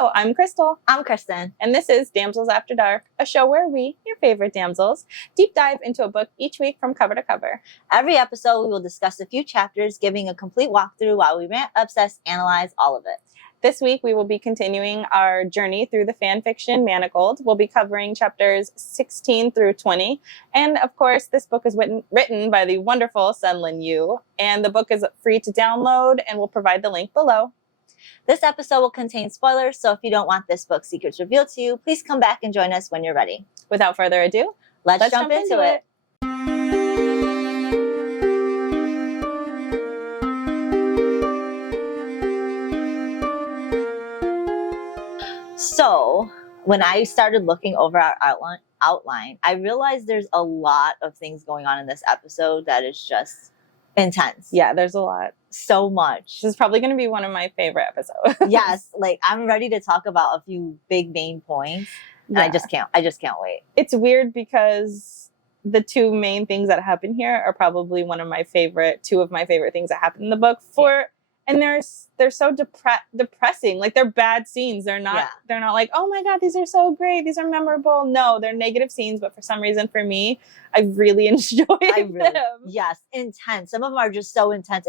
Hello, I'm Crystal. I'm Kristen. And this is Damsels After Dark, a show where we, your favorite damsels, deep dive into a book each week from cover to cover. Every episode, we will discuss a few chapters, giving a complete walkthrough while we rant, obsess, analyze all of it. This week, we will be continuing our journey through the fan fiction Manacled. We'll be covering chapters 16 through 20. And of course, this book is written by the wonderful Sunlin Yu. And the book is free to download, and we'll provide the link below. This episode will contain spoilers, so if you don't want this book's secrets revealed to you, please come back and join us when you're ready. Without further ado, let's jump into it. So, when I started looking over our outline, I realized there's a lot of things going on in this episode that is just intense. Yeah, there's a lot. So much. This is probably going to be one of my favorite episodes. Yes, like I'm ready to talk about a few big main points. And Yeah. I just can't wait. It's weird because the two main things that happen here are probably two of my favorite things that happen in the book and they're so depressing. Like, they're bad scenes. They're not like, oh my God, these are so great, these are memorable. No, they're negative scenes, but for some reason for me, I really enjoy them. Yes, intense. Some of them are just so intense.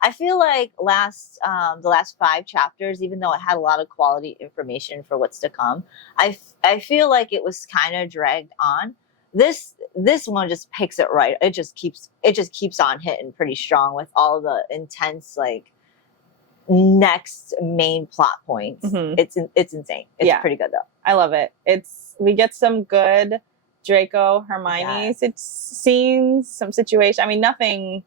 I feel like the last 5 chapters, even though it had a lot of quality information for what's to come, I feel like it was kind of dragged on. This one just picks it right. It just keeps on hitting pretty strong with all the intense, like, next main plot points. Mm-hmm. It's insane. It's pretty good though. I love it. We get some good Draco Hermione scenes, some situation. I mean, nothing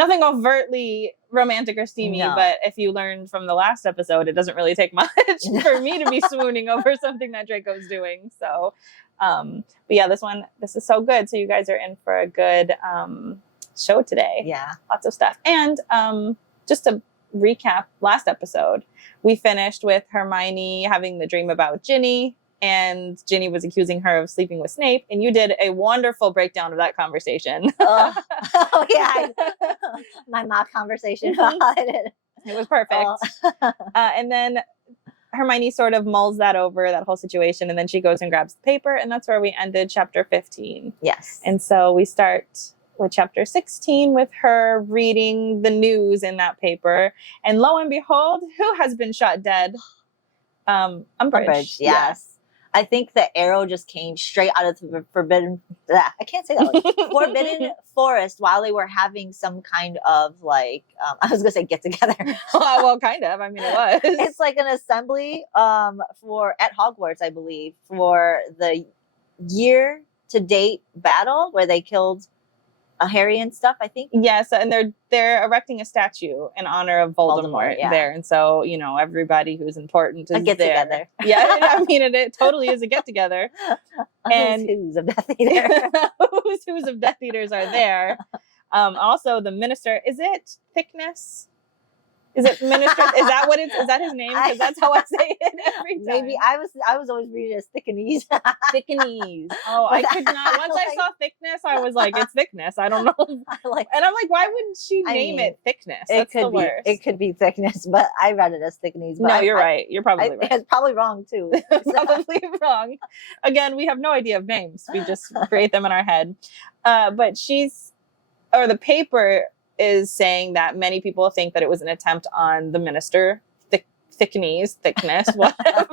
overtly romantic or steamy, but if you learned from the last episode, it doesn't really take much for me to be swooning over something that Draco's doing. So, but yeah, this is so good. So you guys are in for a good show today. Yeah. Lots of stuff. And just to recap last episode, we finished with Hermione having the dream about Ginny, and Ginny was accusing her of sleeping with Snape, and you did a wonderful breakdown of that conversation. Oh yeah, my mock conversation. It was perfect. And then Hermione sort of mulls that over, that whole situation, and then she goes and grabs the paper, and that's where we ended chapter 15. Yes. And so we start with chapter 16 with her reading the news in that paper, and lo and behold, who has been shot dead? Umbridge. Yes. Yeah. I think the arrow just came straight out of the forbidden forest while they were having some kind of, like, I was gonna say get together. Well, kind of. I mean, it was. It's like an assembly at Hogwarts, I believe, for the year to date battle where they killed Harry and stuff, I think. Yes, and they're erecting a statue in honor of Voldemort there, and so everybody who's important is a get together. Yeah, I mean it totally is a get together. And who's of Death Eater. who's of Death Eaters are there. Also, the minister, is it Thickness? Is it Minister? Is that his name? Because that's how I say it every time. Maybe I was always reading it as Thickenese. Thickenese. Oh, I could not. Once I saw Thickness, I was like, it's Thickness. I don't know. And I'm like, why wouldn't she name it Thickness? That's the worst. It could be Thickness, but I read it as Thickenese. No, you're right. You're probably right. It's probably wrong too. Probably wrong. Again, we have no idea of names. We just create them in our head. But the paper is saying that many people think that it was an attempt on the minister, Thickness, whatever.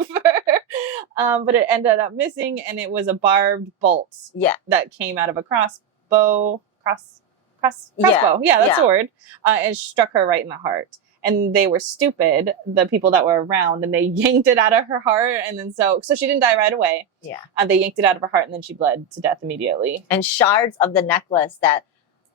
But it ended up missing, and it was a barbed bolt. Yeah, that came out of a crossbow. Crossbow. Yeah, that's the word. And struck her right in the heart. And they were stupid, the people that were around, and they yanked it out of her heart. And then so she didn't die right away. Yeah, they yanked it out of her heart, and then she bled to death immediately. And shards of the necklace that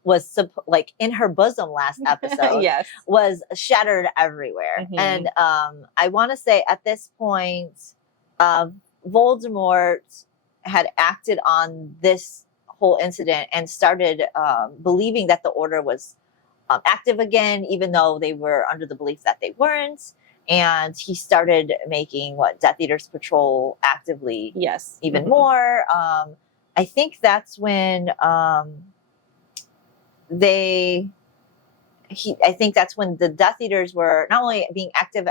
was like in her bosom last episode was shattered everywhere. Mm-hmm. And I want to say at this point, Voldemort had acted on this whole incident and started believing that the Order was active again, even though they were under the belief that they weren't. And he started making Death Eaters patrol actively even more. I think that's when I think that's when the Death Eaters were not only being active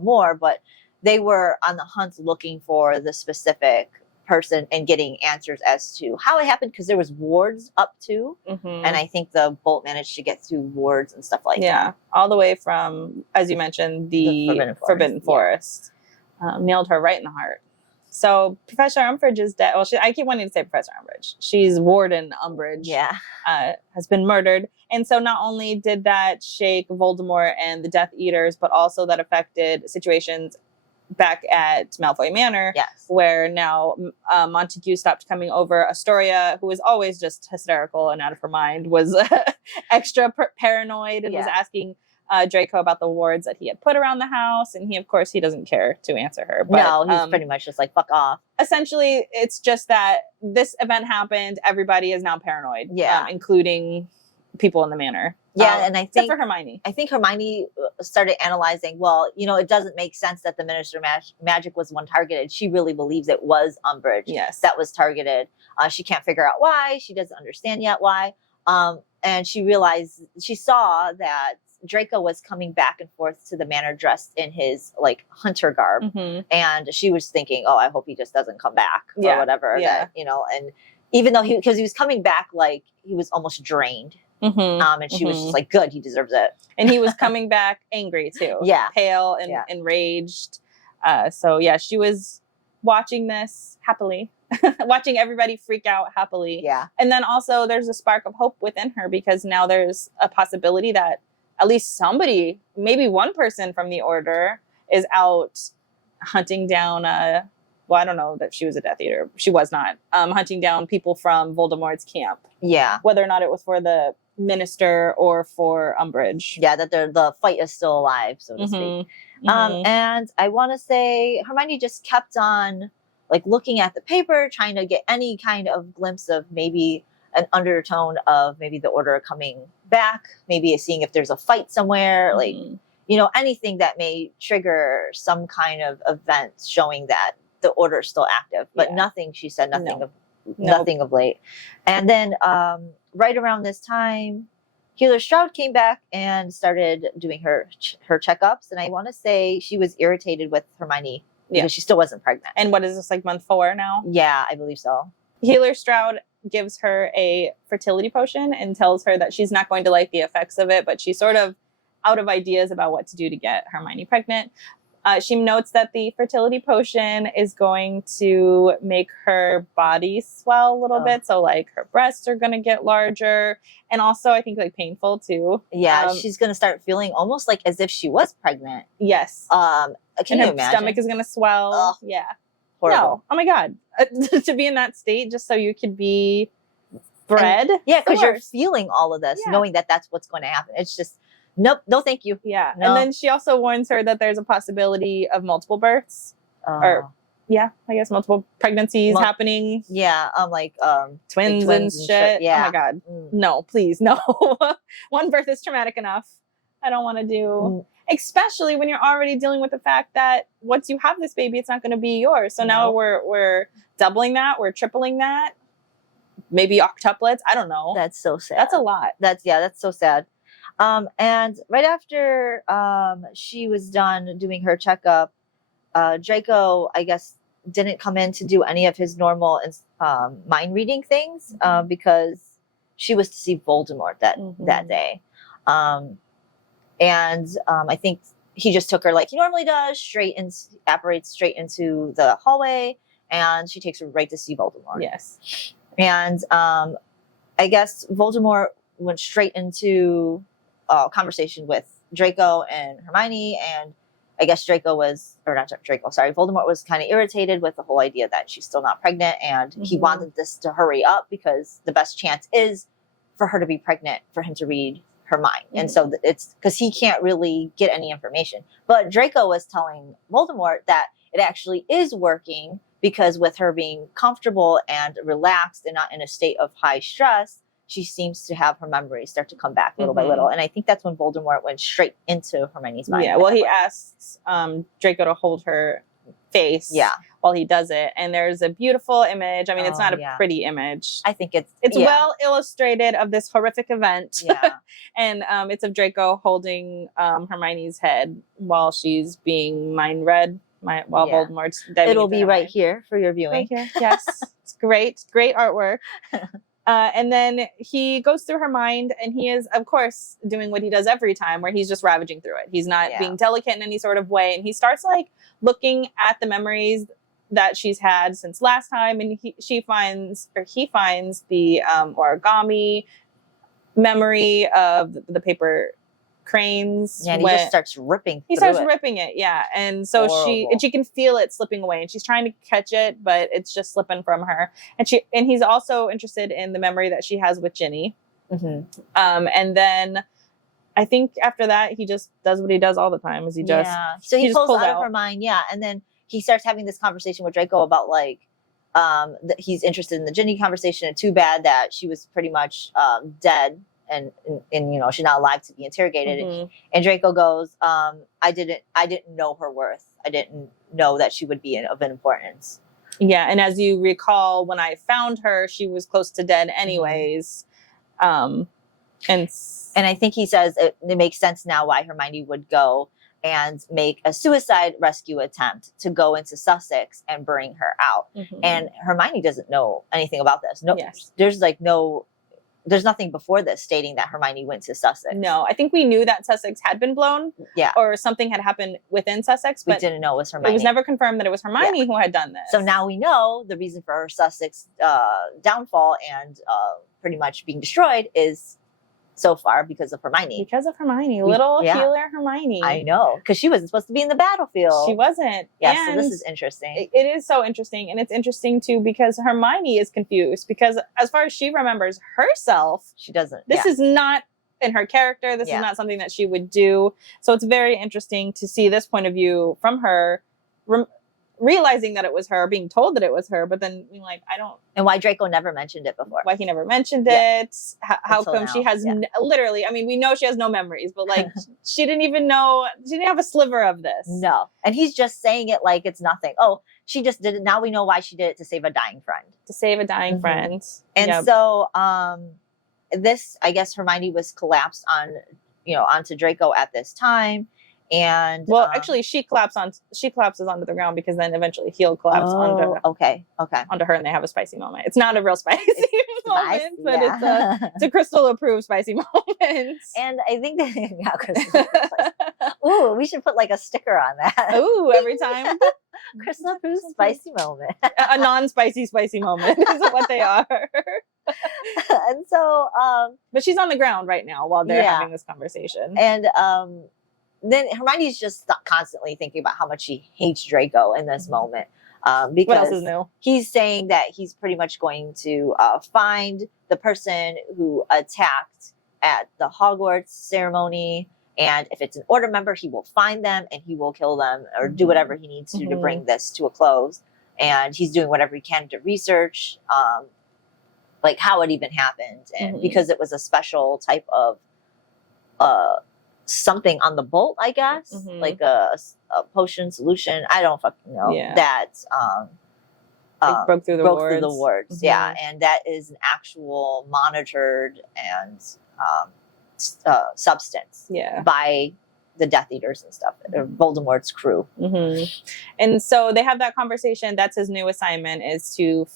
more, but they were on the hunt looking for the specific person and getting answers as to how it happened, because there was wards up too, and I think the bolt managed to get through wards and stuff like that. All the way from, as you mentioned, the Forbidden Forest. Nailed her right in the heart. So Professor Umbridge is dead. Well, I keep wanting to say Professor Umbridge. She's Warden Umbridge. Has been murdered. And so not only did that shake Voldemort and the Death Eaters, but also that affected situations back at Malfoy Manor, where now Montague stopped coming over. Astoria, who was always just hysterical and out of her mind, was extra paranoid and was asking Draco about the wards that he had put around the house, and he, of course, he doesn't care to answer her. But, no, he's pretty much just like, fuck off. Essentially, it's just that this event happened. Everybody is now paranoid, including people in the manor. And I think except for Hermione. I think Hermione started analyzing, well, you know, it doesn't make sense that the Minister of Magic was the one targeted. She really believes it was Umbridge that was targeted. She can't figure out why. She doesn't understand yet why. And she saw that Draco was coming back and forth to the manor dressed in his like hunter garb, and she was thinking, oh, I hope he just doesn't come back or whatever. That, you know, and even though because he was coming back like he was almost drained, and she was just like, good, he deserves it. And he was coming back angry too, pale and enraged. So she was watching this happily. Watching everybody freak out happily. And then also there's a spark of hope within her, because now there's a possibility that at least somebody, maybe one person from the Order, is out hunting down well, I don't know that she was a Death Eater. She was not. Hunting down people from Voldemort's camp. Whether or not it was for the Minister or for Umbridge. That the fight is still alive, so to speak. And I want to say Hermione just kept on like looking at the paper, trying to get any kind of glimpse of maybe an undertone of maybe the Order coming back, maybe seeing if there's a fight somewhere, like, you know, anything that may trigger some kind of event showing that the Order is still active, but nothing, she said, nothing of late. And then right around this time, Healer Stroud came back and started doing her checkups, and I want to say she was irritated with Hermione because she still wasn't pregnant. And what is this, like month 4 now? Yeah, I believe so. Healer Stroud gives her a fertility potion and tells her that she's not going to like the effects of it, but she's sort of out of ideas about what to do to get Hermione pregnant. She notes that the fertility potion is going to make her body swell a little bit. So like her breasts are going to get larger, and also I think like painful too. She's going to start feeling almost like as if she was pregnant. Can you her imagine? Stomach is going to swell. Horrible. No. Oh my God. To be in that state just so you could be bred. Because you're feeling all of this, knowing that that's what's going to happen. It's just, nope, no thank you. No. And then she also warns her that there's a possibility of multiple births. Or, I guess multiple pregnancies happening. Like twins and shit. Oh my God. No, please, no. One birth is traumatic enough. I don't want to do... Especially when you're already dealing with the fact that once you have this baby, it's not going to be yours. So now we're doubling that. We're tripling that. Maybe octuplets. I don't know. That's so sad. That's a lot. That's so sad. And right after she was done doing her checkup, Draco, I guess, didn't come in to do any of his normal mind reading things because she was to see Voldemort that day. And I think he just took her like he normally does, apparates straight into the hallway, and she takes her right to see Voldemort. And I guess Voldemort went straight into a conversation with Draco and Hermione, and I guess Voldemort was kind of irritated with the whole idea that she's still not pregnant, and he wanted this to hurry up because the best chance is for her to be pregnant for him to read her mind. And so it's because he can't really get any information. But Draco was telling Voldemort that it actually is working because with her being comfortable and relaxed and not in a state of high stress, she seems to have her memories start to come back little by little. And I think that's when Voldemort went straight into Hermione's mind. Well, he asks Draco to hold her face while he does it. And there's a beautiful image. I mean, it's not a pretty image. I think it's well illustrated of this horrific event. And it's of Draco holding Hermione's head while she's being mind read. Voldemort's diving It'll into be her right mind. here for your viewing. Right here. Yes. It's great artwork. And then he goes through her mind, and he is, of course, doing what he does every time, where he's just ravaging through it. He's not being delicate in any sort of way. And he starts like looking at the memories that she's had since last time. And he finds the origami memory of the paper cranes. Yeah, and he just starts ripping He starts ripping it, yeah. And so she can feel it slipping away, and she's trying to catch it, but it's just slipping from her. And he's also interested in the memory that she has with Ginny. Mm-hmm. And then I think after that, he just does what he does all the time. Is he just so he pulls out of her mind, and then he starts having this conversation with Draco about like he's interested in the Ginny conversation, and too bad that she was pretty much dead. And she's not alive to be interrogated. Mm-hmm. And Draco goes, I didn't know her worth. I didn't know that she would be of importance. Yeah, and as you recall, when I found her, she was close to dead anyways. And I think he says it makes sense now why Hermione would go and make a suicide rescue attempt to go into Sussex and bring her out. Mm-hmm. And Hermione doesn't know anything about this. No, yes. There's nothing before this stating that Hermione went to Sussex. No, I think we knew that Sussex had been blown. Yeah. Or something had happened within Sussex, but we didn't know it was Hermione. It was never confirmed that it was Hermione who had done this. So now we know the reason for her Sussex downfall and pretty much being destroyed is so far because of Hermione. Because of Hermione. Little healer Hermione. I know. Because she wasn't supposed to be in the battlefield. She wasn't. Yeah, so this is interesting. It is so interesting. And it's interesting, too, because Hermione is confused. Because as far as she remembers herself, she doesn't. This is not in her character. This is not something that she would do. So it's very interesting to see this point of view from her, realizing that it was her, being told that it was her, but then being like, I don't. And why Draco never mentioned it before. Why he never mentioned it. How come now. She has literally, I mean, we know she has no memories, but like she didn't even know, she didn't have a sliver of this. No. And he's just saying it like it's nothing. Oh, she just did it. Now we know why she did it, to save a dying friend. To save a dying friend. And so this, I guess Hermione was collapsed onto Draco at this time. And actually, she collapses onto the ground because then eventually he'll collapse onto her, and they have a spicy moment. It's not a real spicy moment, but it's a Crystal approved spicy moment. And I think that Crystal. Ooh, we should put like a sticker on that. Ooh, every time. Crystal approved spicy moment. A non-spicy spicy moment is what they are. And so, but she's on the ground right now while they're having this conversation, and then Hermione's just constantly thinking about how much she hates Draco in this moment. Because what else is new? He's saying that he's pretty much going to find the person who attacked at the Hogwarts ceremony. And if it's an Order member, he will find them and he will kill them or do whatever he needs to bring this to a close. And he's doing whatever he can to research like how it even happened. And because it was a special type of something on the bolt, I guess, like a potion solution. I don't fucking know. That broke through the wards. Yeah, and that is an actual monitored and substance. By the Death Eaters and stuff, or Voldemort's crew. And so they have that conversation. That's his new assignment, is to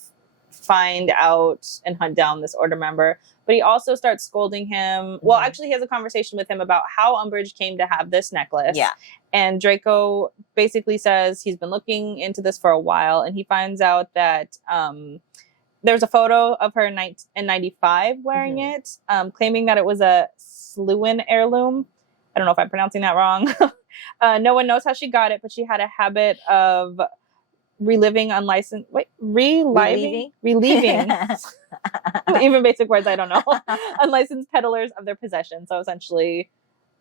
find out and hunt down this Order member. But he also starts scolding him. Well, actually, he has a conversation with him about how Umbridge came to have this necklace. And Draco basically says he's been looking into this for a while, and he finds out that there's a photo of her in 1995 wearing it, claiming that it was a Sluin heirloom. I don't know if I'm pronouncing that wrong. No one knows how she got it, but she had a habit of reliving even basic words I don't know, unlicensed peddlers of their possession. So essentially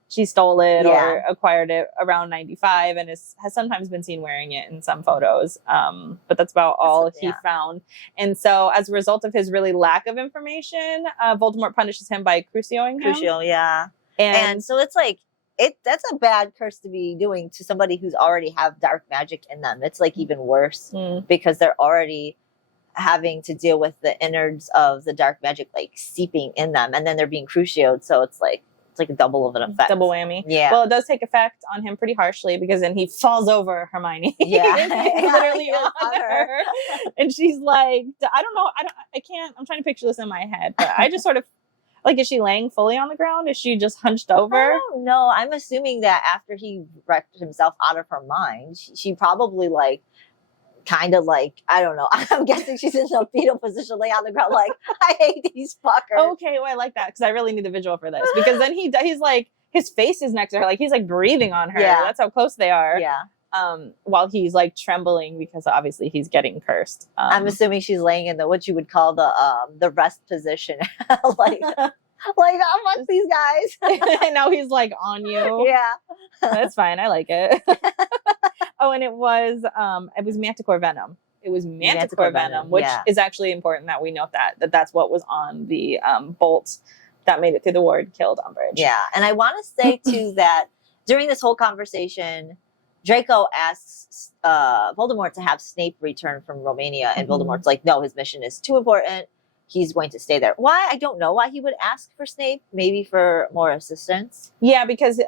she stole it or acquired it around 95 and has sometimes been seen wearing it in some photos, but that's about all he found. And so as a result of his really lack of information, Voldemort punishes him by crucioing him. And so it's like that's a bad curse to be doing to somebody who's already have dark magic in them. It's like even worse because they're already having to deal with the innards of the dark magic like seeping in them, and then they're being crucioed. So it's like It's like a double of an effect. Double whammy. Yeah. Well, it does take effect on him pretty harshly because then he falls over Hermione. Yeah. He's literally on her. And she's like, I don't know. I can't. I'm trying to picture this in my head, but I just sort of like, is she laying fully on the ground? Is she just hunched over? I don't know. I'm assuming that after he wrecked himself out of her mind, she probably like, kind of like, I don't know. I'm guessing she's in a fetal position, laying on the ground, like, I hate these fuckers. Okay, well, I like that because I really need the visual for this because then he's like, his face is next to her, like he's like breathing on her. Yeah. That's how close they are. Yeah. While he's like trembling because obviously he's getting cursed. I'm assuming she's laying in the what you would call the rest position, like oh, fuck these guys. And now he's like on you. Yeah, that's fine. I like it. Oh, and it was Manticore venom. It was Manticore venom, which is actually important that we note that's what was on the bolt that made it through the ward, killed Umbridge. Yeah, and I want to say too that during this whole conversation, Draco asks Voldemort to have Snape return from Romania, and Voldemort's like, no, his mission is too important. He's going to stay there. Why? I don't know why he would ask for Snape. Maybe for more assistance. Yeah, because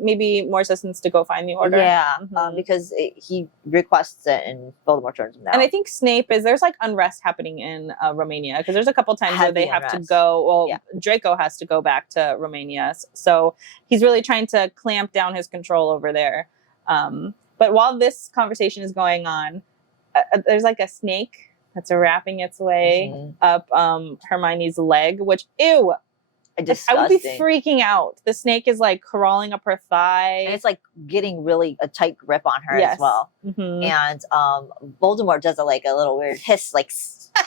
maybe more assistance to go find the order. Yeah, because he requests it and Voldemort turns him down. And I think there's like unrest happening in Romania because there's a couple times where they have to go. Well, Draco has to go back to Romania. So he's really trying to clamp down his control over there. But while this conversation is going on, there's like a snake that's wrapping its way up Hermione's leg, which, ew. Disgusting. I would be freaking out. The snake is like crawling up her thigh. And it's like getting really a tight grip on her as well. And Voldemort does a little weird hiss, like,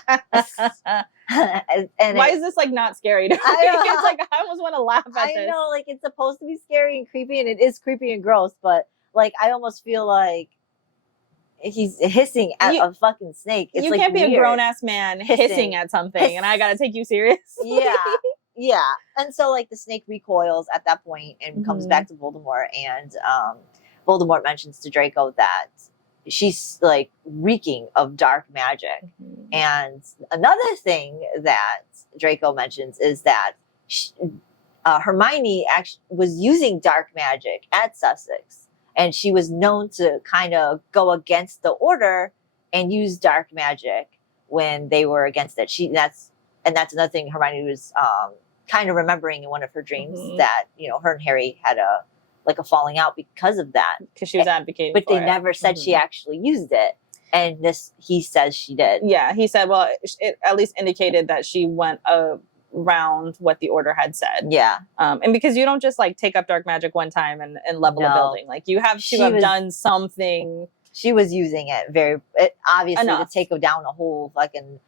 and why is this like not scary to me? It's like, I almost want to laugh at this. I know, like, it's supposed to be scary and creepy, and it is creepy and gross, but like, I almost feel like he's hissing at a fucking snake. It's you like can't be weird. A grown-ass man hissing at something, and I gotta take you seriously. Yeah. And so, like, the snake recoils at that point and comes back to Voldemort, and Voldemort mentions to Draco that she's, like, reeking of dark magic. And another thing that Draco mentions is that Hermione actually was using dark magic at Sussex. And she was known to kind of go against the order and use dark magic when they were against it. That's another thing Hermione was kind of remembering in one of her dreams, that, you know, her and Harry had a falling out because of that. Because she was advocating but for they never said she actually used it. And he says she did. Yeah, he said, well, it at least indicated that she went around what the order had said. Yeah. And because you don't just like take up dark magic one time and level a building. Like, you have to have done something. She was using it obviously enough to take down a whole fucking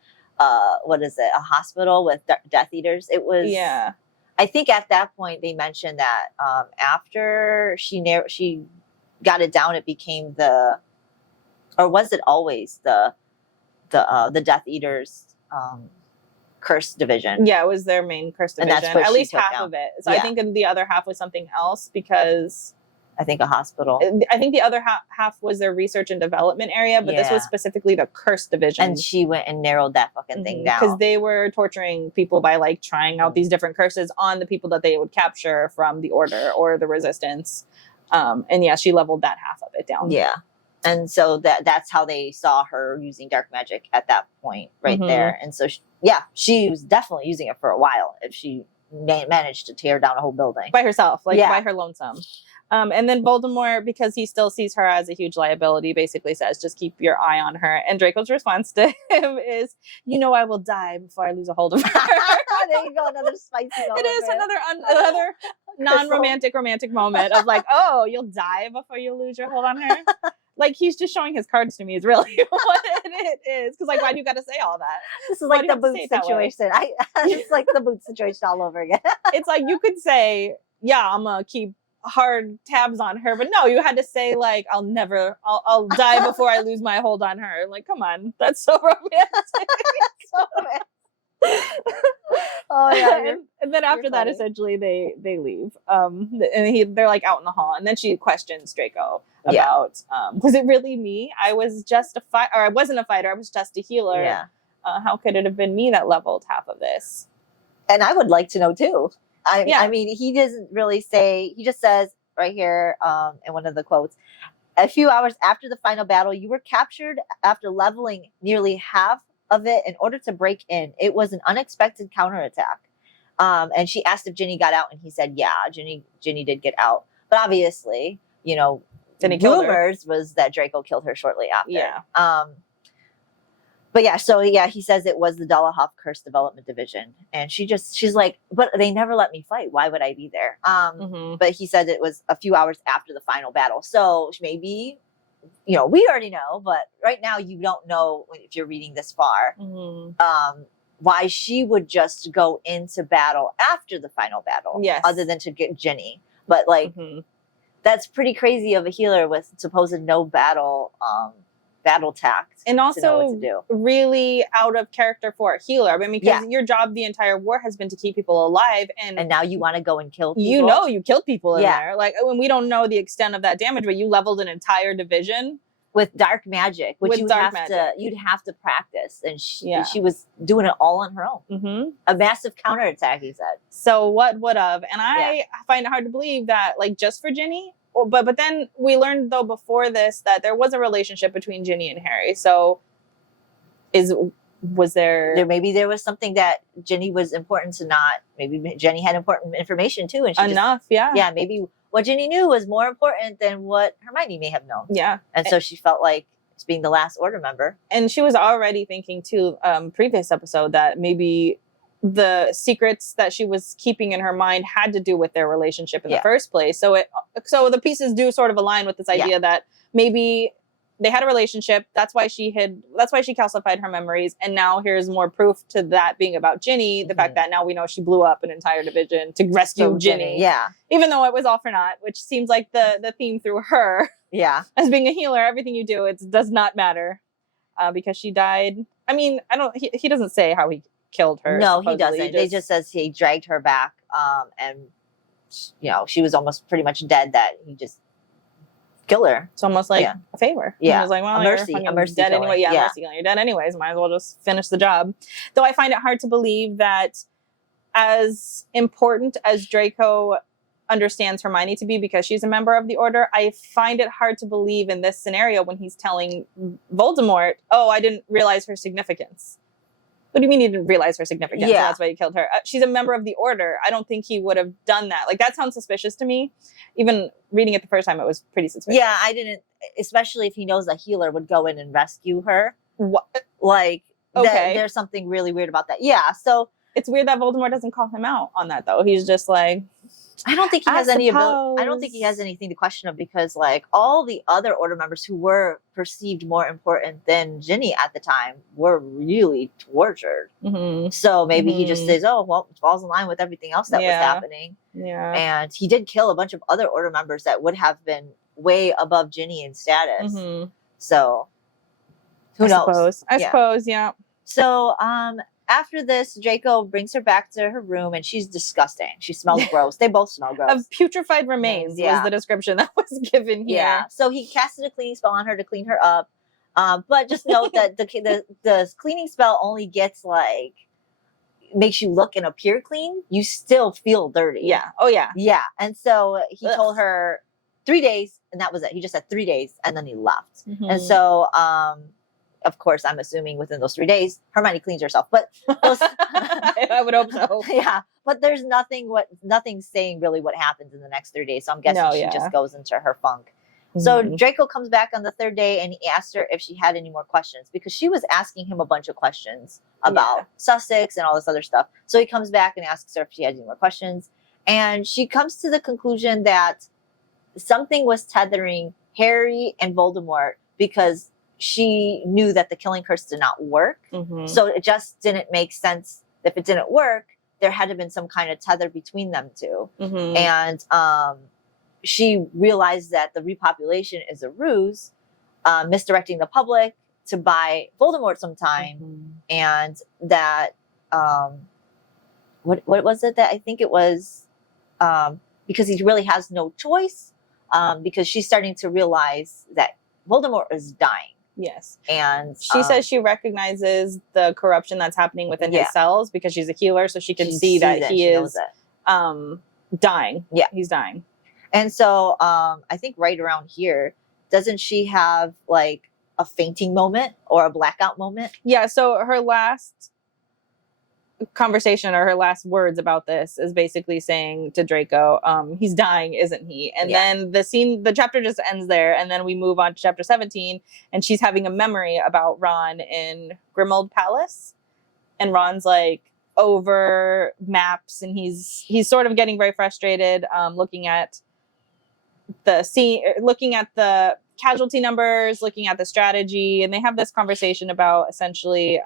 what is it, a hospital with Death Eaters. It was, I think at that point they mentioned that after she got it down, it became or was it always the Death Eaters curse division? Yeah, it was their main curse division. And that's what at least half down. Of it. So I think the other half was something else, because I think a hospital. I think the other half was their research and development area, but this was specifically the curse division. And she went and narrowed that fucking thing down. Because they were torturing people by like trying out these different curses on the people that they would capture from the order or the resistance. And she leveled that half of it down. Yeah. And so that's how they saw her using dark magic at that point right there. And so, she was definitely using it for a while if she managed to tear down a whole building. By herself, by her lonesome. And then Voldemort, because he still sees her as a huge liability, basically says, just keep your eye on her. And Draco's response to him is, I will die before I lose a hold of her. There you go, another spicy moment. It is another non-romantic moment of like, oh, you'll die before you lose your hold on her. Like, he's just showing his cards to me is really what it is. Because, like, why do you got to say all that? This is like the boots situation. It's like the boots situation all over again. It's like, you could say, I'm going to keep hard tabs on her. But no, you had to say, like, I'll die before I lose my hold on her. Like, come on. That's so romantic. So romantic. Oh yeah. And then after that, essentially they leave. And they're like out in the hall, and then she questions Draco about was it really me? I was just a fighter, or I wasn't a fighter, I was just a healer. How could it have been me that leveled half of this? And I would like to know too. I mean, he doesn't really say. He just says right here in one of the quotes, a few hours after the final battle, you were captured after leveling nearly half of it in order to break in. It was an unexpected counterattack. And she asked if Ginny got out, and he said, yeah, Ginny did get out. But obviously, you know, rumors was that Draco killed her shortly after. Yeah. But yeah, so yeah, he says it was the Dollahoff Curse Development Division. And she's like, but they never let me fight. Why would I be there? But he said it was a few hours after the final battle. So maybe, you know, we already know, but right now you don't know if you're reading this far, why she would just go into battle after the final battle. Yes. Other than to get Ginny. But like, that's pretty crazy of a healer with supposed no battle tact, and also to know what to do. Really out of character for a healer. I mean, because your job the entire war has been to keep people alive, and now you want to go and kill people. You know, you killed people in there. Like, when we don't know the extent of that damage, but you leveled an entire division with dark magic, which you'd have to practice, and she was doing it all on her own. A massive counterattack, he said. So what would have? And I find it hard to believe that, like, just for Ginny. But then we learned, though, before this, that there was a relationship between Ginny and Harry. So was there... Maybe there was something that Ginny was important to not... Maybe Ginny had important information, too. And she Yeah, maybe what Ginny knew was more important than what Hermione may have known. Yeah. And so she felt like being the last Order member. And she was already thinking, too, previous episode, that maybe the secrets that she was keeping in her mind had to do with their relationship in the first place. So the pieces do sort of align with this idea that maybe they had a relationship. That's why she calcified her memories. And now here's more proof to that being about Ginny. The fact that now we know she blew up an entire division to rescue Ginny. Yeah. Even though it was all for naught, which seems like the theme through her. Yeah. As being a healer, everything you do, it does not matter. Because she died. I mean, he doesn't say how he killed her. No, he doesn't. They just says he dragged her back, and you know, she was almost pretty much dead, that he just killed her. It's almost like a favor. Yeah. He was like, well, a mercy dead killing. anyway. Yeah, mercy killing. You're dead anyways. Might as well just finish the job. Though I find it hard to believe that, as important as Draco understands Hermione to be because she's a member of the Order, I find it hard to believe in this scenario when he's telling Voldemort, oh, I didn't realize her significance. What do you mean you didn't realize her significance? Yeah. That's why you killed her. She's a member of the Order. I don't think he would have done that. Like, that sounds suspicious to me. Even reading it the first time, it was pretty suspicious. Yeah, I didn't, especially if he knows a healer would go in and rescue her. What? Like, there's something really weird about that. Yeah, so... It's weird that Voldemort doesn't call him out on that, though. He's just like... I don't think he has any ability. I don't think he has anything to question him, because like all the other Order members who were perceived more important than Ginny at the time were really tortured. So maybe he just says, "Oh, well, it falls in line with everything else that was happening." Yeah, and he did kill a bunch of other Order members that would have been way above Ginny in status. So who knows? I suppose, yeah. So after this, Draco brings her back to her room, and she's disgusting. She smells gross. They both smell gross. Of putrefied remains was the description that was given here. Yeah. So he casted a cleaning spell on her to clean her up. But just note that the cleaning spell only gets like, makes you look and appear clean. You still feel dirty. Yeah. Oh, yeah. Yeah. And so he told her 3 days, and that was it. He just said 3 days, and then he left. And so, of course, I'm assuming within those 3 days, Hermione cleans herself. But I would hope so. Yeah, but there's nothing saying really what happens in the next 3 days. So I'm guessing she just goes into her funk. So Draco comes back on the third day, and he asked her if she had any more questions, because she was asking him a bunch of questions about Sussex and all this other stuff. So he comes back and asks her if she had any more questions, and she comes to the conclusion that something was tethering Harry and Voldemort, because she knew that the killing curse did not work. So it just didn't make sense. If it didn't work, there had to have been some kind of tether between them two. And she realized that the repopulation is a ruse, misdirecting the public to buy Voldemort some time. And that, what was it that I think it was, because he really has no choice, because she's starting to realize that Voldemort is dying. Yes. And she says she recognizes the corruption that's happening within his cells, because she's a healer, so she can see that he is dying. Yeah. He's dying. And so I think right around here, doesn't she have like a fainting moment or a blackout moment? Yeah, so her last conversation or her last words about this is basically saying to Draco, he's dying, isn't he? And then the chapter just ends there, and then we move on to chapter 17, and she's having a memory about Ron in Grimold Palace, and Ron's like over maps, and he's sort of getting very frustrated, looking at the scene, looking at the casualty numbers, looking at the strategy, and they have this conversation about essentially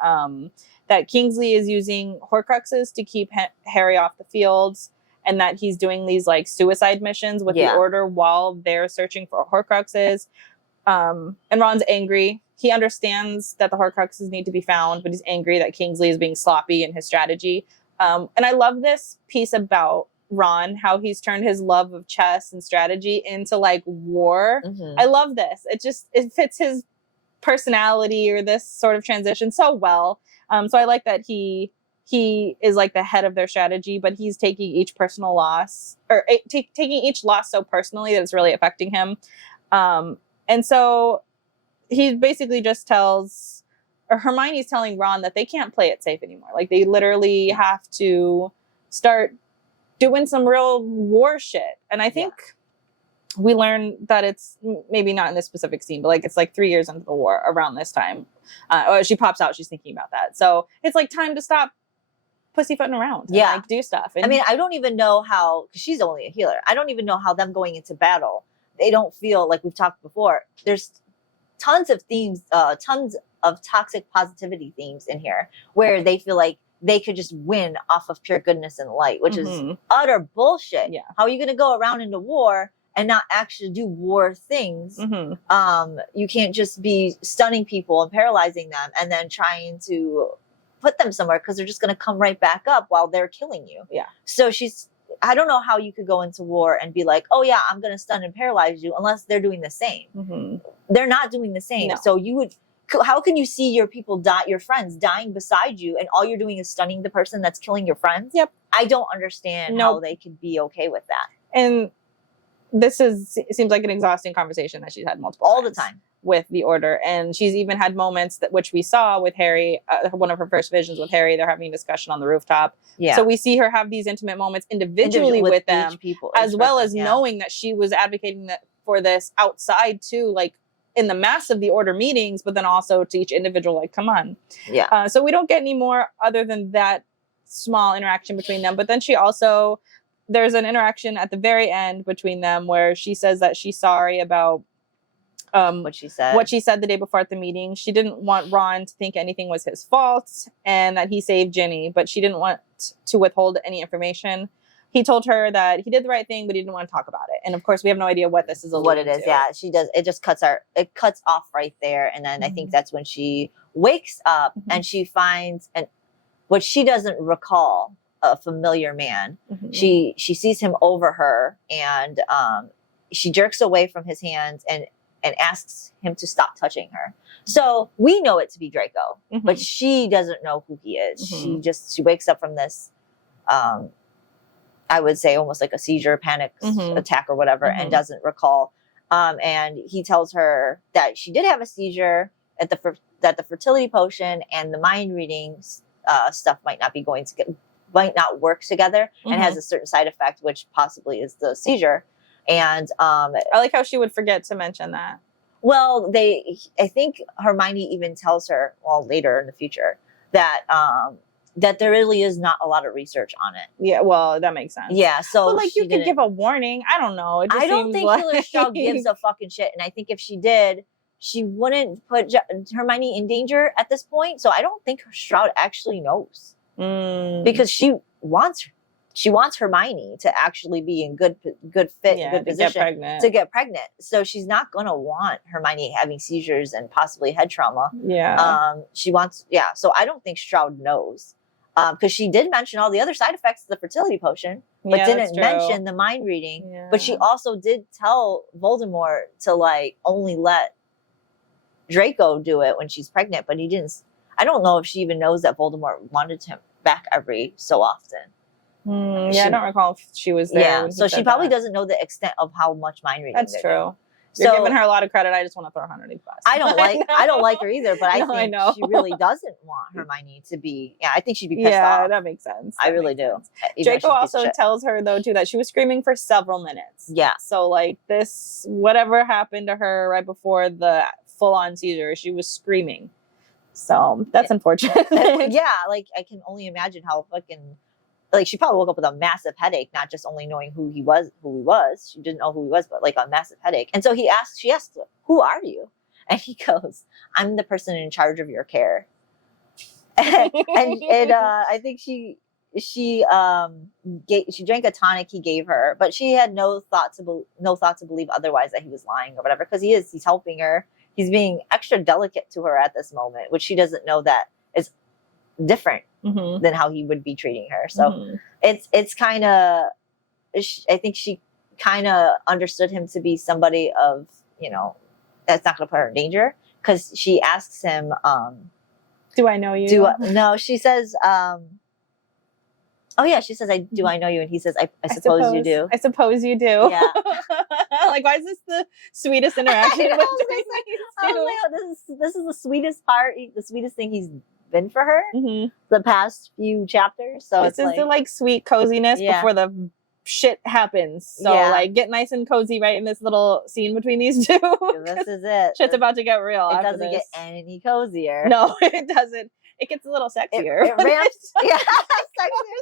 that Kingsley is using Horcruxes to keep Harry off the fields, and that he's doing these like suicide missions with the Order while they're searching for Horcruxes. And Ron's angry. He understands that the Horcruxes need to be found, but he's angry that Kingsley is being sloppy in his strategy. And I love this piece about Ron, how he's turned his love of chess and strategy into like war. I love this. It fits his personality, or this sort of transition, so well. So I like that he is like the head of their strategy, but he's taking each personal loss, or taking each loss so personally that it's really affecting him. And so he basically just tells, or Hermione's telling Ron that they can't play it safe anymore. Like they literally have to start doing some real war shit. And I think we learn that it's maybe not in this specific scene, but like it's like 3 years into the war around this time. She pops out, she's thinking about that. So it's like time to stop pussyfooting around and like do stuff. And I mean, I don't even know how, because she's only a healer, I don't even know how them going into battle, they don't feel like we've talked before. There's tons of themes, tons of toxic positivity themes in here where they feel like they could just win off of pure goodness and light, which is utter bullshit. Yeah. How are you going to go around into war and not actually do war things? You can't just be stunning people and paralyzing them and then trying to put them somewhere, because they're just going to come right back up while they're killing you. Yeah. So I don't know how you could go into war and be like, oh yeah, I'm going to stun and paralyze you, unless they're doing the same. They're not doing the same. No. So how can you see your people die, your friends dying beside you, and all you're doing is stunning the person that's killing your friends? Yep. I don't understand how they could be okay with that. And it seems like an exhausting conversation that she's had multiple times. All the time. With the Order. And she's even had moments which we saw with Harry, one of her first visions with Harry, they're having a discussion on the rooftop. Yeah. So we see her have these intimate moments individually with them, as well as knowing that she was advocating for this outside too, like in the mass of the Order meetings, but then also to each individual, like, come on. Yeah. So we don't get any more other than that small interaction between them. But then there's an interaction at the very end between them where she says that she's sorry about what she said the day before at the meeting. She didn't want Ron to think anything was his fault and that he saved Ginny, but she didn't want to withhold any information. He told her that he did the right thing, but he didn't want to talk about it. And of course, we have no idea what this is alluding to. Yeah, she does. It just cuts off right there. And then I think that's when she wakes up and she finds what she doesn't recall, a familiar man. She sees him over her, and she jerks away from his hands and asks him to stop touching her. So we know it to be Draco, but she doesn't know who he is. She wakes up from this, I would say almost like a seizure, panic attack or whatever, and doesn't recall. And he tells her that she did have a seizure, that the fertility potion and the mind reading stuff might not work together, and has a certain side effect, which possibly is the seizure. And I like how she would forget to mention that. Well, I think Hermione even tells her, later in the future, that that there really is not a lot of research on it. Yeah, well, that makes sense. Yeah, so but you could give a warning. I don't know. I don't think Hilary Stroud gives a fucking shit, and I think if she did, she wouldn't put Hermione in danger at this point. So I don't think Stroud actually knows, because she wants Hermione to actually be in good position to get pregnant. So she's not going to want Hermione having seizures and possibly head trauma. Yeah. She wants, So I don't think Stroud knows. Because she did mention all the other side effects of the fertility potion, but didn't mention the mind reading. Yeah. But she also did tell Voldemort to only let Draco do it when she's pregnant, but he didn't. I don't know if she even knows that Voldemort wanted him back every so often. I don't recall if she was there. Yeah, so she probably doesn't know the extent of how much mind reading. That's true. You're giving her a lot of credit. I just want to throw her underneath the bus. I don't like her either, but I think she really doesn't want Hermione to be. Yeah, I think she'd be pissed off. Yeah, that makes sense. I really do. Draco also tells her though too that she was screaming for several minutes. Yeah. So like this, whatever happened to her right before the full-on seizure, she was screaming. So that's unfortunate. Yeah, like I can only imagine how fucking. Like she probably woke up with a massive headache, not just only knowing who he was. She didn't know who he was, but like a massive headache. And so she asked, "Who are you?" And he goes, "I'm the person in charge of your care." and I think she drank a tonic he gave her, but she had no thought to believe otherwise that he was lying or whatever, because he's helping her. He's being extra delicate to her at this moment, which she doesn't know that is different than how he would be treating her. So it's kind of, I think she kind of understood him to be somebody of, that's not going to put her in danger, because she asks him, do I know you? No, she says, she says, do I know you? And he says, I suppose you do. I suppose you do. Yeah. Like, why is this the sweetest interaction with this is the sweetest part, the sweetest thing he's been for her the past few chapters. So this is the like sweet coziness before the shit happens. So like get nice and cozy right in this little scene between these two. This is it. Shit's about to get real. It doesn't get any cozier. No, it doesn't. It gets a little sexier. It ramps. Yeah, sexier.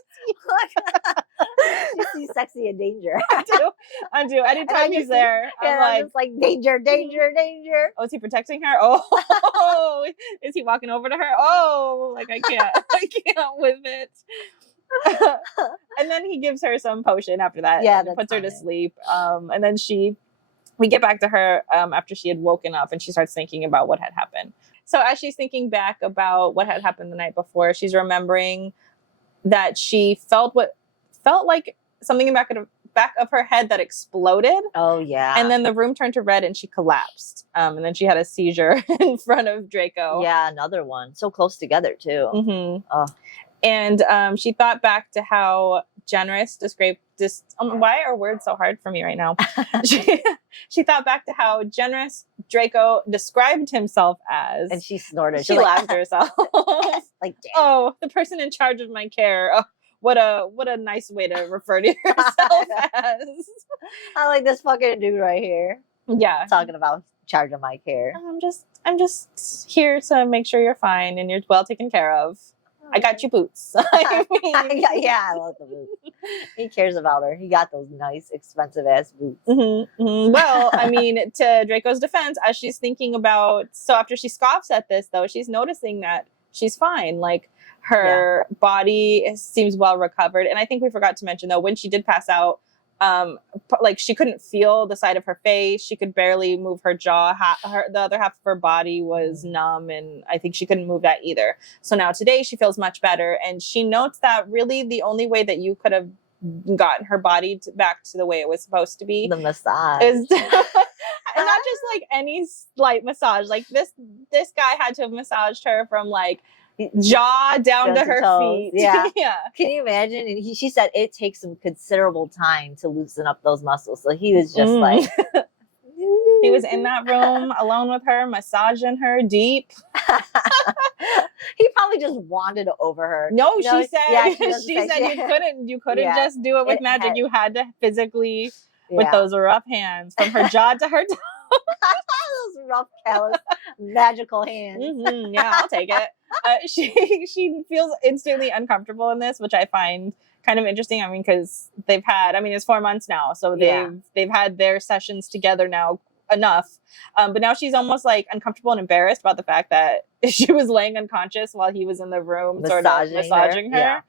You see sexy in danger. I do. Anytime he's there, I'm like danger, danger, danger. Oh, is he protecting her? Oh, is he walking over to her? Oh, like I can't with it. And then he gives her some potion after that. Yeah, and puts her to sleep. And then we get back to her after she had woken up, and she starts thinking about what had happened. So as she's thinking back about what had happened the night before, she's remembering that she felt like something in the back of her head that exploded. Oh, yeah. And then the room turned to red and she collapsed. And then she had a seizure in front of Draco. Yeah, another one. So close together, too. Oh. And she thought back to how generous why are words so hard for me right now? She thought back to how generous Draco described himself as. And she snorted. She laughed to herself. Like, damn. Oh, the person in charge of my care. Oh, what a nice way to refer to yourself as. I like this fucking dude right here. Yeah. Talking about charge of my care. I'm just here to make sure you're fine and you're well taken care of. I got you boots. I love the boots. He cares about her. He got those nice, expensive ass boots. Well, I mean, to Draco's defense, as she's thinking about, so after she scoffs at this, though, she's noticing that she's fine. Like her body seems well recovered. And I think we forgot to mention, though, when she did pass out, like she couldn't feel the side of her face. She could barely move her jaw. The other half of her body was numb, and I think she couldn't move that either. So now today she feels much better, and she notes that really the only way that you could have gotten her body back to the way it was supposed to be, the massage, is and not just like any slight massage. Like this guy had to have massaged her from like jaw down to her feet. Yeah. Yeah. Can you imagine? And she said it takes some considerable time to loosen up those muscles. So he was just like, he was in that room alone with her, massaging her deep. He probably just wanted over her. No, she said. Yeah, she said you couldn't just do it with magic. You had to physically with those rough hands from her jaw to her toe. Those rough, callous, magical hands. Yeah, I'll take it. She feels instantly uncomfortable in this, which I find kind of interesting. I mean, because it's 4 months now, so they've had their sessions together now enough. But now she's almost like uncomfortable and embarrassed about the fact that she was laying unconscious while he was in the room, massaging her. Yeah.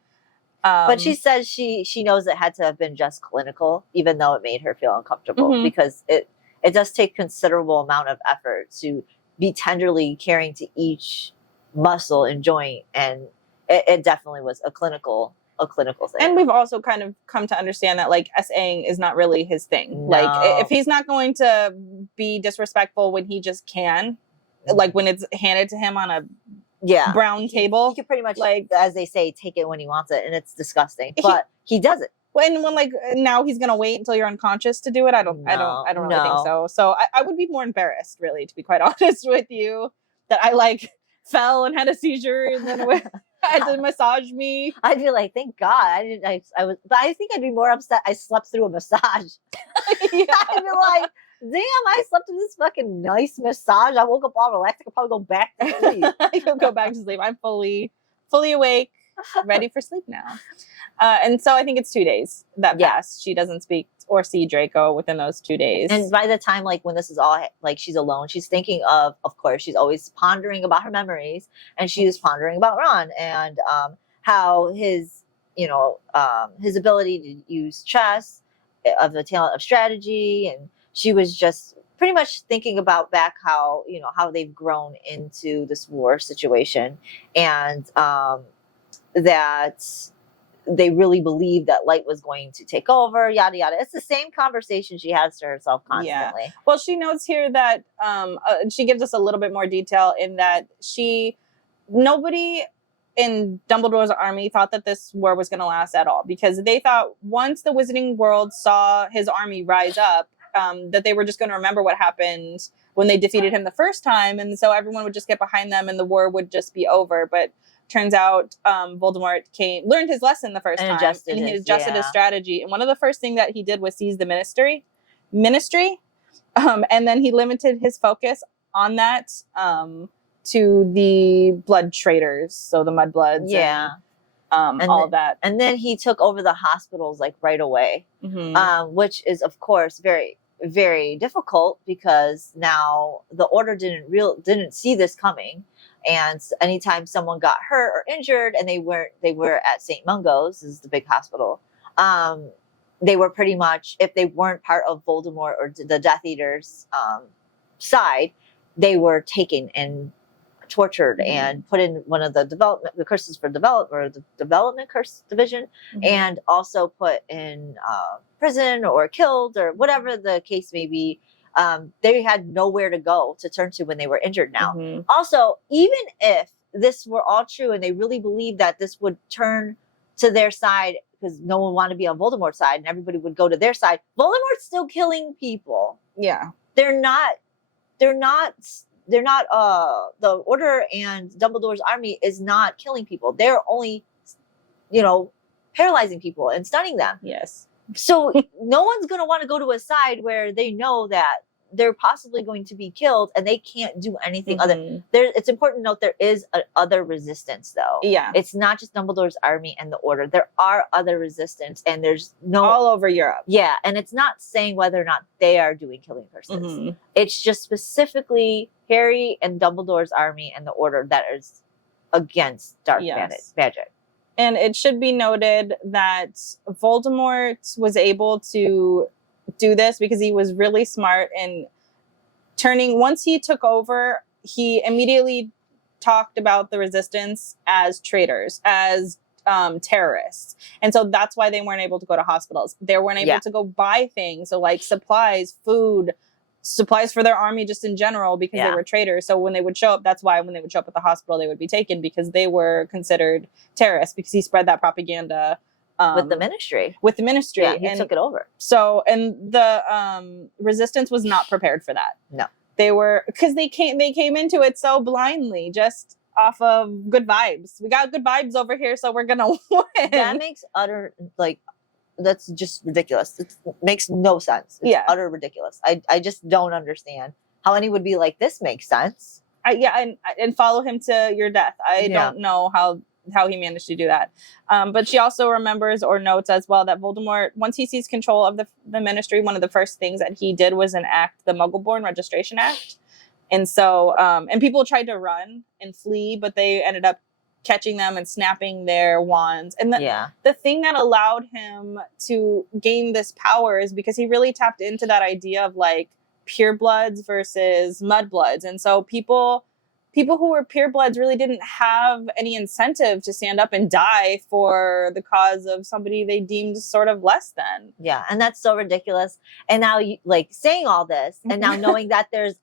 But she says she knows it had to have been just clinical, even though it made her feel uncomfortable, because it does take considerable amount of effort to be tenderly caring to each muscle and joint, and it definitely was a clinical thing. And we've also kind of come to understand that like SAing is not really his thing. No. Like if he's not going to be disrespectful when he just can, like when it's handed to him on a brown table. He could pretty much, like, as they say, take it when he wants it, and it's disgusting. But he does it. When like now he's gonna wait until you're unconscious to do it. I don't really think so. So I would be more embarrassed, really, to be quite honest with you, that I like fell and had a seizure and then had to massage me. I'd be like, thank God I was, but I think I'd be more upset I slept through a massage. I'd be like, damn, I slept through this fucking nice massage. I woke up all relaxed. I could probably go back to sleep. I could go back to sleep. I'm fully awake, ready for sleep now. And so I think it's 2 days that passed. She doesn't speak or see Draco within those 2 days. And by the time, like, when this is all, like, she's alone, she's thinking of course, she's always pondering about her memories, and she is pondering about Ron and how his, his ability to use chess, of the talent of strategy, and she was just pretty much thinking about back how, how they've grown into this war situation, and that they really believed that light was going to take over, yada yada. It's the same conversation she has to herself constantly. Yeah. Well, she notes here that she gives us a little bit more detail in that nobody in Dumbledore's army thought that this war was going to last at all, because they thought once the Wizarding World saw his army rise up, that they were just going to remember what happened when they defeated him the first time, and so everyone would just get behind them and the war would just be over. But turns out Voldemort learned his lesson the first time, and he adjusted his strategy. And one of the first things that he did was seize the ministry, and then he limited his focus on that to the blood traitors, so the mudbloods, and all that. And then he took over the hospitals like right away, which is of course very, very difficult, because now the Order didn't see this coming. And anytime someone got hurt or injured, and they were at St. Mungo's, is the big hospital, they were pretty much, if they weren't part of Voldemort or the Death Eaters side, they were taken and tortured and put in one of the curses for development, or the development curse division, and also put in prison or killed, or whatever the case may be. They had nowhere to go to turn to when they were injured now. Also, even if this were all true and they really believed that this would turn to their side, because no one wanted to be on Voldemort's side and everybody would go to their side, Voldemort's still killing people. Yeah. They're not the Order and Dumbledore's army is not killing people. They're only, paralyzing people and stunning them. Yes. So no one's going to want to go to a side where they know that they're possibly going to be killed and they can't do anything other. It's important to note there is other resistance, though. Yeah. It's not just Dumbledore's army and the Order. There are other resistance, and there's all over Europe. Yeah, and it's not saying whether or not they are doing killing curses. It's just specifically Harry and Dumbledore's army and the Order that is against dark magic. And it should be noted that Voldemort was able to do this because he was really smart in once he took over, he immediately talked about the resistance as traitors, as terrorists. And so that's why they weren't able to go to hospitals. They weren't able to go buy things. So like supplies, food, supplies for their army just in general, because they were traitors. So when they would show up, that's why when they would show up at the hospital, they would be taken, because they were considered terrorists, because he spread that propaganda with the ministry. Yeah, he took it over. So, and the resistance was not prepared for that. No. They were, because they came into it so blindly, just off of good vibes. We got good vibes over here, so we're gonna win. That makes that's just ridiculous. It makes no sense. It's utter ridiculous. I just don't understand how anyone would be like, this makes sense. And follow him to your death. I don't know how he managed to do that. But she also remembers or notes as well that Voldemort, once he seized control of the ministry, one of the first things that he did was enact the Muggle-born Registration Act. And so, and people tried to run and flee, but they ended up catching them and snapping their wands. And the thing that allowed him to gain this power is because he really tapped into that idea of like purebloods versus mudbloods. And so people who were purebloods really didn't have any incentive to stand up and die for the cause of somebody they deemed sort of less than. Yeah, and that's so ridiculous. And now, saying all this, and now knowing that there's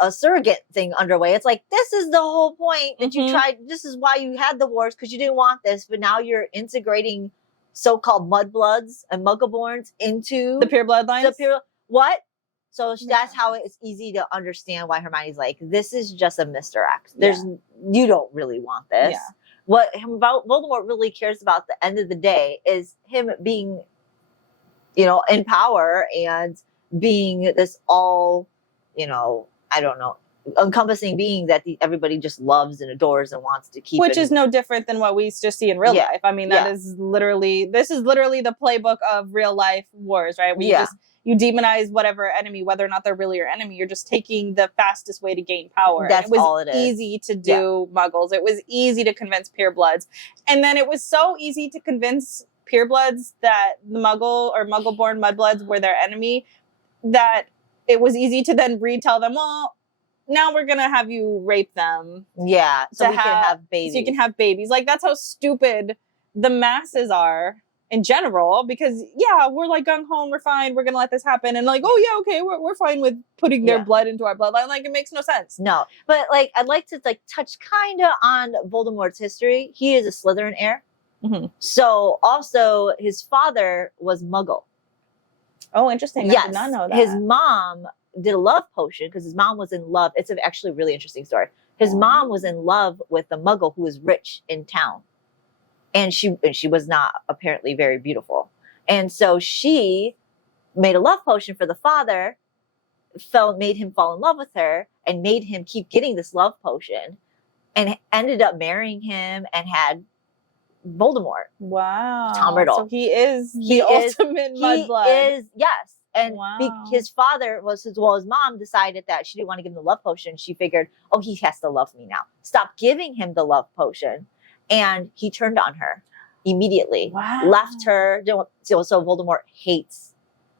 a surrogate thing underway. It's like, this is the whole point that you tried. This is why you had the wars, because you didn't want this, but now you're integrating so-called mudbloods and muggleborns into the pure bloodlines. What? So that's how it's easy to understand why Hermione's like, this is just a misdirect. You don't really want this. Yeah. What Voldemort really cares about at the end of the day is him being, in power and being this all, I don't know, encompassing being that everybody just loves and adores and wants to keep. Which is no different than what we just see in real life. I mean, this is literally the playbook of real life wars, right? Where you demonize whatever enemy, whether or not they're really your enemy. You're just taking the fastest way to gain power. That's all it is. It was easy to do muggles. It was easy to convince purebloods. And then it was so easy to convince purebloods that the muggle or muggle-born mudbloods were their enemy, that it was easy to then retell them, well, now we're going to have you rape them. Yeah, so we can have babies. So you can have babies. Like, that's how stupid the masses are in general, because we're like gung-ho, we're fine, we're gonna let this happen, and like, okay, we're fine with putting their blood into our bloodline. Like, it makes no sense. No, but like, I'd like to touch kind of on Voldemort's history. He is a Slytherin heir, so also his father was Muggle. Oh, interesting. I did not know that. His mom did a love potion because his mom was in love. It's actually a really interesting story. His mom was in love with a Muggle who was rich in town. And she was not apparently very beautiful. And so she made a love potion for the father, made him fall in love with her, and made him keep getting this love potion, and ended up marrying him and had Voldemort. Wow. Tom Riddle. So he is the ultimate mudblood. He is, yes. And his father his mom decided that she didn't want to give him the love potion. She figured, he has to love me now. Stop giving him the love potion. And he turned on her immediately. Wow. Left her. So Voldemort hates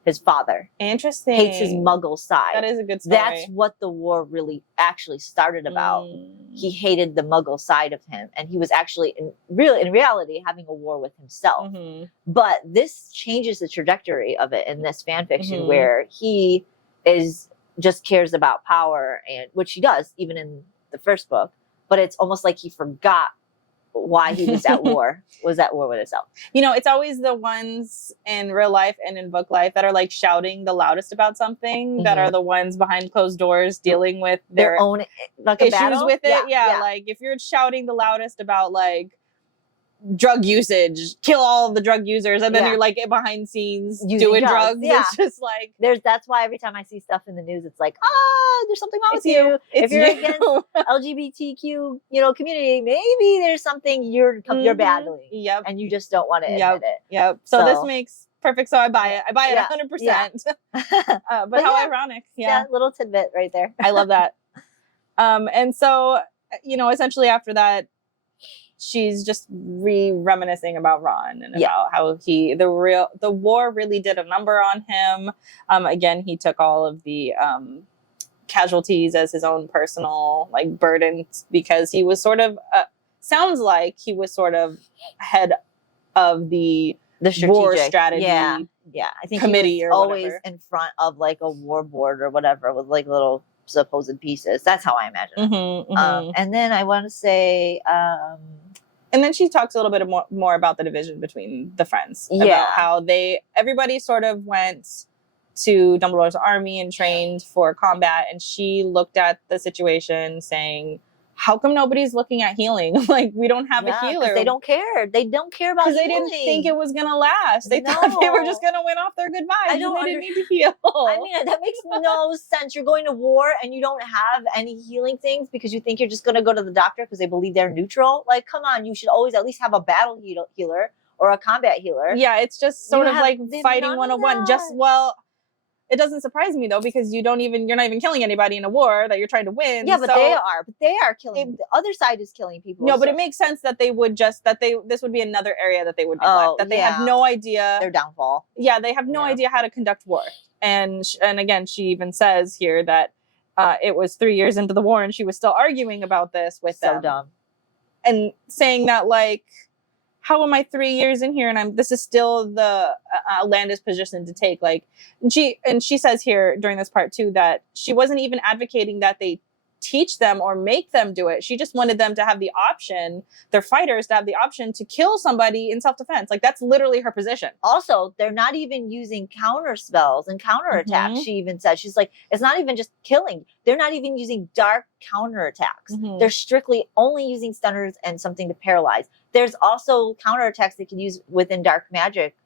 his father. Interesting. Hates his Muggle side. That is a good story. That's what the war really actually started about. He hated the Muggle side of him, and he was actually in reality having a war with himself. But this changes the trajectory of it in this fan fiction, where he just cares about power, and which he does even in the first book. But it's almost like he forgot why he was at war with himself. It's always the ones in real life and in book life that are like shouting the loudest about something that are the ones behind closed doors dealing with their own issues with it. Like if you're shouting the loudest about like drug usage, kill all the drug users, and then you're like behind scenes doing drugs. It's just like that's why every time I see stuff in the news, it's like, there's something wrong with you. If you're against LGBTQ, community, maybe there's something you're battling. Yep. And you just don't want to admit it. Yep. So this makes perfect. So I buy it. I buy it 100%. But how ironic. Yeah. Little tidbit right there. I love that. And so, essentially after that, she's just reminiscing about Ron and about how the war really did a number on him. Again, he took all of the casualties as his own personal burdens, because he was sort of sounds like he was sort of head of the war strategy. Yeah, I think committee he was or always whatever. in front of a war board or whatever with little supposed pieces. That's how I imagine it. And then I want to say. And then she talks a little bit more about the division between the friends. About how everybody sort of went to Dumbledore's army and trained for combat. And she looked at the situation saying, how come nobody's looking at healing? We don't have a healer. They don't care. They don't care about healing. Because they didn't think it was going to last. They thought they were just going to win off their good vibes. They didn't need to heal. I mean, that makes no sense. You're going to war and you don't have any healing things because you think you're just going to go to the doctor because they believe they're neutral. Come on, you should always at least have a battle healer or a combat healer. Yeah, it's just sort of like fighting 101. It doesn't surprise me though, because you're not even killing anybody in a war that you're trying to win. Yeah, but they are killing. The other side is killing people. No, but it makes sense that they would this would be another area that they would neglect. That they have no idea their downfall. Yeah, they have no idea how to conduct war. And again, she even says here that it was 3 years into the war and she was still arguing about this with them. So dumb. And saying that how am I 3 years in here and this is still the outlandish position to take? Like, she says here during this part too that she wasn't even advocating that they teach them or make them do it. She just wanted them to have the option, their fighters to have the option to kill somebody in self-defense. Like, that's literally her position. Also, they're not even using counter spells and counterattacks. Mm-hmm. She even said, she's like, it's not even just killing. They're not even using dark counterattacks. Mm-hmm. They're strictly only using stunners and something to paralyze. There's also counterattacks they can use within dark magic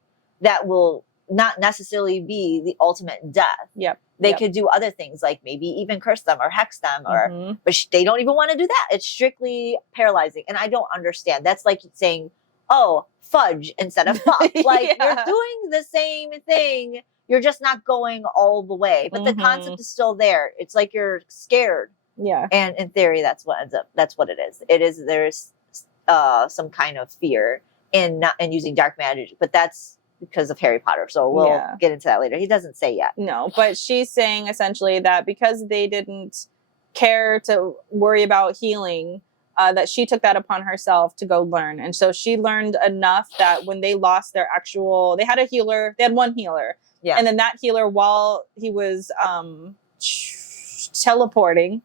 that will not necessarily be the ultimate death. Yep. They could do other things, like maybe even curse them or hex them, or Mm-hmm. but they don't even want to do that. It's strictly paralyzing, and I don't understand. That's like saying, "Oh, fudge" instead of fuck. Like, Yeah. you're doing the same thing. You're just not going all the way, but Mm-hmm. the concept is still there. It's like you're scared, Yeah. and in theory, that's what ends up. That's what it is. It is there's some kind of fear in using dark magic, but that's because of Harry Potter. So we'll get into that later. He doesn't say yet. No, but she's saying essentially that because they didn't care to worry about healing, that she took that upon herself to go learn. And so she learned enough that when they lost their they had a healer, they had one healer. Yeah. And then that healer, while he was teleporting,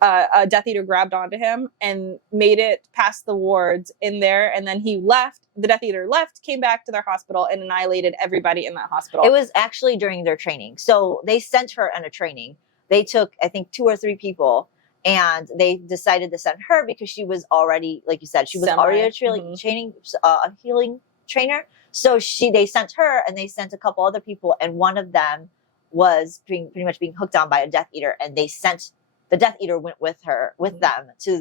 a Death Eater grabbed onto him and made it past the wards in there. And then he left. The Death Eater left, came back to their hospital, and annihilated everybody in that hospital. It was actually during their training. So they sent her on a training. They took, I think, 2 or 3 people, and they decided to send her because she was already, like you said, she was already training, a healing trainer. So they sent her, and they sent a couple other people, and one of them was pretty much being hooked on by a Death Eater, and the Death Eater went with them to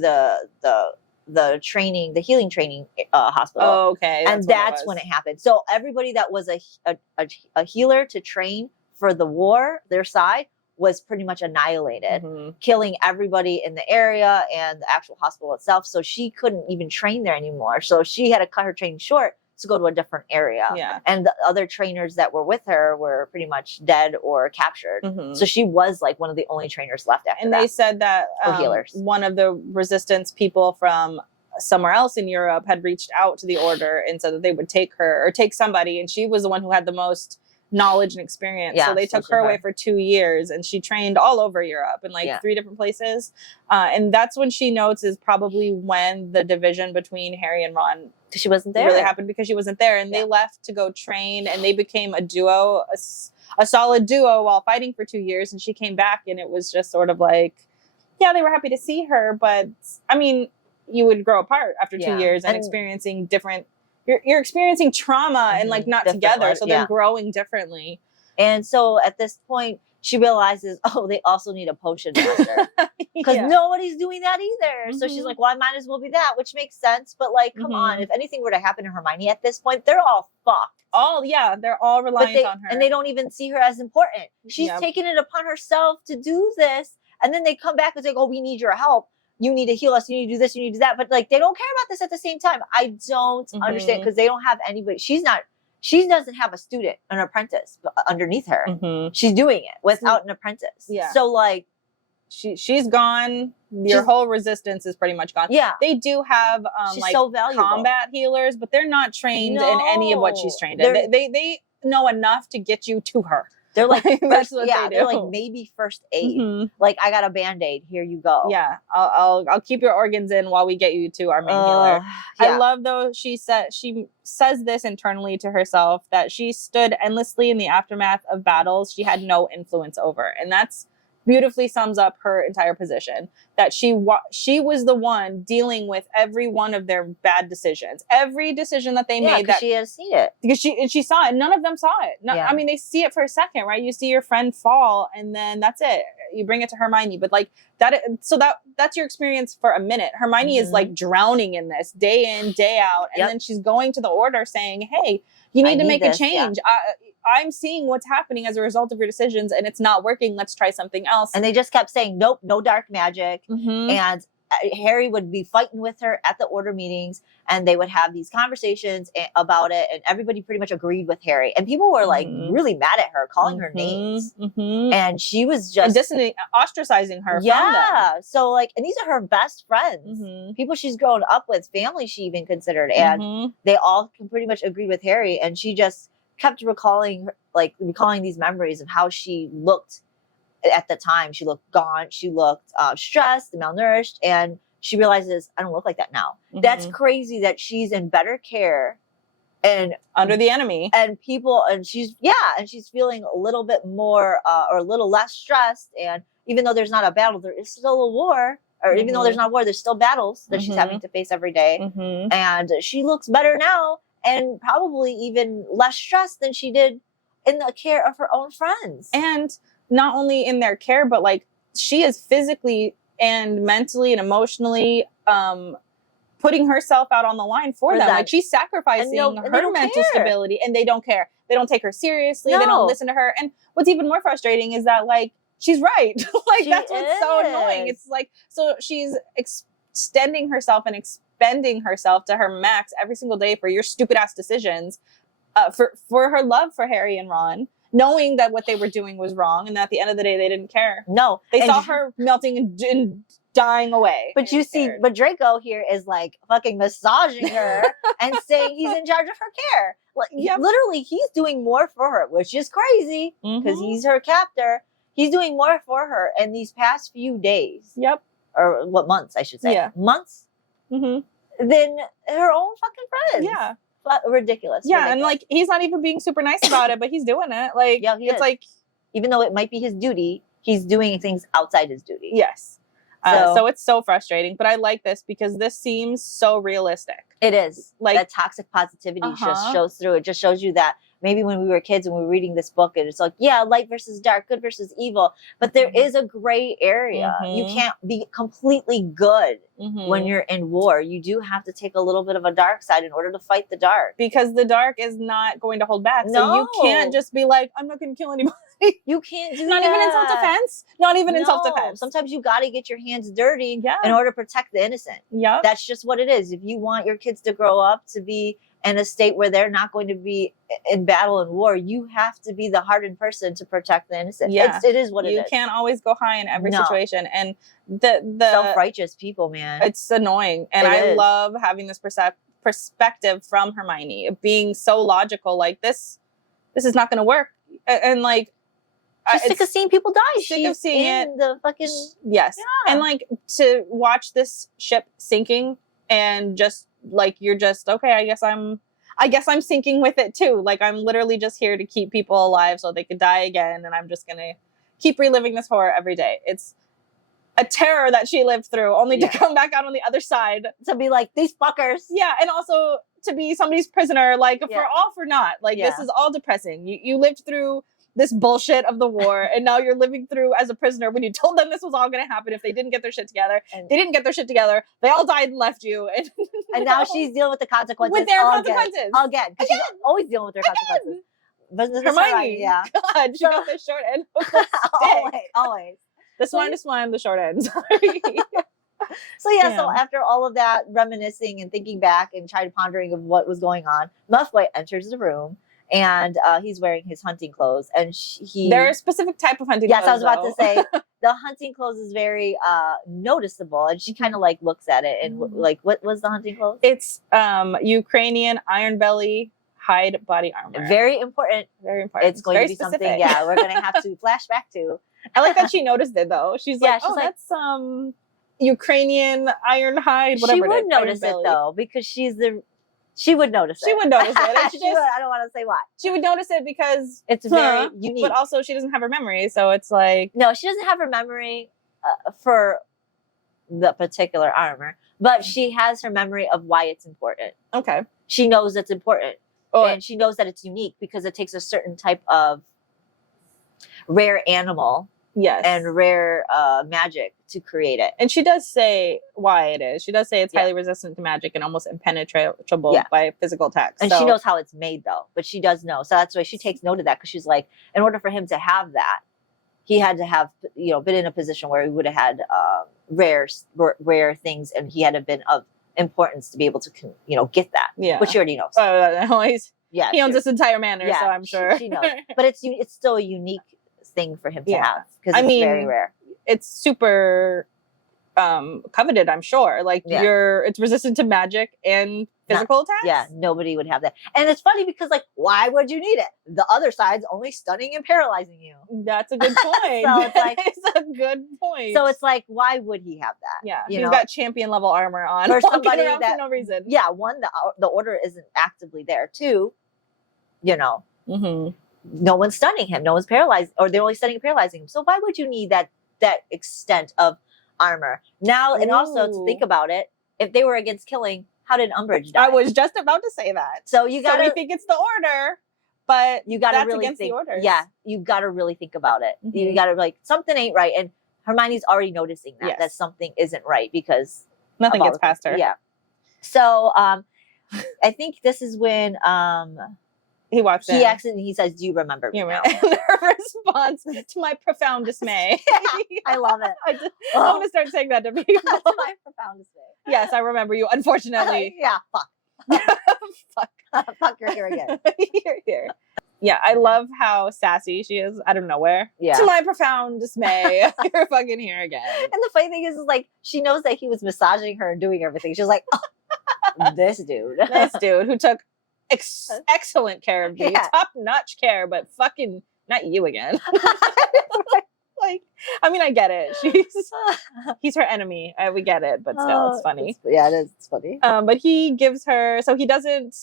the training, the healing training hospital. Oh, okay. That's when it happened. So everybody that was a healer to train for the war, their side, was pretty much annihilated, killing everybody in the area and the actual hospital itself. So she couldn't even train there anymore. So she had to cut her training short to go to a different area. Yeah. And the other trainers that were with her were pretty much dead or captured. So she was like one of the only trainers left after and that. they said that healers. One of the resistance people from somewhere else in Europe had reached out to the order and said that they would take her or take somebody. And she was the one who had the most knowledge and experience. Yeah, so they took her away for 2 years, and she trained all over Europe in 3 different places. And that's when she notes is probably when the division between Harry and Ron, she wasn't there, really happened, because she wasn't there, and they left to go train, and they became a duo, a solid duo while fighting for 2 years. And she came back, and it was just sort of like, yeah, they were happy to see her, but I mean, you would grow apart after 2 years and experiencing different. You're experiencing trauma and like not different together, life, so they're growing differently. And so at this point, she realizes, oh, they also need a potion master because nobody's doing that either. So she's like, well, I might as well be that, which makes sense. But like, come on, if anything were to happen to Hermione at this point, they're all fucked. They're all reliant on her, and they don't even see her as important. She's taken it upon herself to do this, and then they come back and say, oh, we need your help. You need to heal us. You need to do this. You need to do that. But like, they don't care about this at the same time. I don't understand, because they don't have anybody. She doesn't have a student, an apprentice underneath her. She's doing it without an apprentice. Yeah. So like, she's gone. Your whole resistance is pretty much gone. Yeah. They do have she's so valuable. Combat healers, but they're not trained in any of what she's trained in. They know enough to get you to her. They're like, that's what they do. They're like maybe first aid. Like, I got a Band-Aid. Here you go. Yeah, I'll keep your organs in while we get you to our main healer. I love, though, she says this internally to herself, that she stood endlessly in the aftermath of battles she had no influence over, and that's beautifully sums up her entire position. That she was the one dealing with every one of their bad decisions, every decision that they made. That she has seen it, because she saw it. None of them saw it. I mean, they see it for a second, right? You see your friend fall, and then that's it. You bring it to Hermione, but like that. So that's your experience for a minute. Hermione is like drowning in this day in, day out, and then she's going to the order saying, "Hey, you need to make a change. I'm seeing what's happening as a result of your decisions, and it's not working. Let's try something else." And they just kept saying, nope, no dark magic. And Harry would be fighting with her at the order meetings, and they would have these conversations about it, and everybody pretty much agreed with Harry, and people were like really mad at her, calling her names, and she was just ostracizing her. Yeah, so like, and these are her best friends, people she's grown up with, family she even considered, and they all pretty much agreed with Harry, and she just kept recalling these memories of how she looked at the time. She looked gaunt, she looked stressed and malnourished, and she realizes, I don't look like that now. That's crazy that she's in better care and under the enemy, and people, and she's feeling a little bit more or a little less stressed, and even though there's not a battle, there is still a war, or even though there's not a war, there's still battles that she's having to face every day, and she looks better now, and probably even less stressed than she did in the care of her own friends. And not only in their care, but like, she is physically and mentally and emotionally putting herself out on the line for them. Like, she's sacrificing her mental stability, and they don't care. They don't take her seriously. They don't listen to her. And what's even more frustrating is that, like, she's right. Like, that's what's so annoying. It's like, so she's extending herself and expending herself to her max every single day for your stupid ass decisions, for her love for Harry and Ron, knowing that what they were doing was wrong, and that at the end of the day, they didn't care. No. They saw her melting and dying away. But you see, but Draco here is like fucking massaging her and saying he's in charge of her care. Like, literally, he's doing more for her, which is crazy because he's her captor. He's doing more for her in these past few days. Yep. Or what, months, I should say. Yeah. Months? Than her own fucking friends. Yeah. Ridiculous. Yeah, ridiculous. and like, he's not even being super nice about it, but he's doing it. Like, it's like, even though it might be his duty, he's doing things outside his duty. Yes. So it's so frustrating, but I like this because this seems so realistic. It is. Like, that toxic positivity just shows through. It just shows you that maybe when we were kids and we were reading this book, and it's like, yeah, light versus dark, good versus evil, but there is a gray area. You can't be completely good when you're in war. You do have to take a little bit of a dark side in order to fight the dark. Because the dark is not going to hold back. So you can't just be like, I'm not going to kill anybody. You can't do not that. Even in self-defense. Not even in self-defense. Sometimes you got to get your hands dirty in order to protect the innocent. Yeah. That's just what it is. If you want your kids to grow up to be in a state where they're not going to be in battle and war, you have to be the hardened person to protect the innocent. Yeah. It is what it is. You can't always go high in every situation. And the self-righteous people, man. It's annoying. And I love having this perspective from Hermione, being so logical. Like, this is not going to work. And like, she's sick of seeing people die. Sick of seeing it. The fucking yes. Yeah. And like, to watch this ship sinking, and just like, you're just, okay, I guess I'm sinking with it too. Like, I'm literally just here to keep people alive so they could die again, and I'm just gonna keep reliving this horror every day. It's a terror that she lived through, only to come back out on the other side to be like, these fuckers. Yeah, and also to be somebody's prisoner, like, for all for naught. Like, this is all depressing. You lived through this bullshit of the war, and now you're living through as a prisoner when you told them this was all going to happen if they didn't get their shit together. And they didn't get their shit together. They all died and left you. And now she's dealing with the consequences. With their consequences. Again. Because she's always dealing with their consequences. Hermione, God, she got the short end of the stick. Always. The swine to swine, the short end. Sorry. So after all of that reminiscing and thinking back and trying pondering of what was going on, Malfoy enters the room. And he's wearing his hunting clothes, and they're a specific type of hunting clothes. Yes, I was about to say the hunting clothes is very noticeable, and she kind of like looks at it and like, what was the hunting clothes? It's Ukrainian iron belly hide body armor. Very important. Very important. It's going to be specific. Something. Yeah, we're going to have to flash back to. I like that she noticed it though. She's like, that's Ukrainian iron hide. Whatever. She would notice it though, because she would notice it. She would notice it. And I don't want to say why. She would notice it because it's very unique. But also, she doesn't have her memory, so it's like... No, she doesn't have her memory for the particular armor, but she has her memory of why it's important. Okay. She knows it's important. And she knows that it's unique because it takes a certain type of rare animal and rare magic to create it. And she does say why it is. She does say it's highly resistant to magic and almost impenetrable by physical attacks. And she knows how it's made though, but she does know. So that's why she takes note of that, because she's like, in order for him to have that, he had to have, been in a position where he would have had rare things, and he had to have been of importance to be able to, get that. Yeah. Which she already knows. He owns this entire manor, so I'm sure. She knows. But it's still a unique thing for him to have, because it's very rare. It's super coveted, I'm sure. Like it's resistant to magic and physical attacks. Yeah, nobody would have that. And it's funny because, like, why would you need it? The other side's only stunning and paralyzing you. That's a good point. So it's like, it's a good point. So it's like, why would he have that? Yeah, he's got champion level armor on for somebody around for no reason. Yeah, one, the order isn't actively there. Two, no one's stunning him, no one's paralyzed, or they're only stunning and paralyzing him. So why would you need that extent of armor now? And also, to think about it, if they were against killing, how did Umbridge die? I was just about to say that. So we think it's the order, but you got to really against think. The orders. Yeah, you got to really think about it. You got to something ain't right, and Hermione's already noticing that something isn't right, because nothing gets past her. Yeah. So I think this is when he walks in. He accidentally, he says, "Do you remember me?" And her response, to my profound dismay. I love it. I want to start saying that to people. To my profound dismay. Yes, I remember you. Unfortunately. Yeah. Fuck. Fuck. You're here again. You're here. Yeah, I love how sassy she is out of nowhere. Yeah. To my profound dismay, you're fucking here again. And the funny thing is like, she knows that he was massaging her and doing everything. She's like, this dude who took excellent care of me, top-notch care, but fucking not you again. Like, I mean, I get it. He's her enemy. We get it, but still, it's funny. It is. It's funny. But he gives her, so he doesn't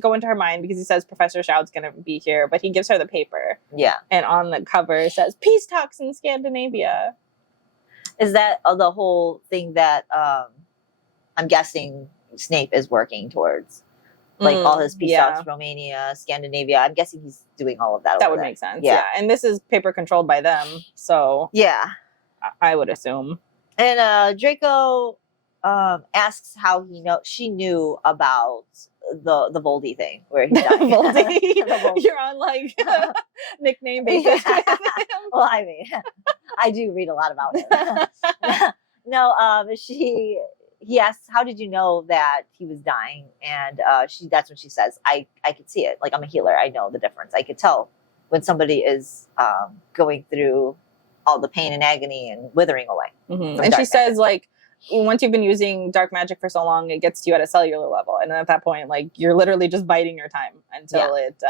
go into her mind, because he says Professor Shout's gonna be here, but he gives her the paper. Yeah. And on the cover it says "Peace Talks in Scandinavia." Is that the whole thing that I'm guessing Snape is working towards? Like all his peace talks, Romania, Scandinavia. I'm guessing he's doing all of that. That would make sense. Yeah. And this is paper controlled by them, so yeah, I would assume. And Draco asks how she knew about the Voldy thing, where he died. Voldy. You're on like nickname basis. Well, I mean, I do read a lot about him. No, he asks, how did you know that he was dying? And that's when she says, I could see it. Like, I'm a healer. I know the difference. I could tell when somebody is going through all the pain and agony and withering away. And she says, like, once you've been using dark magic for so long, it gets to you at a cellular level. And then at that point, like, you're literally just biding your time until it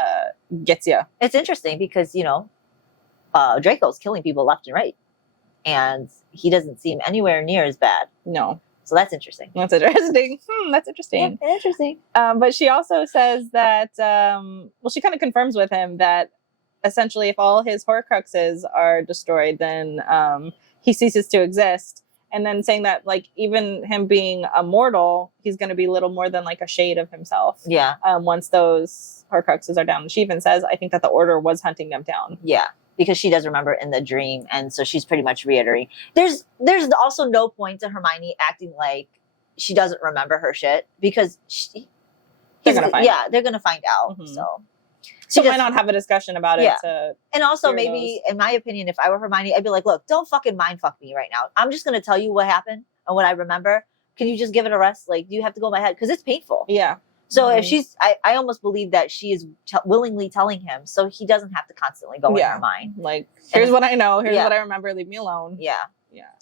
gets you. It's interesting because, Draco's killing people left and right. And he doesn't seem anywhere near as bad. No. So that's interesting. That's interesting. That's interesting. Yeah, interesting. But she also says that, she kind of confirms with him that essentially if all his Horcruxes are destroyed, then he ceases to exist. And then saying that, like, even him being immortal, he's going to be little more than like a shade of himself. Yeah. Once those Horcruxes are down. She even says, I think that the Order was hunting them down. Yeah. Because she does remember in the dream, and so she's pretty much reiterating. There's also no point to Hermione acting like she doesn't remember her shit, because they're gonna find out. So why not have a discussion about it? And also, maybe in my opinion, if I were Hermione, I'd be like, look, don't fucking mind fuck me right now. I'm just gonna tell you what happened and what I remember. Can you just give it a rest? Like, do you have to go in my head? Because it's painful. Yeah. So if I almost believe that she is willingly telling him, so he doesn't have to constantly go in her mind. Like, here's what I know, here's what I remember, leave me alone. Yeah.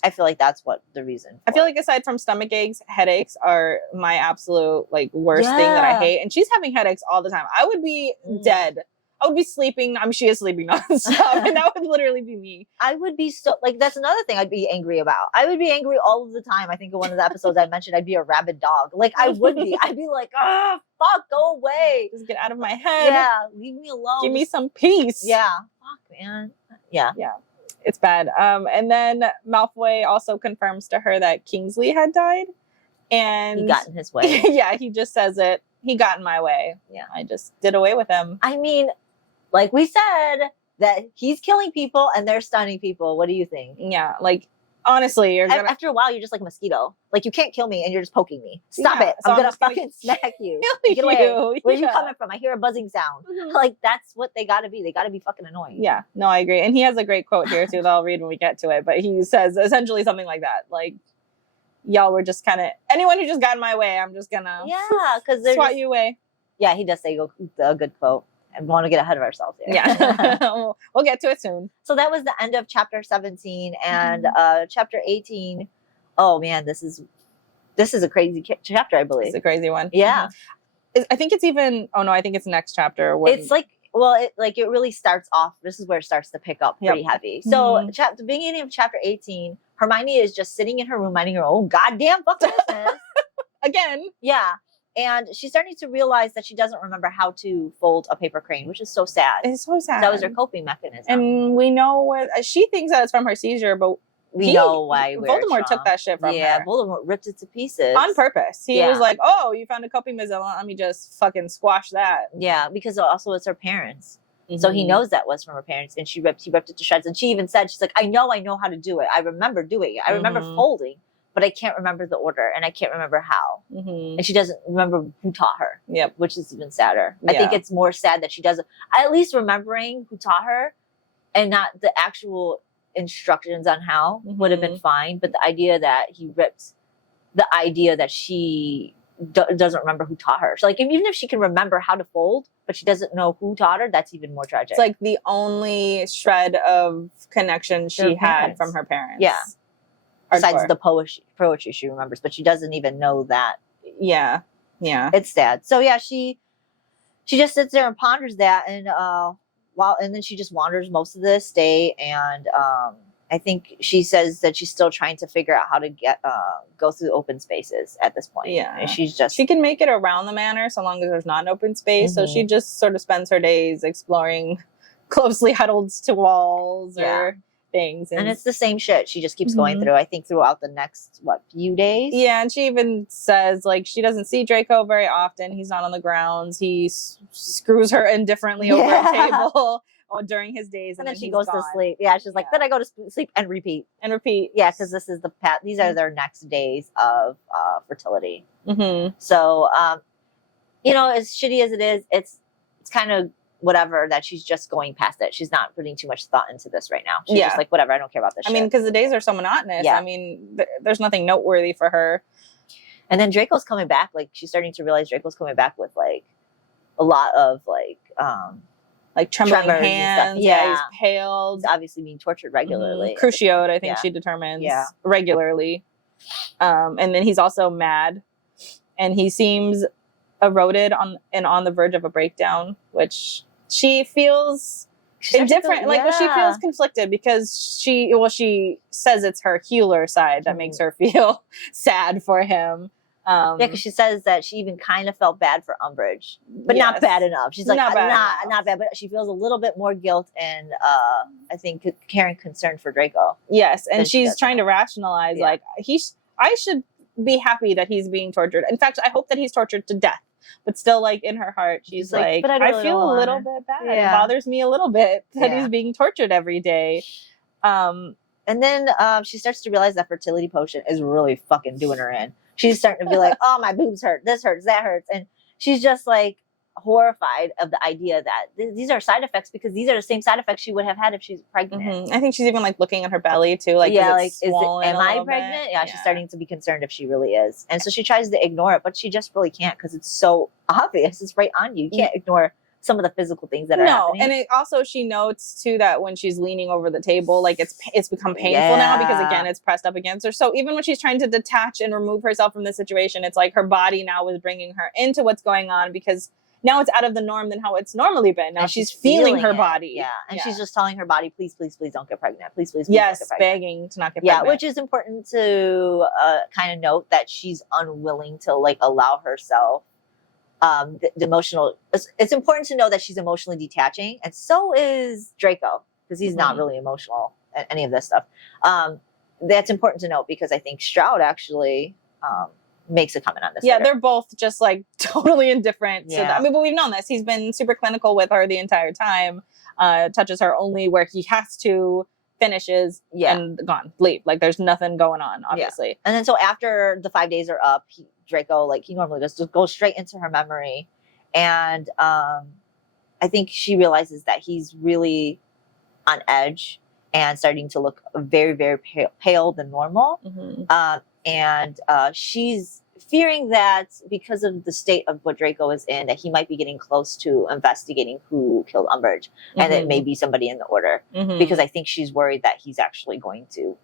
I feel like that's what the reason. I feel like aside from stomach aches, headaches are my absolute like worst thing that I hate. And she's having headaches all the time. I would be dead. I would be sleeping. She is sleeping nonstop, and that would literally be me. I would be so, like, that's another thing I'd be angry about. I would be angry all of the time. I think in one of the episodes I mentioned I'd be a rabid dog. Like, I would be. I'd be like, fuck, go away. Just get out of my head. Yeah, leave me alone. Give me some peace. Yeah. Fuck, man. Yeah. Yeah. It's bad. And then Malfoy also confirms to her that Kingsley had died. And he got in his way. Yeah, he just says it. He got in my way. Yeah. I just did away with him. I mean, like we said, that he's killing people and they're stunning people. What do you think? Yeah, like, Honestly, you're gonna after a while, you're just like a mosquito. Like, you can't kill me, and you're just poking me. Stop it! so I'm gonna just gonna fucking smack you. kill Get away! you. Where's you coming from? I hear a buzzing sound. Mhm. Like, that's what they gotta be. They gotta be fucking annoying. Yeah, no, I agree. And he has a great quote here too that I'll read when we get to it. But he says essentially something like that, like, y'all were just kind of, anyone who just got in my way, I'm just gonna because swat you away. Yeah, he does say a good quote. I want to get ahead of ourselves here. Yeah. We'll get to it soon. So that was the end of chapter 17, and chapter 18. Oh man, this is a crazy chapter, I believe. It's a crazy one. Yeah. I think it's even, oh no, I think it's next chapter. It's like, well, it really starts off, this is where it starts to pick up pretty heavy. So the beginning of chapter 18, Hermione is just sitting in her room minding her own goddamn fucking business. Again. Yeah. And she's starting to realize that she doesn't remember how to fold a paper crane, which is so sad. It's so sad. That was her coping mechanism. And we know where, she thinks that it's from her seizure, but we know why. Voldemort took that shit from her. Yeah, Voldemort ripped it to pieces. On purpose. He was like, oh, you found a coping mechanism. Let me just fucking squash that. Yeah, because also it's her parents. So he knows that was from her parents, and he ripped it to shreds. And she even said, she's like, I know how to do it. I remember doing it. I remember folding, but I can't remember the order, and I can't remember how. And she doesn't remember who taught her, which is even sadder. I think it's more sad that she doesn't, at least remembering who taught her and not the actual instructions on how would have been fine. But the idea that he ripped, the idea that she doesn't remember who taught her. So like, even if she can remember how to fold, but she doesn't know who taught her, that's even more tragic. It's like the only shred of connection she had from her parents. Yeah. Besides the poetry she remembers, but she doesn't even know that. Yeah. Yeah. It's sad. So yeah, she just sits there and ponders that, and and then she just wanders most of the day, and I think she says that she's still trying to figure out how to go through open spaces at this point. Yeah. And she can make it around the manor so long as there's not an open space. So she just sort of spends her days exploring closely huddled to walls or things. And it's the same shit she just keeps going through, I think, throughout the next, few days? Yeah, and she even says, like, she doesn't see Draco very often. He's not on the grounds. He screws her indifferently over a table during his days, and then she goes to sleep. Yeah, she's like, then I go to sleep and repeat. And repeat. Yeah, because this is these are their next days of fertility. So, as shitty as it is, it's kind of whatever that she's just going past it. She's not putting too much thought into this right now. She's just like, whatever, I don't care about this shit. I mean, because the days are so monotonous. Yeah. I mean, there's nothing noteworthy for her. And then Draco's coming back. Like, she's starting to realize Draco's coming back with, like, a lot of, like trembling hands. Yeah, he's pale. He's obviously being tortured regularly. Crucioed, I think she determines. Yeah. Regularly. And then he's also mad. And he seems eroded on the verge of a breakdown, which she feels indifferent. She feels conflicted because she says it's her healer side that makes her feel sad for him. Because she says that she even kind of felt bad for Umbridge, but not bad enough. She's like, not bad, but she feels a little bit more guilt and I think caring concern for Draco. Yes, and she's trying to rationalize like I should be happy that he's being tortured. In fact, I hope that he's tortured to death. But still, like, in her heart, she's like, but I feel a little bit bad. Yeah. It bothers me a little bit that he's being tortured every day. And then she starts to realize that fertility potion is really fucking doing her in. She's starting to be like, oh, my boobs hurt. This hurts. That hurts. And she's just, like, horrified of the idea that these are side effects because these are the same side effects she would have had if she's pregnant. I think she's even like looking at her belly too, like am I pregnant? Yeah, she's starting to be concerned if she really is, and so she tries to ignore it, but she just really can't because it's so obvious. It's right on you. You can't ignore some of the physical things that are happening. And it also, she notes too that when she's leaning over the table, like it's become painful now because again it's pressed up against her. So even when she's trying to detach and remove herself from the situation, it's like her body now is bringing her into what's going on because now it's out of the norm than how it's normally been. Now she's feeling her body. Yeah. And she's just telling her body, please, please, please don't get pregnant. Please, please, please don't get pregnant. Begging to not get pregnant. Yeah, which is important to kind of note that she's unwilling to like allow herself the emotional. It's important to know that she's emotionally detaching. And so is Draco, because he's not really emotional at any of this stuff. That's important to note because I think Stroud actually makes a comment on this. Yeah, they're both just like totally indifferent. Yeah. I mean, but we've known this. He's been super clinical with her the entire time. Touches her only where he has to. finishes and gone, leave. Like there's nothing going on, obviously. Yeah. And then so after the 5 days are up, Draco, like he normally does, just goes straight into her memory. And I think she realizes that he's really on edge and starting to look very, very pale than normal. And she's fearing that because of the state of what Draco is in, that he might be getting close to investigating who killed Umbridge, and it may be somebody in the Order. Because I think she's worried that he's actually going to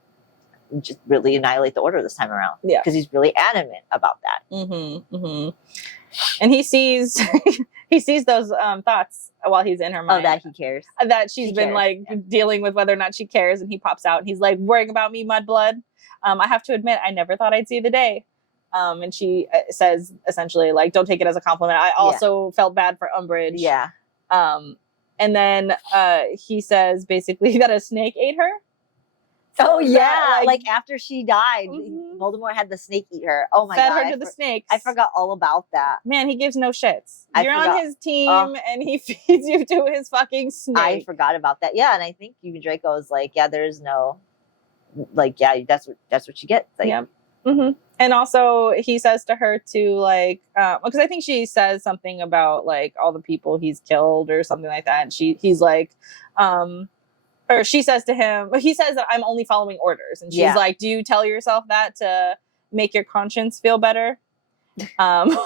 just really annihilate the Order this time around. Yeah, because he's really adamant about that. And he sees he sees those thoughts while he's in her mind. Oh, that he cares. That she's been like dealing with whether or not she cares, and he pops out and he's like, worrying about me, mudblood. I have to admit, I never thought I'd see the day. And she says essentially like, don't take it as a compliment. I also felt bad for Umbridge. Yeah. And then he says basically that a snake ate her. So like after she died, Voldemort had the snake eat her. Oh my god. Fed her to the snakes. I forgot all about that. Man, he gives no shits. You're on his team and he feeds you to his fucking snake. I forgot about that. Yeah, and I think even Draco is like, yeah, there's no like, yeah, that's what you get. Like, And also he says to her to like, because I think she says something about like all the people he's killed or something like that. And he's like, or she says to him, he says that I'm only following orders. And she's like, do you tell yourself that to make your conscience feel better? And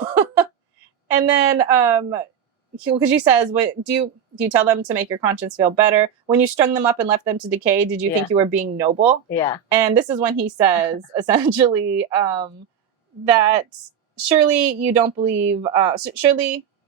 then, because she says, do you tell them to make your conscience feel better? When you strung them up and left them to decay, did you think you were being noble? Yeah. And this is when he says, essentially, that surely you don't believe,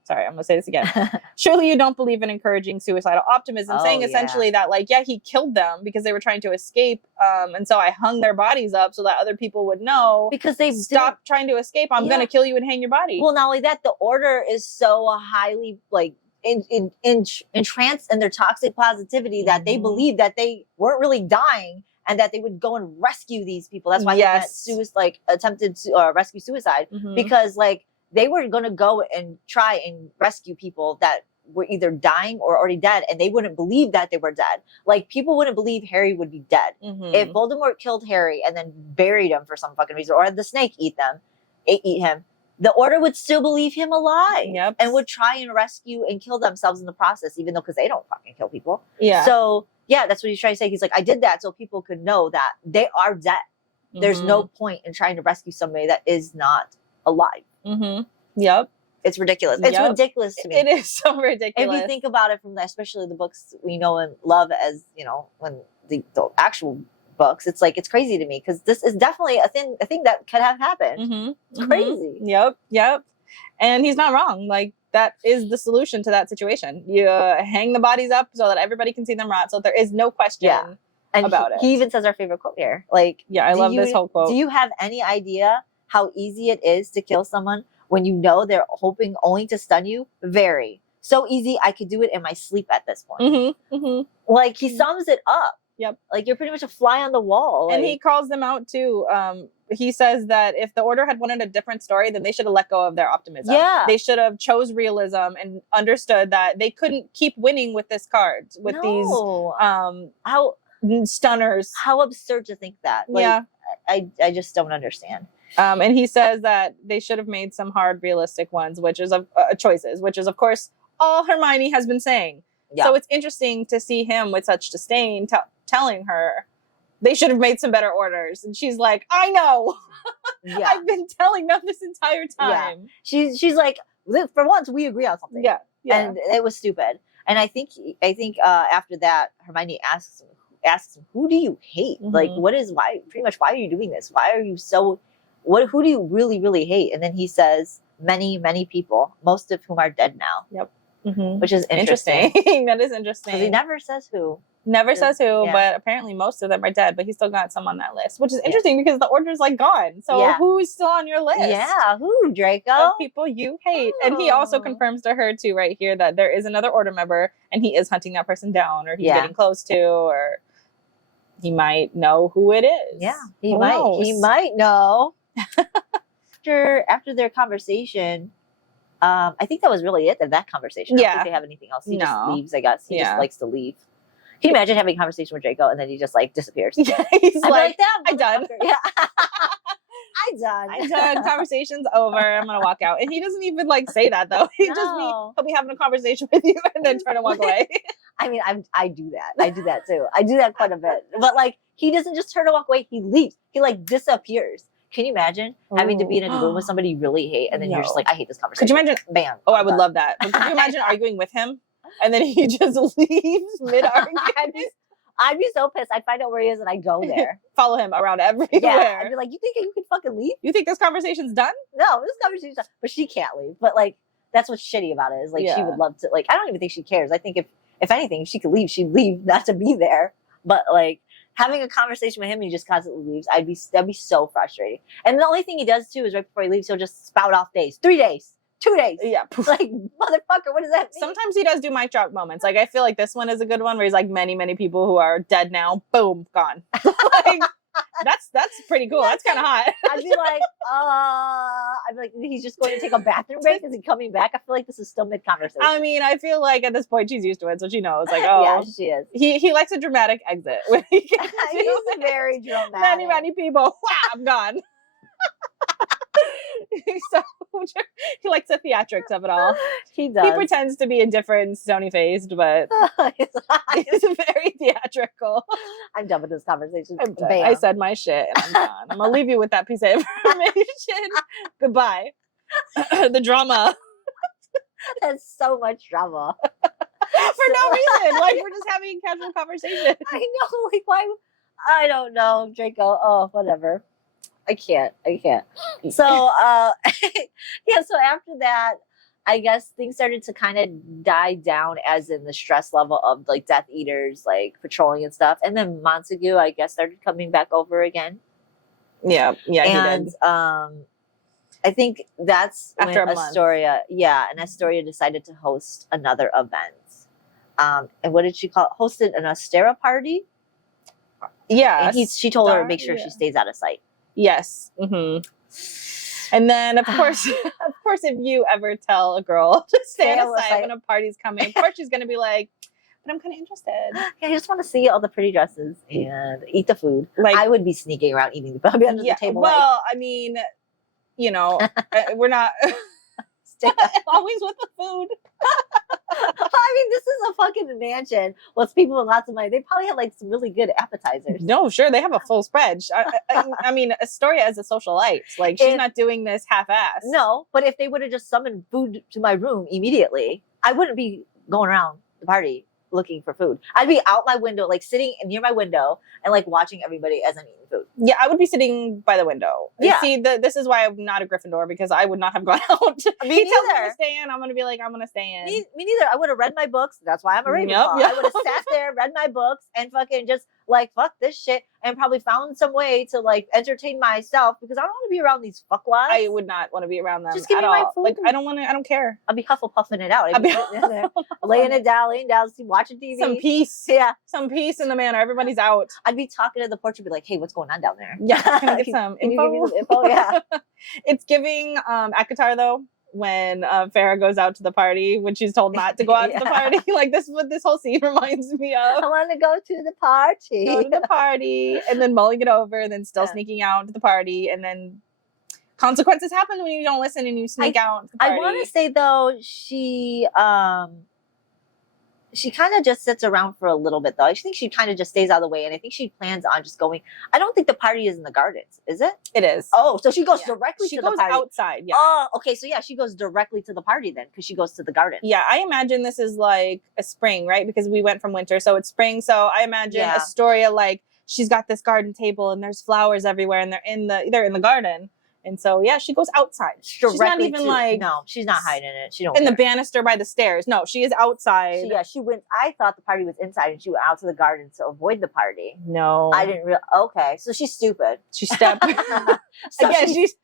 sorry, I'm going to say this again. Surely you don't believe in encouraging suicidal optimism, saying essentially that like, yeah, he killed them because they were trying to escape. And so I hung their bodies up so that other people would know, because they stopped trying to escape. I'm going to kill you and hang your body. Well, not only that, the Order is so highly like entranced in their toxic positivity that they believe that they weren't really dying and that they would go and rescue these people. That's why he attempted to rescue suicide, because like, they were going to go and try and rescue people that were either dying or already dead, and they wouldn't believe that they were dead. Like, people wouldn't believe Harry would be dead. If Voldemort killed Harry and then buried him for some fucking reason, or had the snake eat him, the Order would still believe him alive and would try and rescue and kill themselves in the process, even though, because they don't fucking kill people. Yeah. So, yeah, that's what he's trying to say. He's like, I did that so people could know that they are dead. There's no point in trying to rescue somebody that is not alive. Yep. It's ridiculous. It's ridiculous to me. It is so ridiculous. If you think about it from especially the books we know and love as, when the actual books, it's like, it's crazy to me, because this is definitely a thing that could have happened. It's crazy. Yep. And he's not wrong. Like, that is the solution to that situation. You hang the bodies up so that everybody can see them rot, so there is no question about it. He even says our favorite quote here. Like, I love this whole quote. Do you have any idea how easy it is to kill someone when you know they're hoping only to stun you? Very. So easy, I could do it in my sleep at this point. Like, he sums it up. Yep. Like, you're pretty much a fly on the wall. And he calls them out too. He says that if the Order had wanted a different story, then they should have let go of their optimism. Yeah. They should have chose realism and understood that they couldn't keep winning with this card, with these how stunners. How absurd to think that. Like, I just don't understand. And he says that they should have made some hard, realistic ones, which is choices, which is, of course, all Hermione has been saying. Yeah. So it's interesting to see him with such disdain telling her they should have made some better orders. And she's like, I know. I've been telling them this entire time. Yeah. She's like, for once, we agree on something. Yeah. And it was stupid. And I think after that, Hermione asks him, who do you hate? Like, why are you doing this? Why are you so... who do you really, really hate? And then he says, many, many people, most of whom are dead now. Yep. Which is interesting. That is interesting. He never says who. But apparently most of them are dead, but he still got some on that list, which is interesting because the Order's like gone. So who's still on your list? Yeah, who, Draco? Of people you hate. And he also confirms to her too right here that there is another Order member and he is hunting that person down, or he's getting close to, or he might know who it is. Yeah, he might know. After their conversation, I think that was really it. That conversation. I don't think they have anything else. He just leaves. I guess he just likes to leave Can you imagine having a conversation with Draco and then he just like disappears? Yeah, he's like, that I done. Yeah. I done. Conversation's over. I'm gonna walk out. And he doesn't even like say that though. He'll be having a conversation with you and then turn and walk away. I mean, I do that. I do that too. I do that quite a bit. But like, he doesn't just turn and walk away. He leaves. He like disappears. Can you imagine having to be in a room with somebody you really hate and then you're just like, I hate this conversation. Could you imagine? Bam. Oh, I would love that. But could you imagine arguing with him and then he just leaves mid-argument? I'd be so pissed. I'd find out where he is and I'd go there. Follow him around everywhere. Yeah, I'd be like, you think you can fucking leave? You think this conversation's done? No, this conversation's done. But she can't leave. But like, that's what's shitty about it is like, she would love to, like, I don't even think she cares. I think if anything, if she could leave, she'd leave not to be there. But like, having a conversation with him and he just constantly leaves, that'd be so frustrating. And the only thing he does too is right before he leaves, he'll just spout off days. 3 days. 2 days. Yeah. Like, motherfucker, what does that mean? Sometimes he does do mic drop moments. Like, I feel like this one is a good one where he's like, many, many people who are dead now, boom, gone. Like, that's pretty cool. That's kind of hot. I'd be like, he's just going to take a bathroom break? Is he coming back? I feel like this is still mid-conversation. I mean, I feel like at this point she's used to it, so she knows. Like, oh. Yeah, she is. He likes a dramatic exit. When he gets He's very dramatic. Many people. Wow, I'm gone. So he likes the theatrics of it all. He does. He pretends to be indifferent, stony faced, but he's very theatrical. I'm done with this conversation. I said my shit and I'm done. I'm gonna leave you with that piece of information. Goodbye. The drama. That's so much drama. For no reason. Like, we're just having a casual conversation. I know. Like, why? I don't know, Draco. Oh, whatever. I can't. So, yeah, so after that, I guess things started to kind of die down as in the stress level of like Death Eaters, like patrolling and stuff. And then Montague, I guess, started coming back over again. Yeah, and, he did. I think that's After when Astoria, and Astoria decided to host another event. And what did she call it? Hosted an Astera party? Yeah. And she told her to make sure she stays out of sight. Yes. Mm-hmm. And then, of course, if you ever tell a girl to stay out of sight when a party's coming, of course she's going to be like, but I'm kind of interested. Yeah, I just want to see all the pretty dresses and eat the food. Like, I would be sneaking around eating the food. I'd be under the table. Well, I mean, you know, we're not always with the food. I mean, this is a fucking mansion with people with lots of money. They probably have like some really good appetizers. No, sure, they have a full spread. I mean, Astoria is a socialite. Like, she's not doing this half-assed. No, but if they would have just summoned food to my room immediately, I wouldn't be going around the party looking for food. I'd be out my window, like sitting near my window and like watching everybody as I'm eating food. Yeah, I would be sitting by the window. Yeah. See, this is why I'm not a Gryffindor, because I would not have gone out. Me He tells me neither. to stay in, I'm going to be like, I'm going to stay in. Me neither. I would have read my books. That's why I'm a Ravenclaw. I would have sat there, read my books, and fucking just like, fuck this shit, and probably found some way to like entertain myself because I don't want to be around these fuckwads. I would not want to be around them just give at me all. my food. Like, I don't care. I'll be Hufflepuffing it out. I'd be sitting there, laying down, watching TV. Some peace. Yeah. Some peace in the manor. Everybody's out. I'd be talking to the porch and be like, hey, what's going on down there? Yeah. Can I get some Can info? you give me some info? Yeah. It's giving Akatar, though, when Farrah goes out to the party, when she's told not to go out to the party. Like, this is what this whole scene reminds me of. I want to go to the party. Go to the party, and then mulling it over, and then still sneaking out to the party, and then consequences happen when you don't listen and you sneak out to the party. I want to say, though, she kind of just sits around for a little bit, though. I think she kind of just stays out of the way, and I think she plans on just going. I don't think the party is in the gardens, is it? It is. Oh, so she goes directly to the party. She goes outside, yeah. Oh, okay, so yeah, she goes directly to the party then, because she goes to the garden. Yeah, I imagine this is like a spring, right? Because we went from winter, so it's spring. So I imagine Astoria, like, she's got this garden table, and there's flowers everywhere, and they're in the garden. And so, yeah, she goes outside. She's not even no, she's not hiding it. She don't. In the banister by the stairs. No, she is outside. She went. I thought the party was inside, and she went out to the garden to avoid the party. No, I didn't. Okay, so she's stupid. She stepped. Again, she's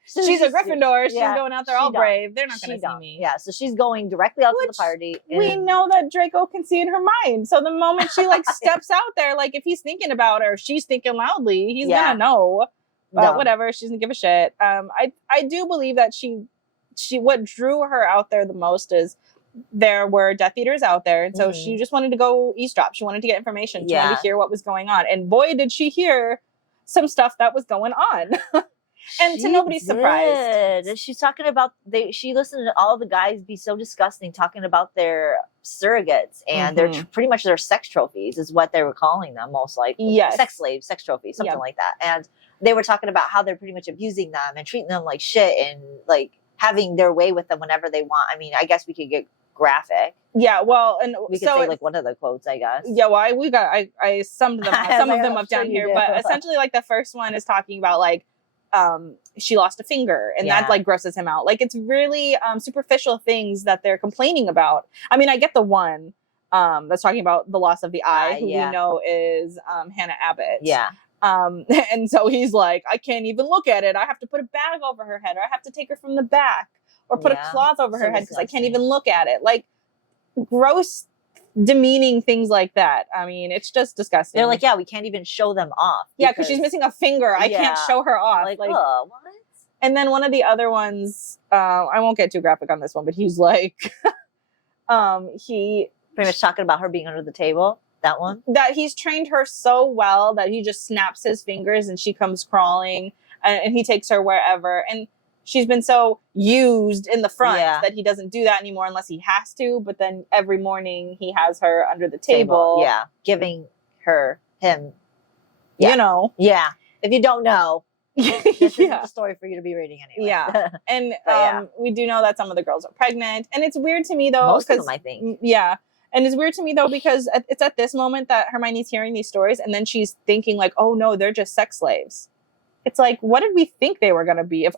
a Gryffindor. She's going out there all brave. They're not going to see me. Yeah, so she's going directly out to the party. We know that Draco can see in her mind. So the moment she like steps out there, like if he's thinking about her, she's thinking loudly, he's gonna know. But whatever, she doesn't give a shit. I do believe that she what drew her out there the most is there were Death Eaters out there. And so she just wanted to go eavesdrop. She wanted to get information. She wanted to hear what was going on. And boy, did she hear some stuff that was going on. And to nobody's surprise. She's talking about, she listened to all the guys be so disgusting talking about their surrogates. And they're pretty much their sex trophies is what they were calling them, most likely. Yes. Sex slaves, sex trophies, something like that. And they were talking about how they're pretty much abusing them and treating them like shit and like having their way with them whenever they want. I mean, I guess we could get graphic. Yeah, well, and we could say like one of the quotes, I guess. Yeah, well, I summed them up, some of them up down here, but essentially, like the first one is talking about like she lost a finger, and that like grosses him out. Like it's really superficial things that they're complaining about. I mean, I get the one that's talking about the loss of the eye, who we know is Hannah Abbott. Yeah. And so he's like, I can't even look at it. I have to put a bag over her head, or I have to take her from the back, or put a cloth over her head because I can't even look at it. Like gross, demeaning things like that. I mean, it's just disgusting. They're like, yeah, we can't even show them off. Yeah, because she's missing a finger. I can't show her off. Like oh, what? And then one of the other ones, I won't get too graphic on this one, but he's like, he pretty much talking about her being under the table. That one? That he's trained her so well that he just snaps his fingers and she comes crawling and he takes her wherever. And she's been so used in the front that he doesn't do that anymore unless he has to. But then every morning he has her under the table. Yeah. Giving him. You know. Yeah. If you don't know, this isn't the story for you to be reading anyway. Yeah. And we do know that some of the girls are pregnant. And it's weird to me though. Most of them, I think. Yeah. And it's weird to me, though, because it's at this moment that Hermione's hearing these stories, and then she's thinking, like, oh, no, they're just sex slaves. It's like, what did we think they were going to be? If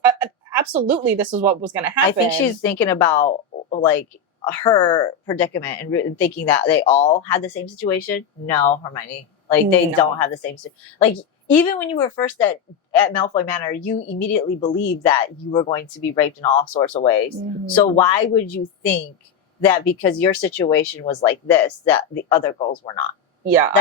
absolutely, this is what was going to happen. I think she's thinking about, like, her predicament and thinking that they all had the same situation. No, Hermione. Like, they don't have the same... Like, even when you were first at Malfoy Manor, you immediately believed that you were going to be raped in all sorts of ways. Mm-hmm. So why would you think that because your situation was like this, that the other girls were not? Yeah.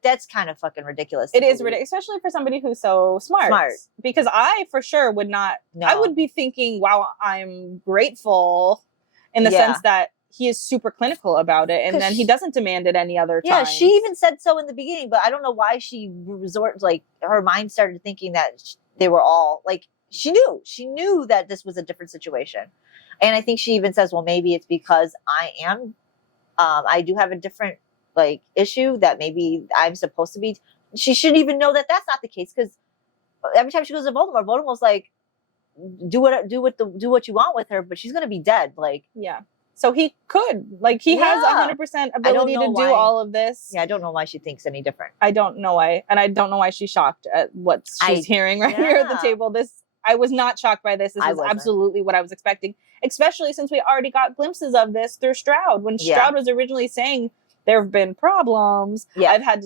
That's kind of fucking ridiculous. It is ridiculous, especially for somebody who's so smart. Because I, for sure, would not, I would be thinking, wow, I'm grateful in the sense that he is super clinical about it. And then he doesn't demand it any other time. Yeah, she even said so in the beginning, but I don't know why she her mind started thinking that they were all, like, she knew that this was a different situation. And I think she even says, well, maybe it's because I do have a different, like, issue that maybe I'm supposed to be. She shouldn't even know that that's not the case, because every time she goes to Voldemort's like, do what you want with her, but she's going to be dead. Like, yeah. So he could, like, he has 100% ability to do all of this. Yeah, I don't know why she thinks any different. I don't know why. And I don't know why she's shocked at what she's hearing right here at the table. I was not shocked by this. This is absolutely what I was expecting, especially since we already got glimpses of this through Stroud. When Stroud was originally saying there have been problems, I've had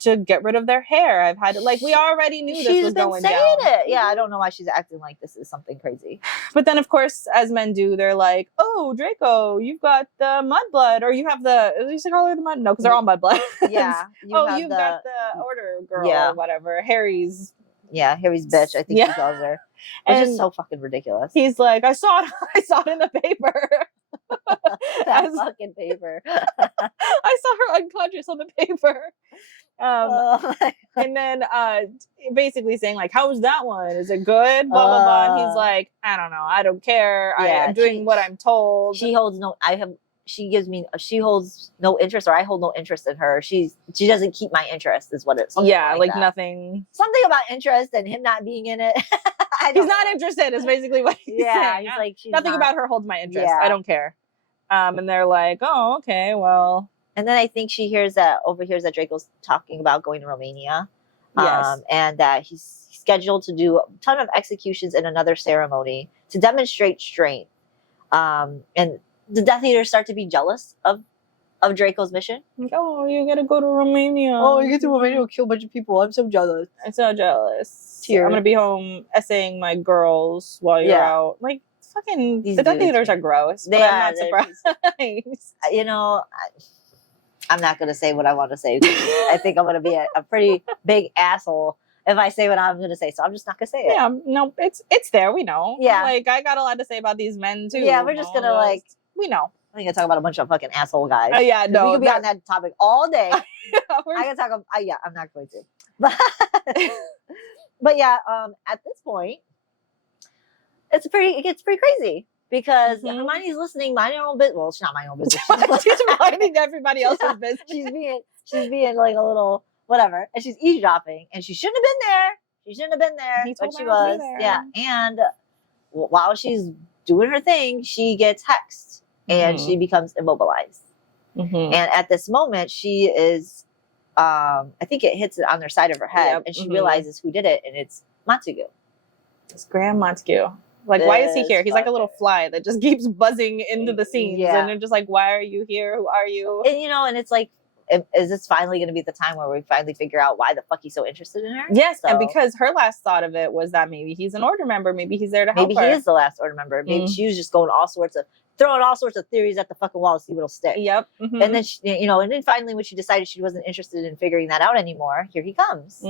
to get rid of their hair. I've had to, like, we already knew this was going down. She's been saying it. Yeah, I don't know why she's acting like this is something crazy. But then, of course, as men do, they're like, oh, Draco, you've got the mudblood, or you have the, at least they call her the mud? No, because they're all mudblood. Yeah. You've got the order girl or whatever. Harry's bitch, I think he calls her. Which is so fucking ridiculous. He's like, I saw it in the paper. That fucking paper. I saw her unconscious on the paper. And then basically saying, like, how's that one? Is it good? Blah, blah, blah. And he's like, I don't know. I don't care. I'm doing what I'm told. She holds no interest, or I hold no interest in her. She doesn't keep my interest, is what it's like nothing. Something about interest and him not being in it. He's not interested is basically what he's saying. He's like, nothing about her holds my interest. I don't care. And they're like, oh, okay, well. And then I think she overhears that Draco's talking about going to Romania. Yes. And that he's scheduled to do a ton of executions in another ceremony to demonstrate strength. And the Death Eaters start to be jealous of Draco's mission. Like, oh, you gotta go to Romania. Oh, you get to Romania and kill a bunch of people. I'm so jealous. I'm so jealous. I'm gonna be home essaying my girls while you're out. Like, fucking, the Death Eaters are gross. But I'm not surprised. You know, I'm not gonna say what I want to say. I think I'm gonna be a pretty big asshole if I say what I'm gonna say. So I'm just not gonna say it. Yeah, no, it's there. We know. Yeah, like, I got a lot to say about these men too. Yeah, we're just gonna we know. I think I talk about a bunch of fucking asshole guys. Yeah, no. We could be on that topic all day. I We're- can talk about, yeah, I'm not going to. But, but yeah, at this point, it gets pretty crazy because Hermione's listening, minding her own business. Well, she's not minding her own business. She's minding everybody else's business. She's being like a little whatever, and she's eavesdropping, and she shouldn't have been there. She shouldn't have been there, He told but she her not to be was. there. Yeah, and while she's doing her thing, she gets hexed, and she becomes immobilized. And at this moment, she is. I think it hits it on their side of her head, and she realizes who did it, and it's Montague. It's Graham Montague. Like, why is he here? He's like a little fly that just keeps buzzing into the scenes, and they're just like, "Why are you here? Who are you?" And and it's like, is this finally going to be the time where we finally figure out why the fuck he's so interested in her? Yes, and because her last thought of it was that maybe he's an order member, maybe he's there to help her. Maybe he is the last order member. Maybe she was just throwing all sorts of theories at the fucking wall to see what'll stick. Yep. And then and then finally, when she decided she wasn't interested in figuring that out anymore, here he comes,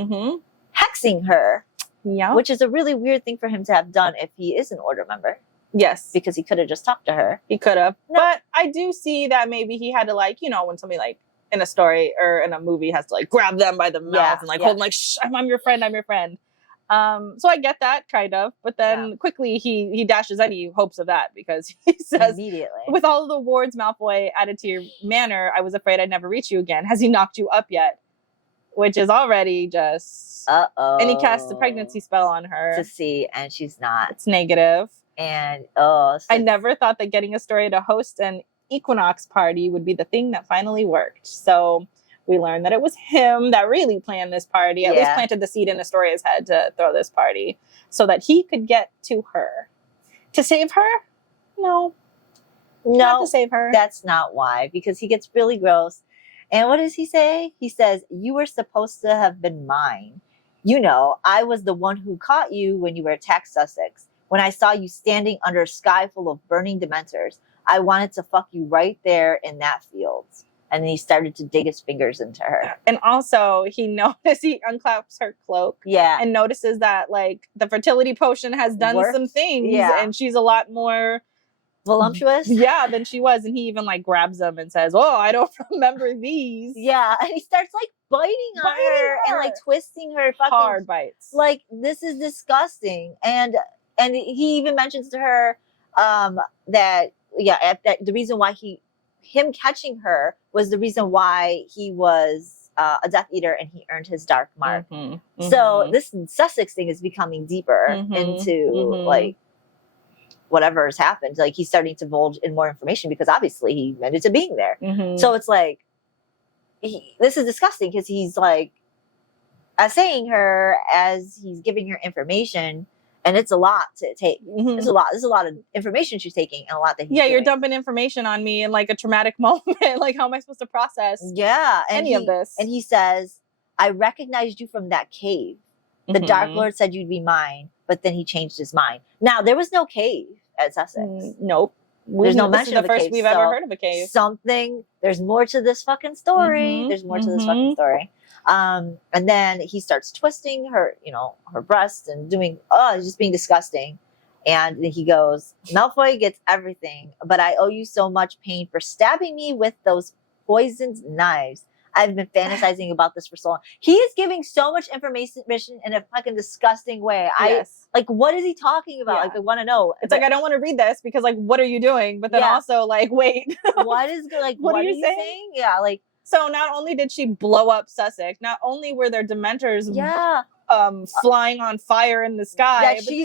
hexing her. Yeah, which is a really weird thing for him to have done if he is an order member. Yes, because he could have just talked to her. He could have, but I do see that maybe he had to when somebody like in a story or in a movie has to like grab them by the mouth and like hold them like, shh, I'm your friend, I'm your friend. So I get that kind of, but then quickly he dashes any hopes of that because he says immediately, with all of the wards Malfoy added to your manor, I was afraid I'd never reach you again. Has he knocked you up yet? Which is already just and he casts a pregnancy spell on her to see, and she's not. It's negative. And I never thought that getting Astoria to host an equinox party would be the thing that finally worked. So we learned that it was him that really planned this party, at least planted the seed in Astoria's head to throw this party so that he could get to her. To save her? No. Not to save her. That's not why, because he gets really gross. And what does he say? He says, you were supposed to have been mine. I was the one who caught you when you were attacked Sussex. When I saw you standing under a sky full of burning dementors, I wanted to fuck you right there in that field. And then he started to dig his fingers into her. And also, he unclaps her cloak. Yeah. And notices that, like, the fertility potion has done some things. Yeah. And she's a lot more voluptuous. Yeah, than she was. And he even, like, grabs them and says, oh, I don't remember these. Yeah. And he starts, like, biting on her and, like, twisting her fucking... hard bites. Like, this is disgusting. And he even mentions to her that the reason why him catching her was the reason why he was a Death Eater and he earned his dark mark. So this Sussex thing is becoming deeper into like whatever has happened. Like he's starting to divulge in more information because obviously he admitted to being there. So it's like this is disgusting because he's like saying her as he's giving her information. And it's a lot to take. It's a lot. There's a lot of information she's taking and a lot that he's doing. You're dumping information on me in like a traumatic moment. Like, how am I supposed to process any of this? And he says, I recognized you from that cave. The Dark Lord said you'd be mine, but then he changed his mind. Now, there was no cave at Sussex. Nope. There's no mention of a cave. This is the first we've ever heard of a cave. There's more to this fucking story. There's more to this fucking story. And then he starts twisting her, her breasts and doing, just being disgusting. And then he goes, Malfoy gets everything, but I owe you so much pain for stabbing me with those poisoned knives. I've been fantasizing about this for so long. He is giving so much information in a fucking disgusting way. What is he talking about? Like, I want to know. It's like, I don't want to read this because, like, what are you doing? But then also, like, wait. What are you saying? Yeah, like. So not only did she blow up Sussex, not only were there Dementors flying on fire in the sky. That she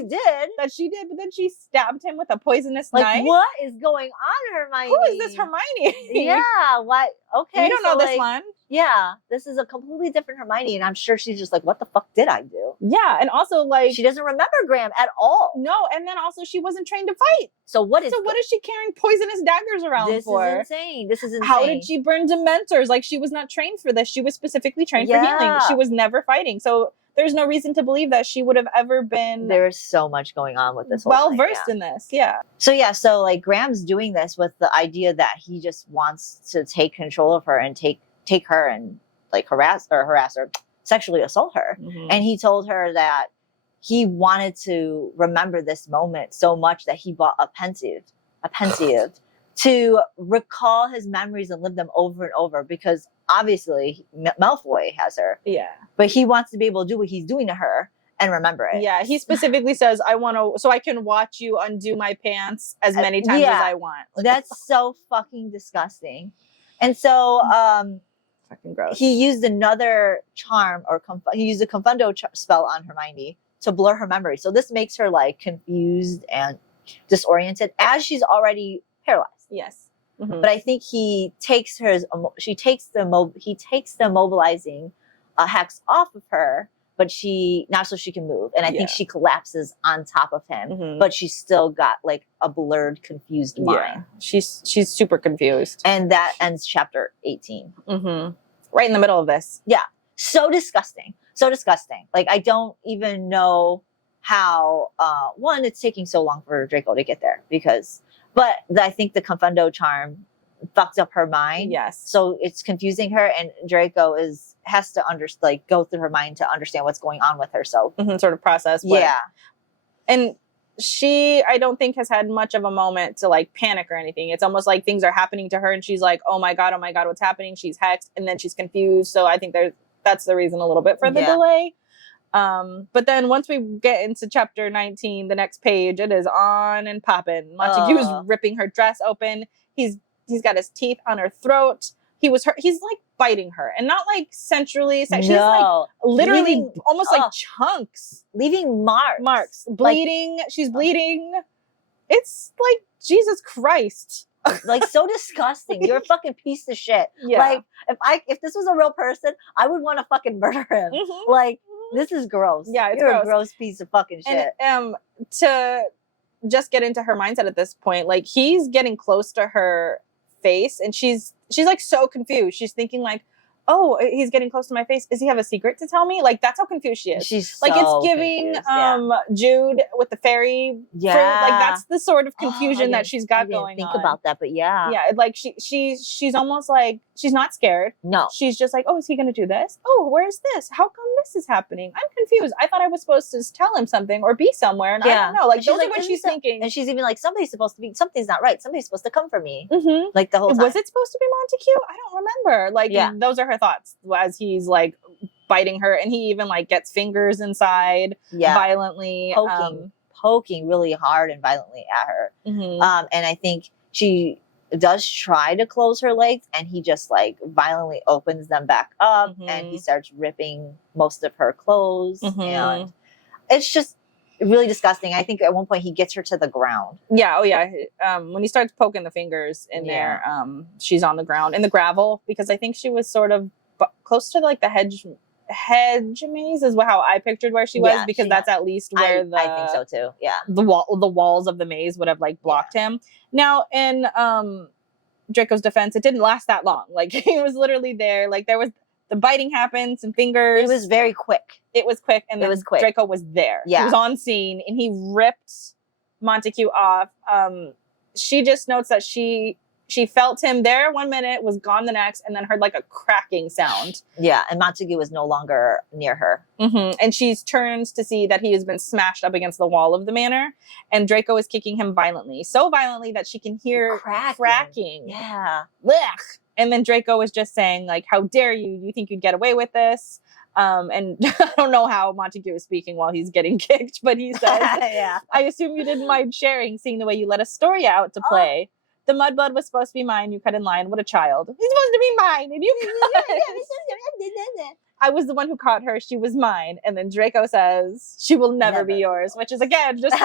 did, but then she stabbed him with a poisonous knife. What is going on, Hermione? Who is this Hermione? Yeah, what? Okay. You don't know this one. Yeah, this is a completely different Hermione, and I'm sure she's just like, what the fuck did I do? Yeah, and also, like... She doesn't remember Graham at all. No, and then also she wasn't trained to fight. So what is she carrying poisonous daggers around for? This is insane. How did she burn Dementors? Like, she was not trained for this. She was specifically trained for healing. She was never fighting. So there's no reason to believe that she would have ever been... There's so much going on with this whole thing. Well-versed in this, So like, Graham's doing this with the idea that he just wants to take control of her and take her and like harass her, sexually assault her. And he told her that he wanted to remember this moment so much that he bought a pensive to recall his memories and live them over and over, because obviously Malfoy has her. Yeah. But he wants to be able to do what he's doing to her and remember it. Yeah, he specifically says, I want to, so I can watch you undo my pants as many times as I want. That's so fucking disgusting. And so, fucking gross. He used another charm, or he used a confundo spell on Hermione to blur her memory. So this makes her like confused and disoriented as she's already paralyzed. Yes. Mm-hmm. But I think he takes he takes the mobilizing hex off of her, but now so she can move. And I think she collapses on top of him, but she's still got like a blurred, confused mind. She's super confused. And that ends chapter 18. Right in the middle of this. Yeah. So disgusting. So disgusting. Like, I don't even know how, one, it's taking so long for Draco to get there, but I think the confundo charm fucked up her mind. Yes. So it's confusing her, and Draco has to go through her mind to understand what's going on with her. So sort of process. Yeah. And she, I don't think, has had much of a moment to like panic or anything. It's almost like things are happening to her and she's like, oh my God, what's happening? She's hexed, and then she's confused. So I think that's the reason a little bit for the delay. But then once we get into chapter 19, the next page, it is on and popping. Montague's ripping her dress open. He's got his teeth on her throat. He's like biting her, and not like sensually. She's like literally almost like chunks, leaving marks, bleeding. She's bleeding. It's like, Jesus Christ. Like, so disgusting. You're a fucking piece of shit. Yeah. Like, if this was a real person, I would want to fucking murder him. Like, this is gross. Yeah, it's You're gross. a gross piece of fucking shit. And to just get into her mindset at this point, like, he's getting close to her face, and she's like so confused. She's thinking like, oh, he's getting close to my face. Does he have a secret to tell me? Like, that's how confused she is. She's like, so it's giving confused, Jude with the faerie. Yeah. Like, that's the sort of confusion that she's got going on. Think about that, but yeah. Yeah, like she's almost like, she's not scared. No. She's just like, oh, is he going to do this? Oh, where's this? How come this is happening? I'm confused. I thought I was supposed to tell him something or be somewhere, and I don't know. Like, those are what she's thinking. And she's even like, something's not right. Somebody's supposed to come for me. Like, the whole time. Was it supposed to be Montague? I don't remember. Like, those are her thoughts as he's like biting her, and he even like gets fingers inside violently, poking really hard and violently at her. And I think she does try to close her legs, and he just like violently opens them back up, and he starts ripping most of her clothes, and it's just really disgusting. I think at one point he gets her to the ground. Yeah. Oh yeah. When he starts poking the fingers in there, she's on the ground in the gravel, because I think she was sort of close to like the hedge maze is how I pictured where she was, because that's at least where I think so too. Yeah. The walls of the maze would have like blocked him. Now, in Draco's defense, it didn't last that long. Like, he was literally there. Like, there was the biting happened, some fingers. It was very quick. It was quick, and then Draco was there. Yeah. He was on scene, and he ripped Montague off. She just notes that she felt him there 1 minute, was gone the next, and then heard like a cracking sound. Yeah, and Montague was no longer near her. And she turns to see that he has been smashed up against the wall of the manor, and Draco is kicking him violently. So violently that she can hear cracking. Yeah. Blech. And then Draco is just saying, like, how dare you? You think you'd get away with this? And I don't know how Montague is speaking while he's getting kicked, but he says, I assume you didn't mind sharing, seeing the way you let Astoria out to play. The mudblood was supposed to be mine. You cut in line. What a child. He's supposed to be mine. And you I was the one who caught her. She was mine. And then Draco says, she will never be yours, which is, again, just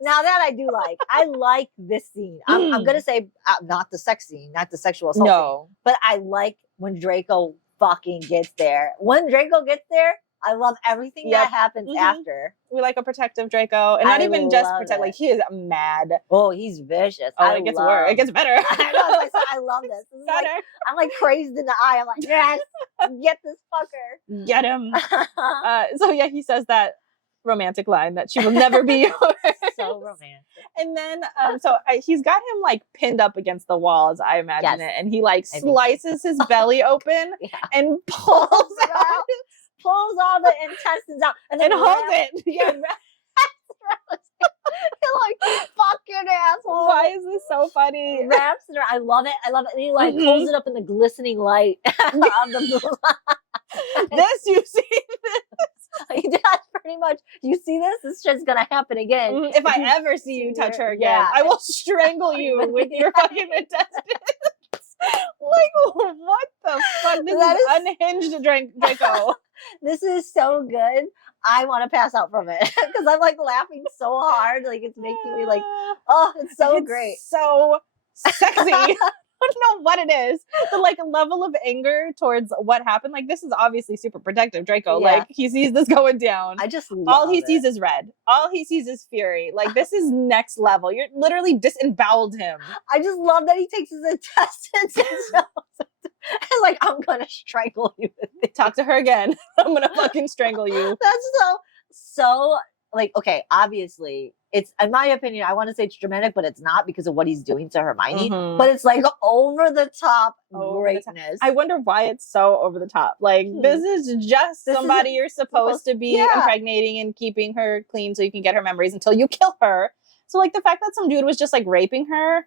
now that I do like. I like this scene. I'm going to say not the sex scene, not the sexual assault scene, but I like when Draco fucking gets there. When Draco gets there, I love everything that happens after. We like a protective Draco, and not even just protect. Like, he is mad. Oh, he's vicious. Oh, it gets worse. It gets better. I know. I love this. Like, I'm like crazed in the eye. I'm like, yes, get this fucker, get him. So yeah, he says that romantic line that she will never be yours. So romantic. And then, he's got him like pinned up against the wall, as I imagine it, and he like slices his belly open and pulls out. Pulls all the intestines out and then holds it. You're like, fucking asshole. Why is this so so funny. Wraps it around. I love it. I love it. And he like holds it up in the glistening light of the moonlight. This you see. He does pretty much. You see this? This shit's gonna happen again. If I ever see you touch her again, I will strangle you with your fucking intestines. Like, what the fuck? This is unhinged Draco. This is so good. I want to pass out from it because I'm like laughing so hard. Like it's making me like, oh, it's so great. So sexy. I don't know what it is. The like level of anger towards what happened. Like this is obviously super protective, Draco. Yeah. Like he sees this going down. I just love all he sees is red. All he sees is fury. Like this is next level. You're literally disemboweled him. I just love that he takes his intestines and like, I'm gonna strangle you with it. Talk to her again. I'm gonna fucking strangle you. That's so like, okay, obviously it's, in my opinion, I want to say it's dramatic, but it's not because of what he's doing to Hermione. But it's like over the top greatness. I wonder why it's so over the top. Like this is just somebody you're supposed to be impregnating and keeping her clean so you can get her memories until you kill her. So like the fact that some dude was just like raping her,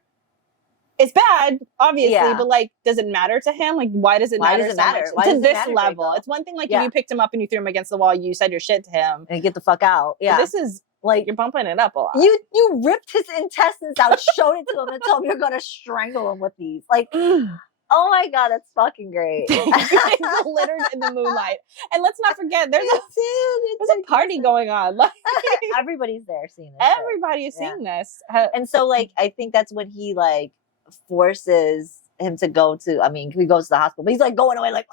it's bad, obviously, but like, does it matter to him? Like, why does it matter so much to this level? Draco? It's one thing, like, if you picked him up and you threw him against the wall, you said your shit to him. And get the fuck out. Yeah. But this is, like, you're bumping it up a lot. You ripped his intestines out, showed it to him, and told him you're going to strangle him with these. Like, oh my God, that's fucking great. Glittered in the moonlight. And let's not forget, there's a party going on. Like, everybody's there seeing this. Everybody is seeing this. And so, like, I think that's when he, like, forces him to go to, I mean, he goes to the hospital, but he's like going away like,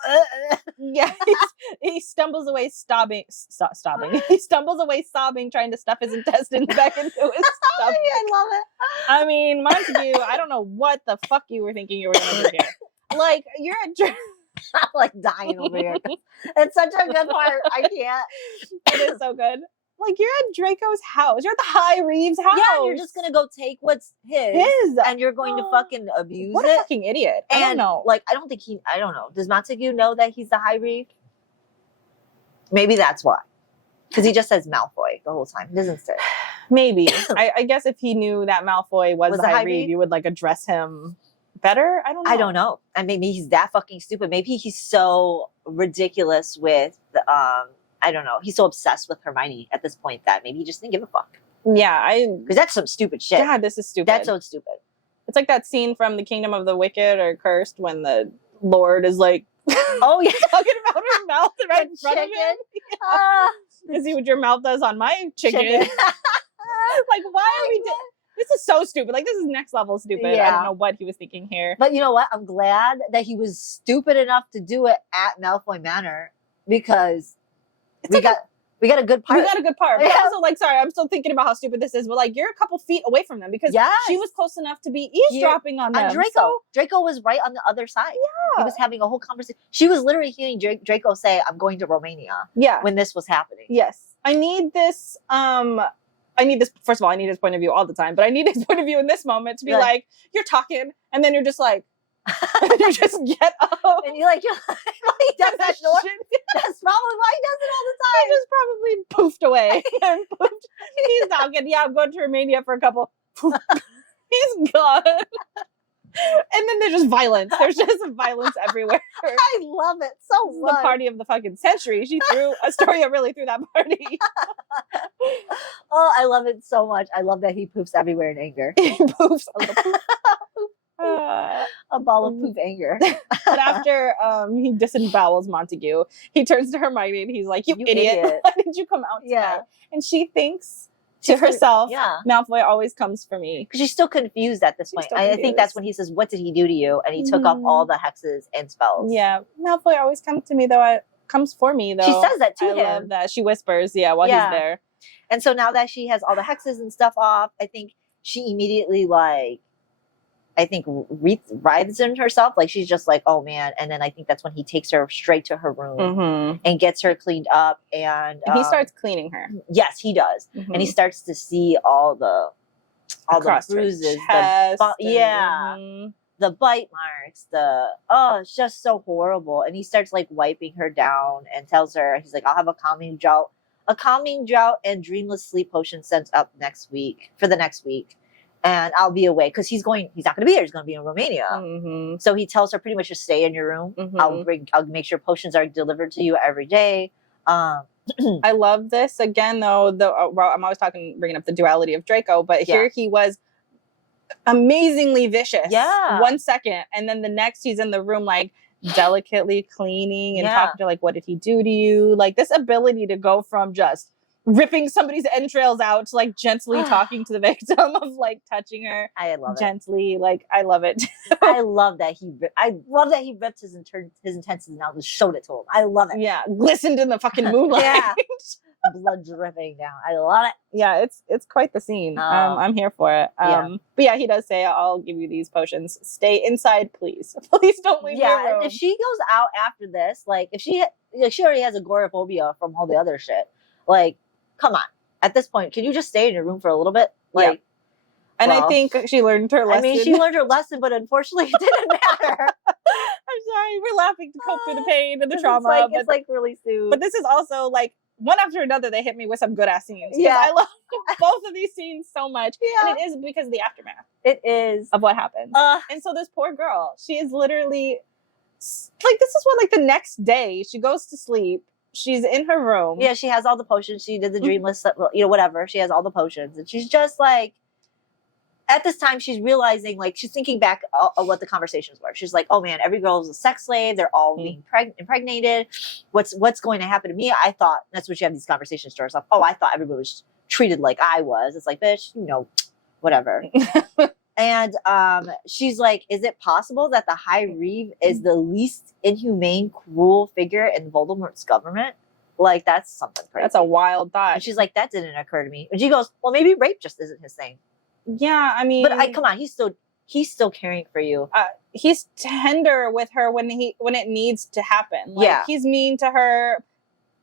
yeah, he stumbles away sobbing. He stumbles away sobbing, trying to stuff his intestines back into his stomach. I love it. I mean, Montague, I don't know what the fuck you were thinking you were going to do here. Like, you're I'm like dying over here. It's such a good part. I can't. It is so good. Like, you're at Draco's house. You're at the High Reeves house. Yeah, and you're just going to go take what's his. And you're going to fucking abuse what it. What a fucking idiot. I don't know. Like, I don't know. Does Montague know that he's the High Reeve? Maybe that's why. Because he just says Malfoy the whole time. He doesn't say. Maybe. I guess if he knew that Malfoy was the High Reeve, you would, like, address him better. I don't know. And maybe he's that fucking stupid. Maybe he's so ridiculous with I don't know. He's so obsessed with Hermione at this point that maybe he just didn't give a fuck. Yeah, because that's some stupid shit. God, this is stupid. That's so stupid. It's like that scene from The Kingdom of the Wicked or Cursed when the Lord is like, oh yeah, talking about her mouth right in front of him. Yeah. See what your mouth does on my chicken. Like, why are we doing? This is so stupid. Like, this is next level stupid. Yeah. I don't know what he was thinking here. But you know what? I'm glad that he was stupid enough to do it at Malfoy Manor because we got a good part. We got a good part. But also, like, sorry, I'm still thinking about how stupid this is. But like, you're a couple feet away from them because she was close enough to be eavesdropping on them. Draco. So, Draco was right on the other side. Yeah. He was having a whole conversation. She was literally hearing Draco say, "I'm going to Romania." Yeah. When this was happening. Yes. I need this. First of all, I need his point of view all the time, but I need his point of view in this moment to be like, you're talking, and then you're just like, and you just get up. And you're like, he does that shit. That's probably why he does it all the time. He just probably poofed away. And poofed. He's talking, I'm going to Romania for a couple. He's gone. And then there's just violence. There's just violence everywhere. I love it so much. The party of the fucking century. She threw Astoria really threw that party. Oh, I love it so much. I love that he poofs everywhere in anger. He poofs a little poof. A ball of poop anger. But after he disembowels Montague, he turns to Hermione and he's like, you idiot. Why did you come out tonight? Yeah. And she thinks to herself, Malfoy always comes for me. Because she's still confused at this point. I think that's when he says, what did he do to you? And he took off all the hexes and spells. Yeah. Malfoy always comes to me, comes for me, though. She says that to him. I love that. She whispers, while he's there. And so now that she has all the hexes and stuff off, I think she immediately, writhes in herself. Like, she's just like, oh, man. And then I think that's when he takes her straight to her room and gets her cleaned up. And he starts cleaning her. Yes, he does. And he starts to see all the bruises. The bite marks, it's just so horrible. And he starts, wiping her down and tells her, he's like, I'll have a calming drought and dreamless sleep potion sent up for the next week. and I'll be away because he's not going to be here. He's going to be in Romania. Mm-hmm. So he tells her pretty much to stay in your room. Mm-hmm. I'll make sure potions are delivered to you every day. I love this again, though. I'm always bringing up the duality of Draco, but here he was amazingly vicious. Yeah. 1 second, and then the next he's in the room like delicately cleaning and talking to like, what did he do to you? Like this ability to go from just ripping somebody's entrails out to like gently talking to the victim of like touching her. I love gently. Like I love it. I love that he ripped his intensity and just showed it to him. I love it. Yeah, glistened in the fucking moonlight. Yeah. Blood dripping down. I love it. Yeah, it's quite the scene. I'm here for it. But yeah, he does say, "I'll give you these potions. Stay inside, please. Please don't leave your room." And if she goes out after this, like if she already has agoraphobia from all the other shit, like come on. At this point, can you just stay in your room for a little bit? Like, and I think she learned her lesson. I mean, she learned her lesson, but unfortunately, it didn't matter. I'm sorry, we're laughing to cope through the pain and the trauma. It's like really soon. But this is also like one after another. They hit me with some good ass scenes. Yeah, I love both of these scenes so much. Yeah, and it is because of the aftermath. It is of what happens. And so this poor girl, she is literally like, this is what, like the next day she goes to sleep. She's in her room. Yeah, she has all the potions. She did the dreamless, whatever. She has all the potions, and she's just like. At this time, she's realizing, like, she's thinking back of what the conversations were. She's like, oh man, every girl is a sex slave. They're all being impregnated. What's going to happen to me? I thought, that's when she had these conversations to herself. Oh, I thought everybody was treated like I was. It's like, bitch, whatever. And she's like, is it possible that the High Reeve is the least inhumane, cruel figure in Voldemort's government? Like, that's something crazy. That's a wild thought. And she's like, that didn't occur to me. And she goes, well, maybe rape just isn't his thing. Yeah, I mean, but come on, he's still caring for you. He's tender with her when it needs to happen. Like, he's mean to her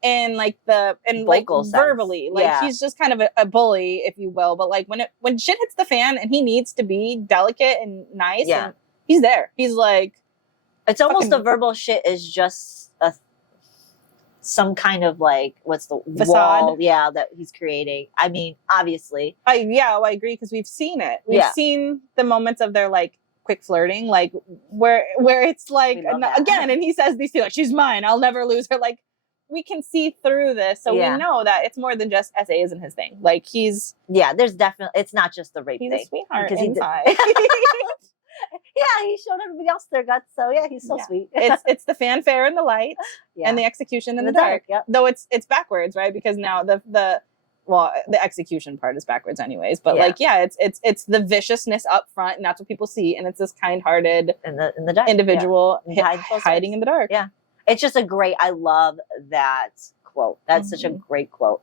in like vocal sense. Verbally. Like he's just kind of a bully, if you will. But like when shit hits the fan and he needs to be delicate and nice, and he's there. He's like, it's almost the verbal shit is just some kind of like, what's the facade wall, that he's creating. I mean, obviously. I agree, because we've seen it. We've seen the moments of their like quick flirting, like where it's like again, and he says these things like, she's mine, I'll never lose her. Like, we can see through this, so we know that it's more than just SA isn't his thing. Like he's there's definitely, it's not just the rape he's thing. A sweetheart because inside. He showed everybody else their guts, so he's so sweet. It's the fanfare in the light and the execution in the dark. Though it's backwards, right? Because now the execution part is backwards anyways. But it's the viciousness up front, and that's what people see, and it's this kind-hearted in the dark individual hiding in the dark. Yeah. It's just I love that quote. That's such a great quote.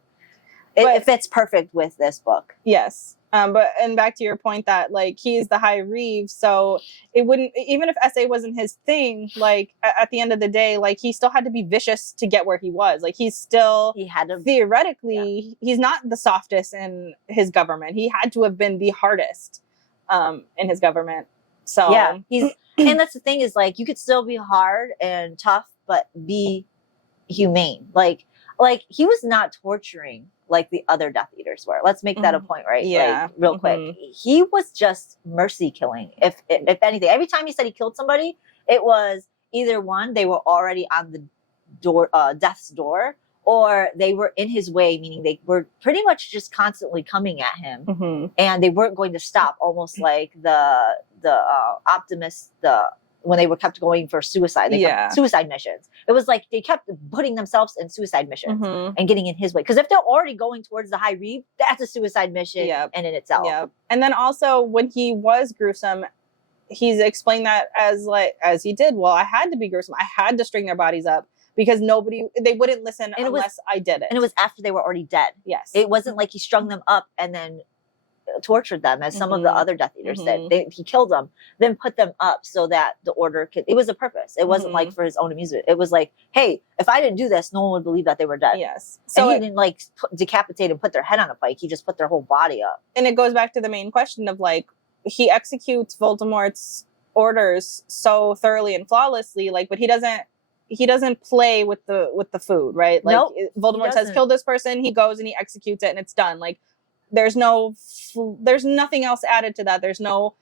It fits perfect with this book. Yes. And back to your point that like he's the High Reeve, so it wouldn't, even if SA wasn't his thing, like at the end of the day, like he still had to be vicious to get where he was. Like he had to, theoretically, he's not the softest in his government. He had to have been the hardest in his government. So and that's the thing, is like you could still be hard and tough, but be humane. Like he was not torturing like the other Death Eaters were. Let's make that a point, right? Yeah. Like, real quick. He was just mercy killing. If anything, every time he said he killed somebody, it was either one, they were already on the door, death's door, or they were in his way, meaning they were pretty much just constantly coming at him, and they weren't going to stop. Almost like the Optimist, when they were kept going for suicide, suicide missions. It was like they kept putting themselves in suicide missions and getting in his way. Because if they're already going towards the High Reeve, that's a suicide mission in itself. Yeah. And then also when he was gruesome, he's explained that as he did. Well, I had to be gruesome. I had to string their bodies up because they wouldn't listen unless I did it. And it was after they were already dead. Yes. It wasn't like he strung them up and then tortured them as some of the other Death Eaters did. He killed them, then put them up so that the order could, it was a purpose. It wasn't like for his own amusement. It was like, hey, if I didn't do this, no one would believe that they were dead. Yes. So he didn't like decapitate and put their head on a pike. He just put their whole body up. And it goes back to the main question of like, he executes Voldemort's orders so thoroughly and flawlessly, like, but he doesn't play with the food, right? Like Voldemort says, kill this person, he goes and he executes it and it's done. Like, there's nothing else added to that. There's no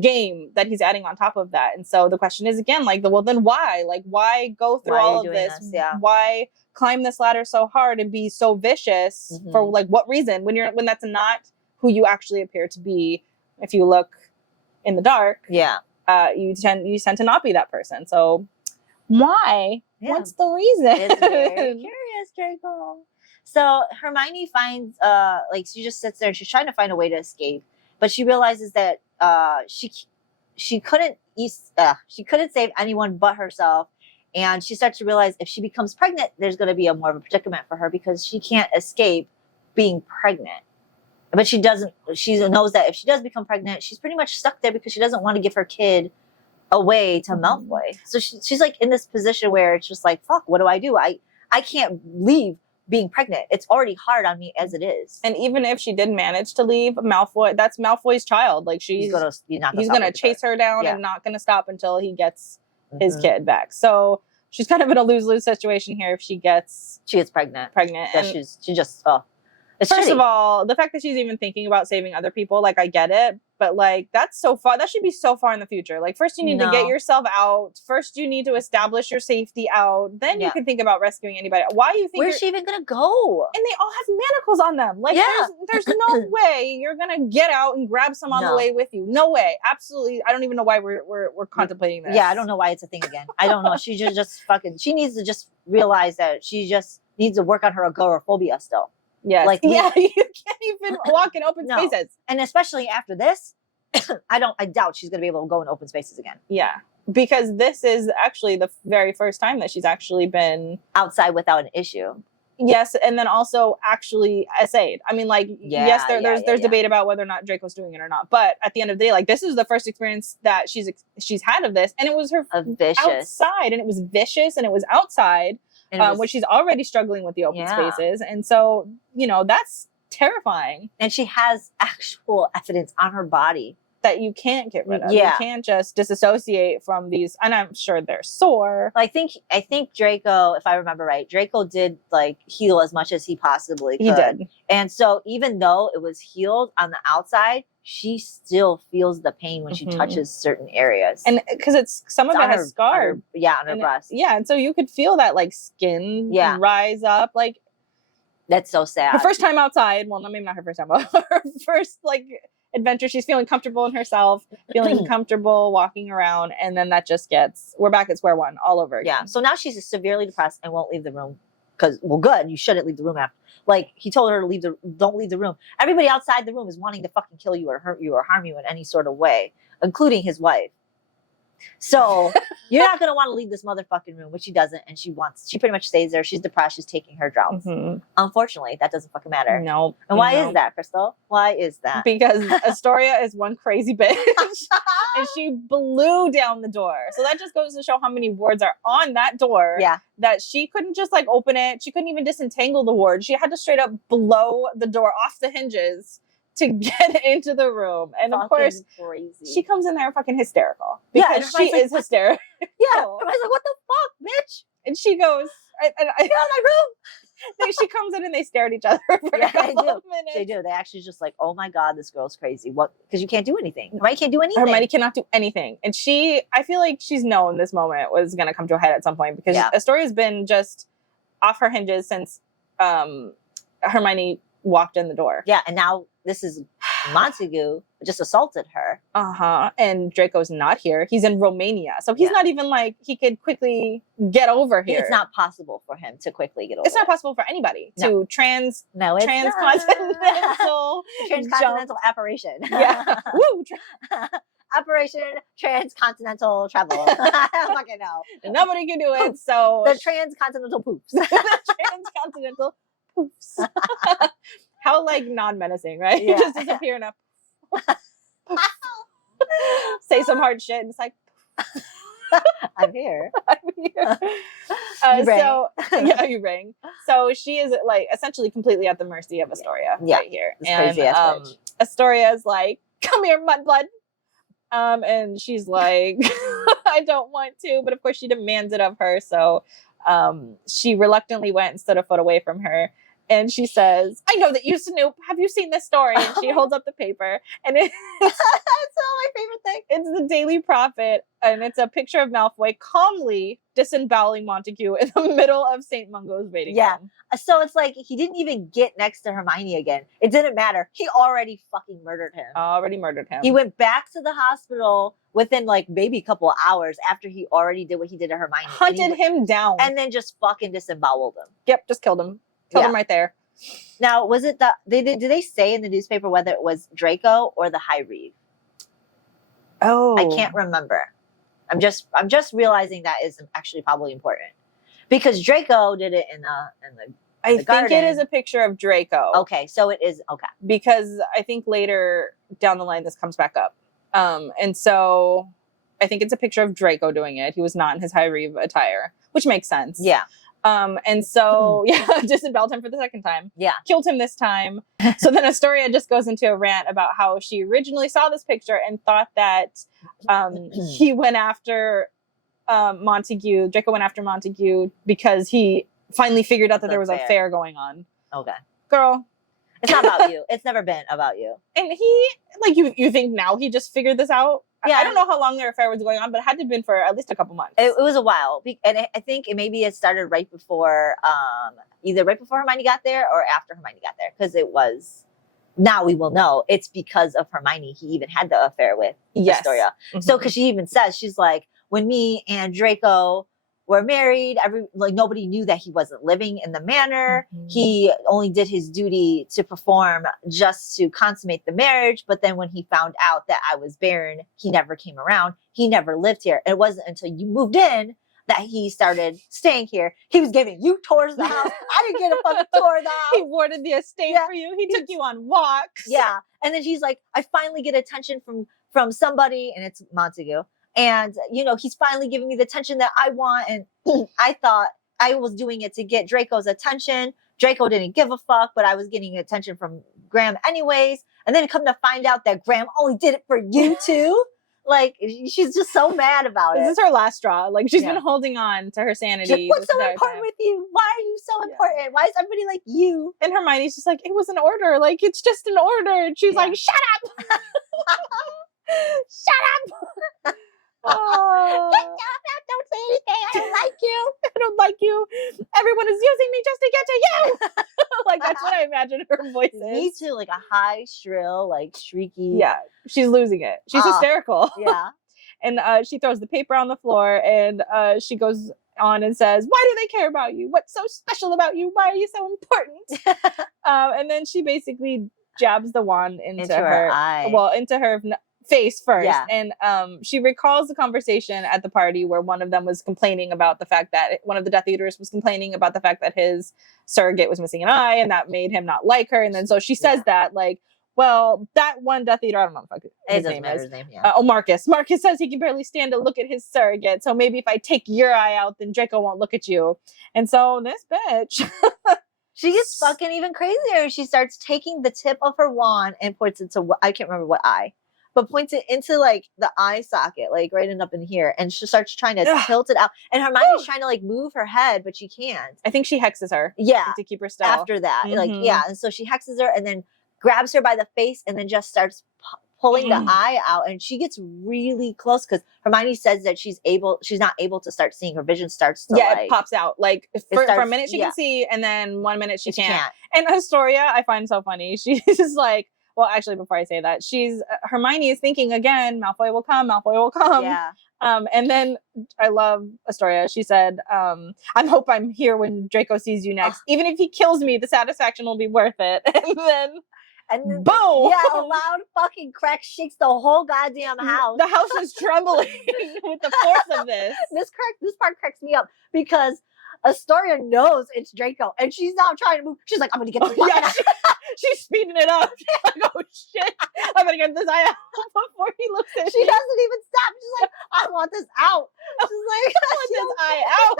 game that he's adding on top of that. And so the question is again, like, well, then why? Like, why go through all of this? Yeah. Why climb this ladder so hard and be so vicious for like what reason? When that's not who you actually appear to be. If you look in the dark, you tend to not be that person. So why? Yeah. What's the reason? It's very curious, Draco. So Hermione finds, like, she just sits there and she's trying to find a way to escape, but she realizes that she couldn't save anyone but herself, and she starts to realize if she becomes pregnant, there's going to be more of a predicament for her because she can't escape being pregnant. But she doesn't. She knows that if she does become pregnant, she's pretty much stuck there because she doesn't want to give her kid away to Malfoy. So she's like in this position where it's just like, fuck, what do? I can't leave being pregnant. It's already hard on me as it is. And even if she did manage to leave Malfoy, that's Malfoy's child. Like he's gonna chase her down and not gonna stop until he gets his kid back. So she's kind of in a lose-lose situation here if she gets pregnant. And she just first of all, the fact that she's even thinking about saving other people, like, I get it, but like, that's so far. That should be so far in the future. Like, first you need to get yourself out. First you need to establish your safety out. Then you can think about rescuing anybody. Why do you think? Where's she even gonna go? And they all have manacles on them. Like, there's no way you're gonna get out and grab some on the way with you. No way. Absolutely. I don't even know why we're contemplating this. Yeah, I don't know why it's a thing again. I don't know. She just fucking. She needs to just realize that she just needs to work on her agoraphobia still. Yes. Like, you can't even walk in open spaces. And especially after this, I doubt she's going to be able to go in open spaces again. Yeah. Because this is actually the very first time that she's actually been outside without an issue. Yes. And then also actually essayed. I mean, like, yes, there's debate about whether or not Draco's doing it or not. But at the end of the day, like, this is the first experience that she's had of this. And it was her outside, and it was vicious, and it was outside. When she's already struggling with the open spaces. And so, that's terrifying. And she has actual evidence on her body that you can't get rid of. You can't just disassociate from these. And I'm sure they're sore. I think Draco, if I remember right, Draco did like heal as much as he possibly could. He did. And so even though it was healed on the outside, she still feels the pain when she touches certain areas. And because some of it has scarred. On her breast. And so you could feel that like skin rise up. Like, that's so sad. Her first time outside, well, maybe not her first time, but her first like adventure, she's feeling comfortable in herself, feeling comfortable walking around, and then that just we're back at square one all over again. Yeah. So now she's severely depressed and won't leave the room. Because, well, good, you shouldn't leave the room after. Like, he told her to don't leave the room. Everybody outside the room is wanting to fucking kill you or hurt you or harm you in any sort of way, including his wife. So you're not going to want to leave this motherfucking room, which she doesn't. And she pretty much stays there. She's depressed. She's taking her drowns. Unfortunately, that doesn't fucking matter. No. And why is that, Crystal? Why is that? Because Astoria is one crazy bitch. And she blew down the door. So that just goes to show how many wards are on that door. Yeah. That she couldn't just like open it. She couldn't even disentangle the ward. She had to straight up blow the door off the hinges to get into the room. And of course, crazy. She comes in there fucking hysterical. Because she is hysterical. Yeah. I was like, what the fuck, bitch? And she goes, get out of my room. She comes in and they stare at each other for a couple of minutes. They do. They actually just like, oh my God, this girl's crazy. What? Because you can't do anything. Hermione can't do anything. Hermione cannot do anything. And I feel like she's known this moment was going to come to a head at some point because Astoria's been just off her hinges since Hermione walked in the door. Yeah, and now this is Montague just assaulted her. And Draco's not here. He's in Romania. So he's not even like he could quickly get over here. It's not possible for him to quickly get over. It's not possible for anybody to transcontinental apparition. Yeah. Woo! Operation Transcontinental Travel. I don't fucking know. Nobody can do it. So the transcontinental poops. The transcontinental poops. How like non-menacing, right? Yeah. Just disappear enough. Say some hard shit and it's like I'm here. You rang. So she is like essentially completely at the mercy of Astoria right here. And Astoria's like, come here, mudblood. And she's like, I don't want to, but of course she demands it of her. So she reluctantly went and stood a foot away from her. And she says, I know that you snoop. Have you seen this story? And she holds up the paper. And it's That's my favorite thing. It's the Daily Prophet. And it's a picture of Malfoy calmly disemboweling Montague in the middle of St. Mungo's waiting room. So it's like he didn't even get next to Hermione again. It didn't matter. He already fucking murdered him. He went back to the hospital within like maybe a couple of hours after he already did what he did to Hermione. Hunted him down. And then just fucking disemboweled him. Yep, just killed him. Killed him right there. Now, was it did they say in the newspaper whether it was Draco or the High Reeve? Oh. I can't remember. I'm just realizing that is actually probably important. Because Draco did it in the I think garden. it is a picture of Draco. Okay, so it is okay. Because I think later down the line this comes back up. And so I think it's a picture of Draco doing it. He was not in his High Reeve attire, which makes sense. Yeah. And so, disemboweled him for the second time. Yeah. Killed him this time. So then Astoria just goes into a rant about how she originally saw this picture and thought that he went after Montague. Draco went after Montague because he finally figured out that there was a fair going on. Okay. Girl. It's not about you. It's never been about you. And he, like, you think now he just figured this out? Yeah. I don't know how long their affair was going on, but it had to have been for at least a couple months. It was a while. And I think it started right before, either right before Hermione got there or after Hermione got there. Because it was, now we will know, it's because of Hermione he even had the affair with Astoria. Mm-hmm. So, because she even says, she's like, when me and Draco were married, nobody knew that he wasn't living in the manor. Mm-hmm. He only did his duty to perform just to consummate the marriage. But then when he found out that I was barren, he never came around. He never lived here. It wasn't until you moved in that he started staying here. He was giving you tours of the house. I didn't get a fucking tour of the house. He warded the estate for you. He took you on walks. Yeah. And then she's like, I finally get attention from somebody, and it's Montague. And, he's finally giving me the attention that I want. And I thought I was doing it to get Draco's attention. Draco didn't give a fuck, but I was getting attention from Graham anyways. And then come to find out that Graham only did it for you too. Like, she's just so mad about it. This is her last straw. Like, she's been holding on to her sanity. What's so important with you? Why are you so important? Why is everybody like you? And Hermione's just like, it was an order. Like, it's just an order. And she's like, shut up. Shut up. Oh. Don't say anything. I don't like you. I don't like you. Everyone is using me just to get to you. Like, that's what I imagine her voice is. Me too. Like a high, shrill, like shrieky. Yeah. She's losing it. She's hysterical. Yeah. And she throws the paper on the floor and she goes on and says, why do they care about you? What's so special about you? Why are you so important? And then she basically jabs the wand into her eye. Well, into her face first. Yeah. And she recalls the conversation at the party where one of them was complaining about the fact that one of the Death Eaters was complaining about the fact that his surrogate was missing an eye and that made him not like her. And then so she says that, like, well, that one Death Eater, I don't know what his name is. Marcus. Marcus says he can barely stand to look at his surrogate. So maybe if I take your eye out, then Draco won't look at you. And so this bitch... She gets fucking even crazier. She starts taking the tip of her wand and points it to, I can't remember what eye, but points it into like the eye socket, like right up in here. And she starts trying to tilt it out. And Hermione's trying to like move her head, but she can't. I think she hexes her. Yeah. To keep her still. After that. Mm-hmm. And so she hexes her and then grabs her by the face and then just starts pulling the eye out. And she gets really close because Hermione says that she's not able to start seeing. Her vision starts to it pops out. Like for a minute she can see and then 1 minute she can't. And Astoria, I find so funny. She's just like, well, actually, before I say that, Hermione is thinking again, Malfoy will come. Yeah. And then I love Astoria. She said, I hope I'm here when Draco sees you next. Even if he kills me, the satisfaction will be worth it. And then boom! Yeah, a loud fucking crack shakes the whole goddamn house. The house is trembling with the force of this. This part cracks me up because Astoria knows it's Draco, and she's now trying to move. She's like, I'm gonna get this eye out. She's speeding it up. Like, oh shit, I'm gonna get this eye out before he looks at me. She doesn't even stop. She's like, I want this out. She's like, I want this eye out.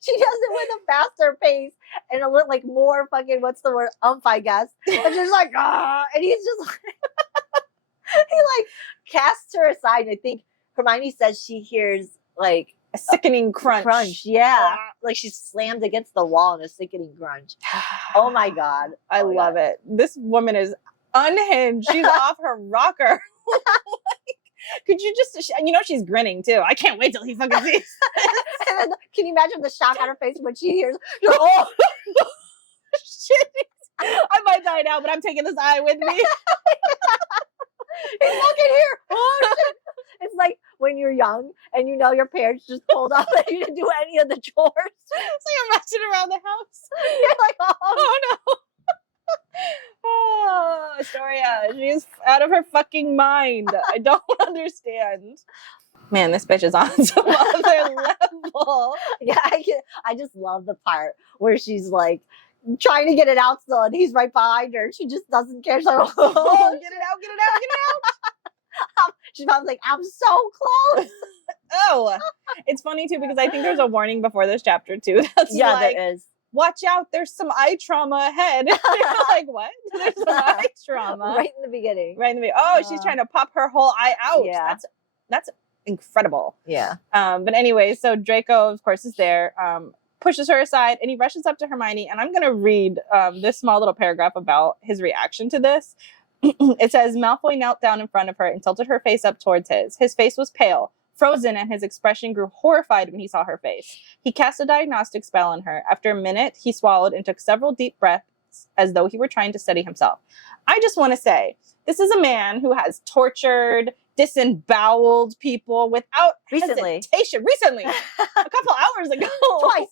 She does it with a faster pace and a little like more fucking, what's the word? I guess. And she's like, ah, and he's just like, he like casts her aside. I think Hermione says she hears like a sickening crunch. Yeah. Like she slammed against the wall in a sickening crunch. Oh my God. I love it. This woman is unhinged. She's off her rocker. Could you just, she's grinning too. I can't wait till he fucking sees. And then, can you imagine the shock on her face when she hears, oh, shit. I might die now, but I'm taking this eye with me. He's looking here. Oh, shit. It's like when you're young and you know your parents just pulled up and you didn't do any of the chores. It's like I'm rushing around the house. You're like, oh no. Oh, Astoria, she's out of her fucking mind. I don't understand. Man, this bitch is on some other level. Yeah, I just love the part where she's like trying to get it out still, and he's right behind her. She just doesn't care. She's like, oh, get it out. She's probably like, I'm so close. Oh, it's funny too because I think there's a warning before this chapter too. That's there is. Watch out, there's some eye trauma ahead. You're like, what? There's some eye trauma. Right in the beginning. Oh, she's trying to pop her whole eye out. Yeah. That's incredible. Yeah. But anyway, so Draco, of course, is there, pushes her aside, and he rushes up to Hermione, and I'm going to read this small little paragraph about his reaction to this. It says, Malfoy knelt down in front of her and tilted her face up towards his. His face was pale, frozen, and his expression grew horrified when he saw her face. He cast a diagnostic spell on her. After a minute, he swallowed and took several deep breaths as though he were trying to steady himself. I just want to say, this is a man who has tortured, disemboweled people without hesitation. Recently. A couple hours ago. Twice.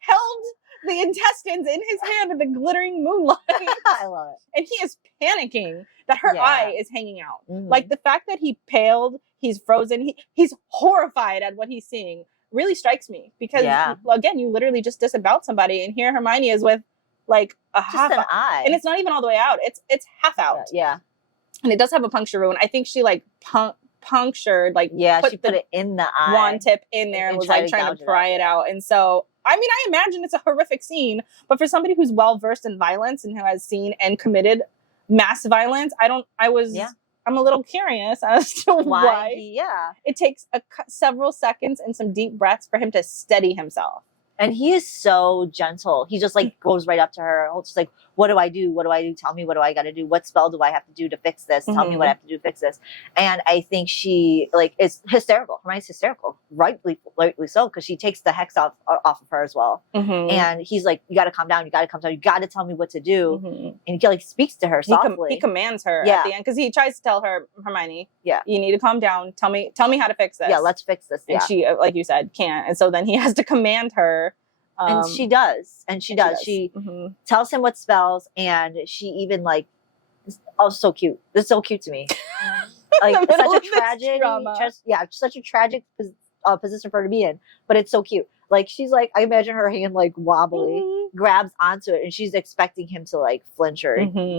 Held the intestines in his hand in the glittering moonlight. I love it. And he is panicking that her eye is hanging out. Mm-hmm. Like the fact that he paled, he's frozen, he's horrified at what he's seeing really strikes me. Because, again, you literally just disemboweled somebody, and here Hermione is with like a half an eye. And it's not even all the way out. It's half out. Yeah. And it does have a puncture wound. I think she like punctured, like she put it in the eye. Wand tip in there and was like trying to pry it out. And so, I mean, I imagine it's a horrific scene, but for somebody who's well versed in violence and who has seen and committed mass violence, I'm a little curious as to why it takes several seconds and some deep breaths for him to steady himself. And he is so gentle. He just like goes right up to her. Just like, what do I do? What do I do? Tell me, what do I got to do? What spell do I have to do to fix this? Tell me what I have to do to fix this. And I think she like is hysterical. Hermione's hysterical, rightly so, because she takes the hex off of her as well. And he's like, you got to calm down. You got to calm down. You got to tell me what to do. And he like speaks to her softly. He commands her at the end because he tries to tell her, Hermione, you need to calm down. Tell me how to fix this. Yeah, let's fix this. And she, like you said, can't. And so then he has to command her. And she does. She tells him what spells, and she even like, oh, so cute. This is so cute to me. Like such a tragic drama. Such a tragic position for her to be in, but it's so cute. Like she's like, I imagine her hand like wobbly, grabs onto it, and she's expecting him to like flinch or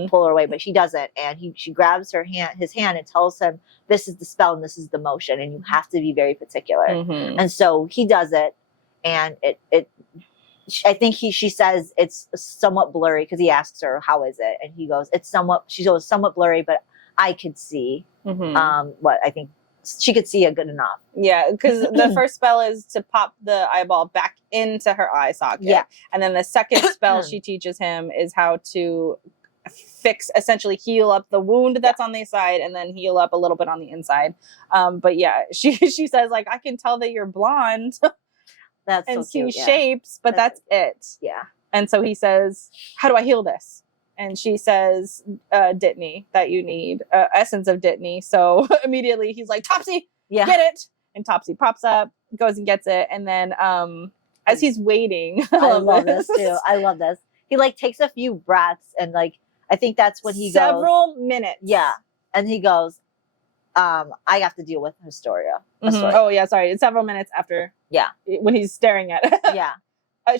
pull her away, but she doesn't. And she grabs his hand, and tells him, "This is the spell, and this is the motion, and you have to be very particular." And so he does it, and I think she says it's somewhat blurry because he asks her, how is it? And she goes, somewhat blurry, but I could see what I think she could see it good enough. Yeah, because the first spell is to pop the eyeball back into her eye socket. Yeah. And then the second spell she teaches him is how to essentially heal up the wound that's on the side and then heal up a little bit on the inside. But yeah, she says like, I can tell that you're blonde. That's and so cute, see shapes, but that's it. Yeah. And so he says, how do I heal this? And she says, Dittany that you need, essence of Dittany. So immediately he's like, Topsy, get it. And Topsy pops up, goes and gets it. And then as he's waiting. I love this too. I love this. He like takes a few breaths and like, I think that's when he Several minutes. Yeah. And he goes, I have to deal with Astoria. Oh yeah, sorry. It's several minutes after. Yeah. When he's staring at it. Yeah.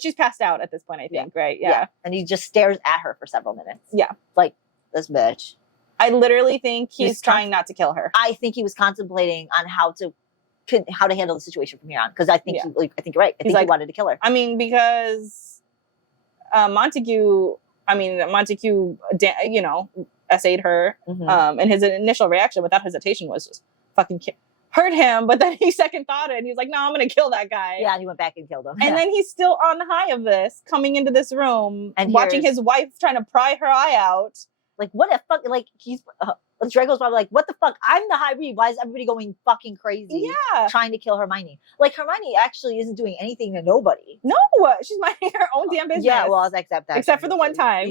She's passed out at this point, I think, right? Yeah. And he just stares at her for several minutes. Yeah. Like, this bitch. I literally think he's trying not to kill her. I think he was contemplating on how to handle the situation from here on. Because I think I think you're right. I think he wanted to kill her. I mean, because Montague, essayed her. And his initial reaction without hesitation was just fucking hurt him, but then he second thought it and he was like, no, I'm going to kill that guy. Yeah, and he went back and killed him. And then he's still on the high of this, coming into this room and watching his wife trying to pry her eye out. Like, what the fuck? Like, Draco's probably like, what the fuck? I'm the High Read. Why is everybody going fucking crazy? Yeah. Trying to kill Hermione. Like, Hermione actually isn't doing anything to nobody. No, she's minding her own damn business. Yeah, well, except that. Except for the one time.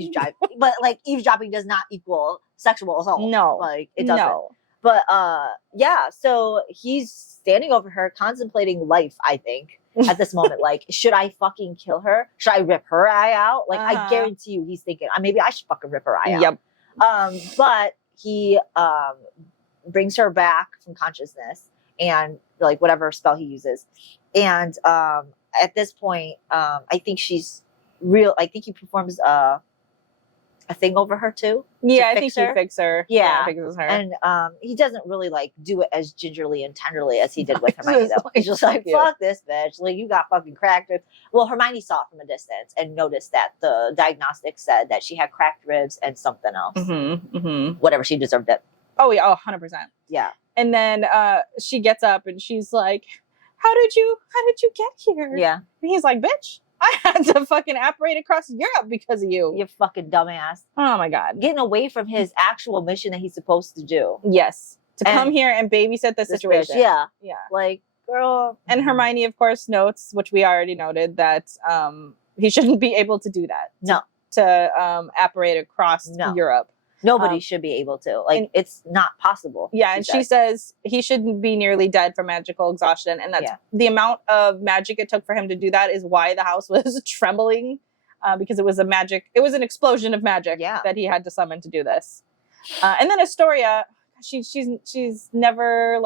But, like, eavesdropping does not equal sexual assault. No. Like, it doesn't. No. But, yeah, so he's standing over her, contemplating life, I think, at this moment. Like, should I fucking kill her? Should I rip her eye out? Like, I guarantee you he's thinking, maybe I should fucking rip her eye out. Yep. But he brings her back from consciousness and like whatever spell he uses. And at this point, I think she's real. I think he performs a thing over her too. Yeah, I think he fixes her. Yeah, fixes her. And he doesn't really like do it as gingerly and tenderly as he did with Hermione. Though. He's just like, fuck this bitch. Like, you got fucking cracked ribs. Well, Hermione saw it from a distance and noticed that the diagnostic said that she had cracked ribs and something else. Whatever, she deserved it. Oh yeah, 100%. Yeah. And then she gets up and she's like, how did you get here? Yeah. And he's like, bitch, I had to fucking apparate across Europe because of you. You fucking dumbass. Oh my God. Getting away from his actual mission that he's supposed to do. Yes. To come here and babysit the situation. Bitch. Yeah. Yeah. Like, girl. And Hermione, of course, notes, which we already noted, that he shouldn't be able to do that. No. To apparate across Europe. Nobody should be able to. Like, it's not possible. Yeah, and she says he shouldn't be nearly dead from magical exhaustion. And that's the amount of magic it took for him to do that is why the house was trembling, because it was an explosion of magic that he had to summon to do this. And then Astoria, she's never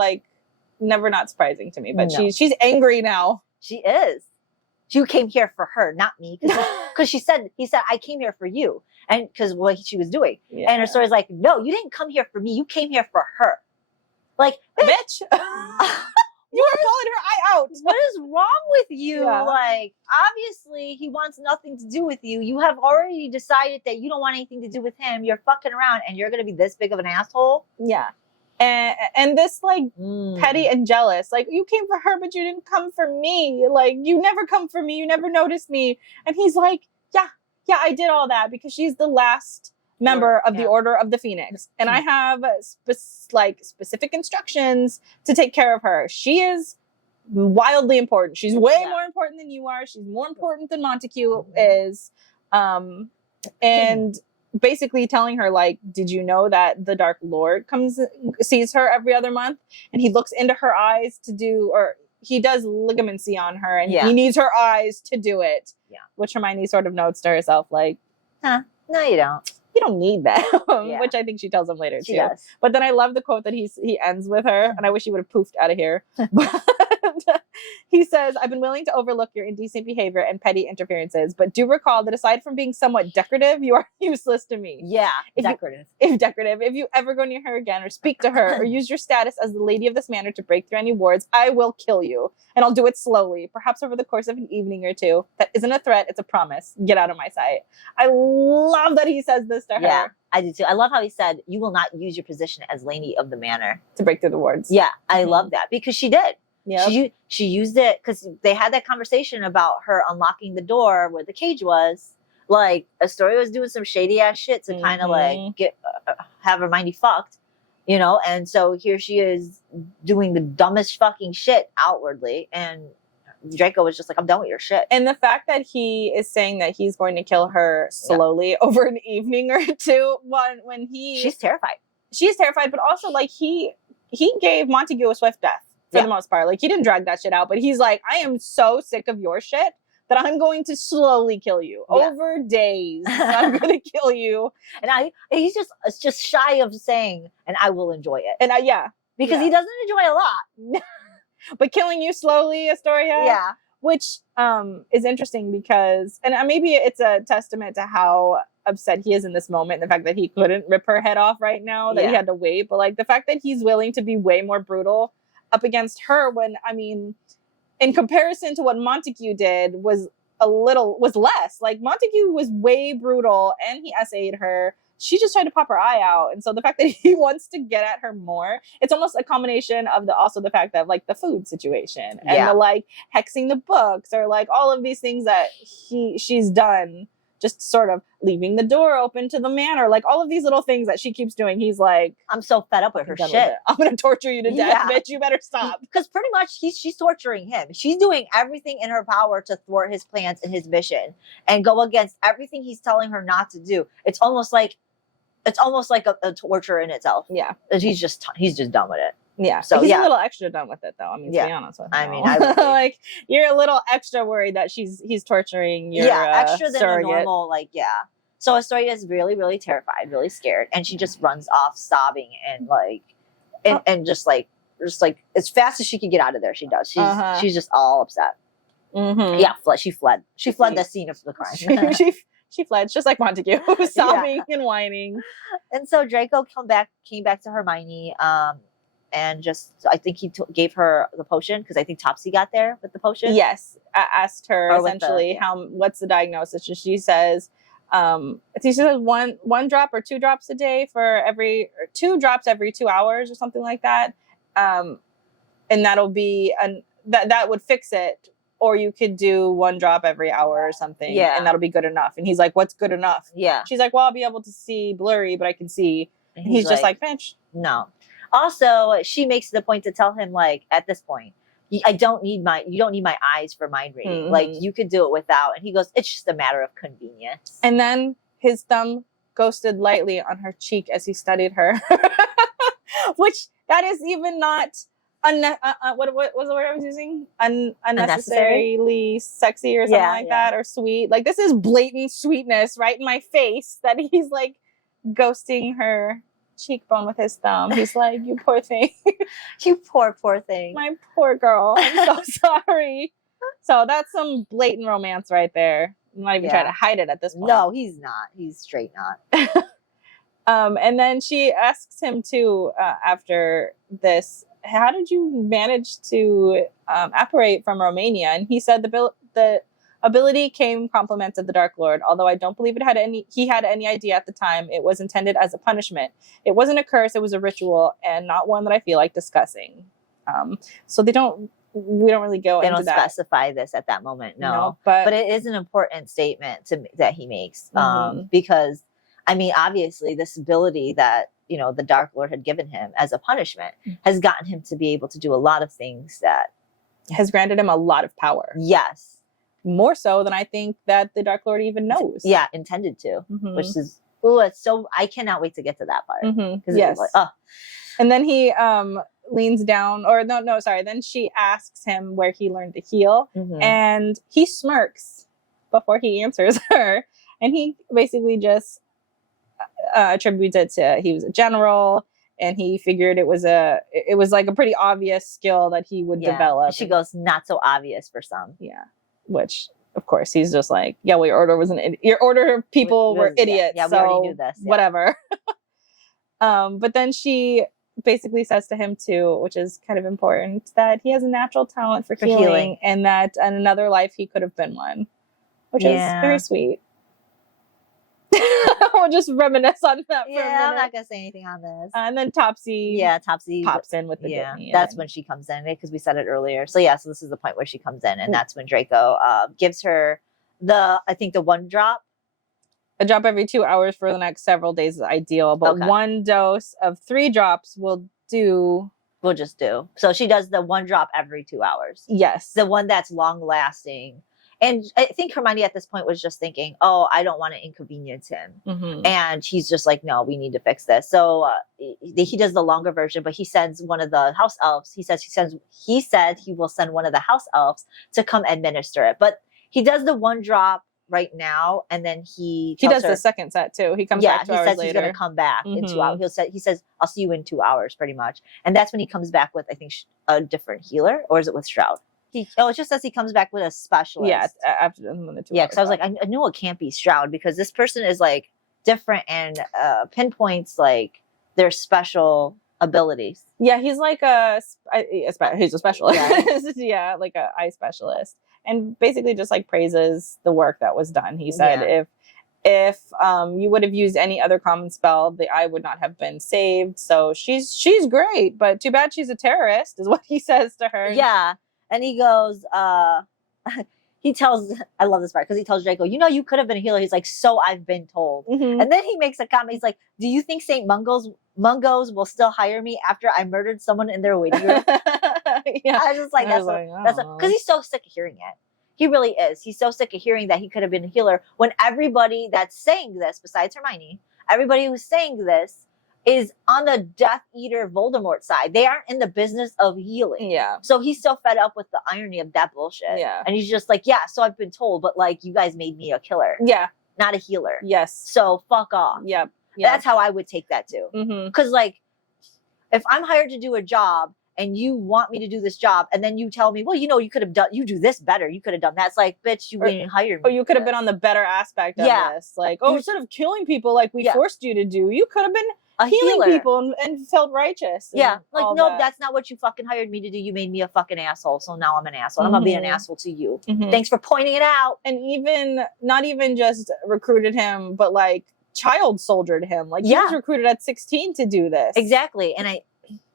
not surprising to me, but she's angry now. She is. You came here for her, not me. Because he said, I came here for you. And because what she was doing. Yeah. And her story's like, no, you didn't come here for me. You came here for her. Like, bitch. You were pulling her eye out. What is wrong with you? Yeah. Like, obviously, he wants nothing to do with you. You have already decided that you don't want anything to do with him. You're fucking around and you're going to be this big of an asshole. Yeah. And this, like, petty and jealous. Like, you came for her, but you didn't come for me. Like, you never come for me. You never noticed me. And he's like, yeah, I did all that because she's the last member of the Order of the Phoenix. And I have specific instructions to take care of her. She is wildly important. She's way more important than you are. She's more important than Montague is. And basically telling her, like, did you know that the Dark Lord sees her every other month? And he looks into her eyes he does ligamency on her and he needs her eyes to do it. Yeah. Which Hermione sort of notes to herself, like, no, you don't. You don't need that. Which I think she tells him later too. Yes. But then I love the quote that he ends with her, and I wish he would have poofed out of here. But he says, I've been willing to overlook your indecent behavior and petty interferences, but do recall that aside from being somewhat decorative, you are useless to me. Yeah, decorative. If you ever go near her again or speak to her or use your status as the lady of this manor to break through any wards, I will kill you. And I'll do it slowly, perhaps over the course of an evening or two. That isn't a threat, it's a promise. Get out of my sight. I love that he says this to her. Yeah, I do too. I love how he said, you will not use your position as lady of the manor to break through the wards. Yeah, I love that because she did. Yeah, she used it because they had that conversation about her unlocking the door where the cage was. Like, Astoria was doing some shady ass shit to kind of like get have Hermione fucked, you know. And so here she is doing the dumbest fucking shit outwardly, and Draco was just like, "I'm done with your shit." And the fact that he is saying that he's going to kill her slowly over an evening or two, when she's terrified. She's terrified, but also like he gave Montague a swift death. For the most part. Like, he didn't drag that shit out, but he's like, I am so sick of your shit that I'm going to slowly kill you over days. I'm going to kill you. And he's just shy of saying, and I will enjoy it. And because he doesn't enjoy a lot. But killing you slowly, Astoria. Yeah. Which is interesting because, and maybe it's a testament to how upset he is in this moment, and the fact that he couldn't rip her head off right now, that he had to wait. But like the fact that he's willing to be way more brutal up against her when, I mean, in comparison to what Montague did was less. Like, Montague was way brutal and he essayed her she just tried to pop her eye out. And so the fact that he wants to get at her more, it's almost a combination of the fact that like the food situation and the like hexing the books, or like all of these things that she's done, just sort of leaving the door open to the manor, like all of these little things that she keeps doing. He's like, I'm so fed up with her shit. I'm gonna torture you to death, bitch. You better stop. Because pretty much she's torturing him. She's doing everything in her power to thwart his plans and his mission and go against everything he's telling her not to do. It's almost like a torture in itself. Yeah. And he's just done with it. Yeah. So he's a little extra done with it, though. I mean, to be honest with you. I mean, I would like, you're a little extra worried that he's torturing your extra than surrogate. a normal, like, So Astoria is really, really terrified, really scared, and she just runs off sobbing and like, and just like as fast as she could get out of there, she does. She's just all upset. Mm-hmm. Yeah, she fled. She fled the scene of the crime. She fled, just like Montague, sobbing and whining. And so Draco came back to Hermione, and just I think he gave her the potion, because I think Topsy got there with the potion. Yes, asked her essentially what's the diagnosis. She says, she says one drop or 2 drops a day or 2 drops every 2 hours or something like that, and that'll be that would fix it. Or you could do 1 drop every hour or something, and that'll be good enough. And he's like, "What's good enough?" Yeah. She's like, "Well, I'll be able to see blurry, but I can see." And he's just like, "Bitch, no." Also, she makes the point to tell him, like, at this point, you don't need my eyes for mind reading. Mm-hmm. Like, you could do it without. And he goes, "It's just a matter of convenience." And then his thumb ghosted lightly on her cheek as he studied her, which that is even not. What was the word I was using? Unnecessarily sexy or something like that, or sweet. Like, this is blatant sweetness right in my face that he's like ghosting her cheekbone with his thumb. He's like, "You poor thing." You poor thing. My poor girl. I'm so sorry. So that's some blatant romance right there. I'm not even trying to hide it at this point. No, he's not. He's straight not. And then she asks him too, after this, how did you manage to apparate from Romania? And he said the ability came compliments of the Dark Lord, although I don't believe he had any idea at the time it was intended as a punishment. It wasn't a curse, it was a ritual, and not one that I feel like discussing. So we don't really go into that. They don't specify this at that moment, no. But it is an important statement that he makes, because, I mean, obviously this ability that the Dark Lord had given him as a punishment has gotten him to be able to do a lot of things that has granted him a lot of power. Yes. More so than I think that the Dark Lord even knows. Yeah, intended to, which is, I cannot wait to get to that part. Yes. And then he leans down, then she asks him where he learned to heal, and he smirks before he answers her. And he basically just attributes it to he was a general, and he figured it was like a pretty obvious skill that he would develop. She goes, not so obvious for some. Yeah, which of course he's just like, well, your order was your order people were idiots. Yeah, we so already knew this. Yeah. Whatever. But then she basically says to him too, which is kind of important, that he has a natural talent for healing, and that in another life he could have been one, which is very sweet. We'll just reminisce on that for a minute. I'm not gonna say anything on this. And then Topsy pops in with the that's when she comes in, because we said it earlier. So so this is the point where she comes in, and that's when Draco gives her the 1 drop. A drop every 2 hours for the next several days is ideal, but 1 dose of 3 drops will do. We'll just do. So she does the 1 drop every 2 hours. Yes. The one that's long lasting. And I think Hermione at this point was just thinking, "Oh, I don't want to inconvenience him." And he's just like, "No, we need to fix this." So he does the longer version, but he sends one of the house elves. He said he will send one of the house elves to come administer it. But he does the 1 drop right now, and then he does the second set too. He comes back 2 hours later. He's going to come back in 2 hours. He says, "I'll see you in 2 hours," pretty much. And that's when he comes back with, I think, a different healer, or is it with Shroud? It just says he comes back with a specialist. Yeah, after the 2 hours. Yeah, because I was like, I knew it can't be Shroud, because this person is like different and pinpoints like their special abilities. Yeah, he's like he's a specialist. Yeah, like an eye specialist, and basically just like praises the work that was done. He said if you would have used any other common spell, the eye would not have been saved. So she's great, but too bad she's a terrorist, is what he says to her. Yeah. And he goes, he tells, I love this part, because he tells Draco, you know, you could have been a healer. He's like, so I've been told. Mm-hmm. And then he makes a comment. He's like, do you think St. Mungo's will still hire me after I murdered someone in their waiting room? Yeah. I was just like, that's because he's so sick of hearing it. He really is. He's so sick of hearing that he could have been a healer when everybody that's saying this, besides Hermione, everybody who's saying this is on the Death Eater Voldemort side. They aren't in the business of healing. Yeah. So he's so fed up with the irony of that bullshit. Yeah. And he's just like, yeah, so I've been told, but like, you guys made me a killer. Yeah. Not a healer. Yes. So fuck off. Yep. That's how I would take that too. Mm-hmm. Because like, if I'm hired to do a job and you want me to do this job, and then you tell me, well, you know, you do this better. You could have done that. It's like, bitch, you didn't hire me. Or you could have been on the better aspect of this. Like, instead of killing people like we forced you to do, you could have been a healing healer. people and felt righteous. Yeah. Like, no, that's not what you fucking hired me to do. You made me a fucking asshole. So now I'm an asshole. I'm going to be an asshole to you. Mm-hmm. Thanks for pointing it out. And not even just recruited him, but like child soldiered him. Like he was recruited at 16 to do this. Exactly. And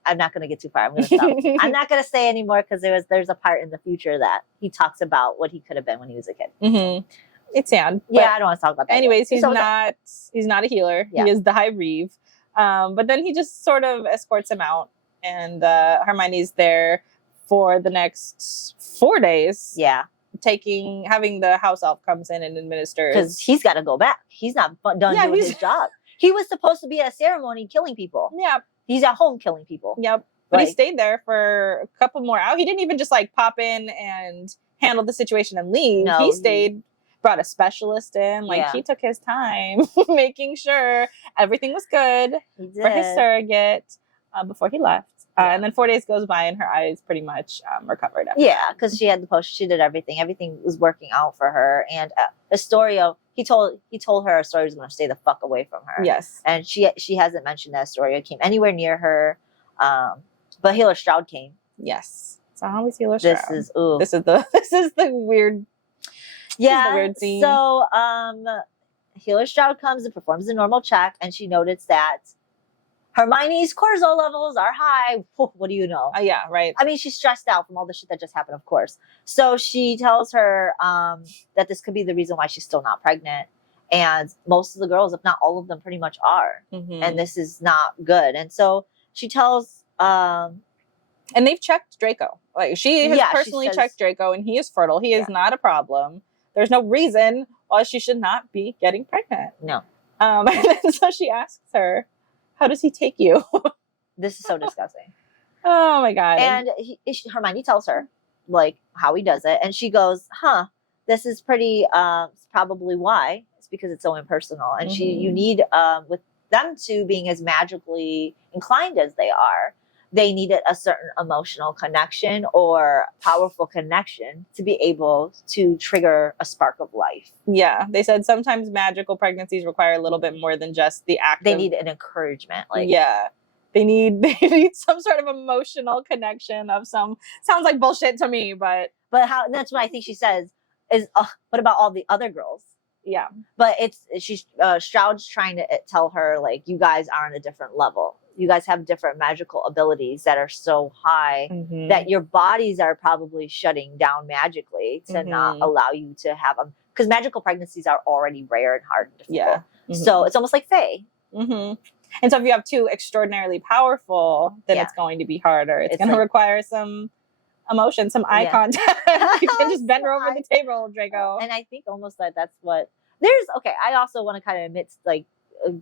I'm not going to get too far. I'm going to stop. I'm not going to say anymore because there's a part in the future that he talks about what he could have been when he was a kid. Mm-hmm. It's sad. Yeah, I don't want to talk about that. Anyways, he's not a healer. Yeah. He is the High Reeve. But then he just sort of escorts him out, and Hermione's there for the next 4 days. Yeah. Having the house elf comes in and administers. Because he's got to go back. He's not done doing his job. He was supposed to be at a ceremony killing people. Yeah. He's at home killing people. Yep. But he stayed there for a couple more hours. He didn't even just like pop in and handle the situation and leave. No, he stayed, brought a specialist in. Like he took his time making sure everything was good for his surrogate before he left. And then 4 days goes by and her eyes pretty much recovered. Yeah, because she had the potion. She did everything. Everything was working out for her. And Astoria, he told her Astoria was going to stay the fuck away from her. Yes. And she hasn't mentioned that Astoria came anywhere near her. But Healer Stroud came. Yes. It's always Healer Stroud. This is the weird. Yeah. The weird scene. So Healer Stroud comes and performs the normal check, and she noticed that Hermione's cortisol levels are high. What do you know? Yeah, right. I mean, she's stressed out from all the shit that just happened, of course. So she tells her that this could be the reason why she's still not pregnant. And most of the girls, if not all of them, pretty much are. Mm-hmm. And this is not good. And so she tells... and they've checked Draco. Like she has personally checked Draco, and he is fertile. He is not a problem. There's no reason why she should not be getting pregnant. No. And so she asks her, how does he take you? This is so disgusting. Oh my God. And Hermione tells her like how he does it. And she goes, this is pretty, probably why. It's because it's so impersonal. And you need, with them two being as magically inclined as they are, they needed a certain emotional connection or powerful connection to be able to trigger a spark of life. Yeah. They said sometimes magical pregnancies require a little bit more than just the act. They need an encouragement. They need some sort of emotional connection of some, sounds like bullshit to me, but that's what I think she says is, what about all the other girls? Yeah. But Stroud's trying to tell her, like, you guys are on a different level. You guys have different magical abilities that are so high that your bodies are probably shutting down magically to not allow you to have them. Because magical pregnancies are already rare and hard and difficult. Yeah. Mm-hmm. So it's almost like fae. Mm-hmm. And so if you have two extraordinarily powerful, then it's going to be harder. It's going to require some emotion, some eye contact. You can just bend her over the table, Draco. And I think almost that's what... I also want to kind of admit, like,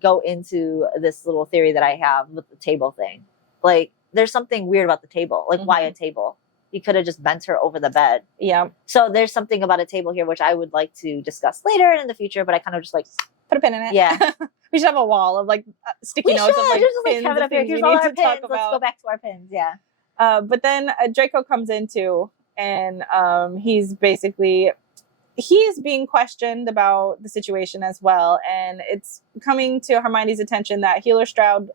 go into this little theory that I have with the table thing. Like, there's something weird about the table. Like, why a table? He could have just bent her over the bed. Yeah. So there's something about a table here which I would like to discuss later and in the future, but I kind of just like put a pin in it. Yeah. We should have a wall of like sticky notes of like just pins. Have it up here. Here's all our pins. Let's go back to our pins. Yeah. But then Draco comes in too, and he's being questioned about the situation as well. And it's coming to Hermione's attention that Healer Stroud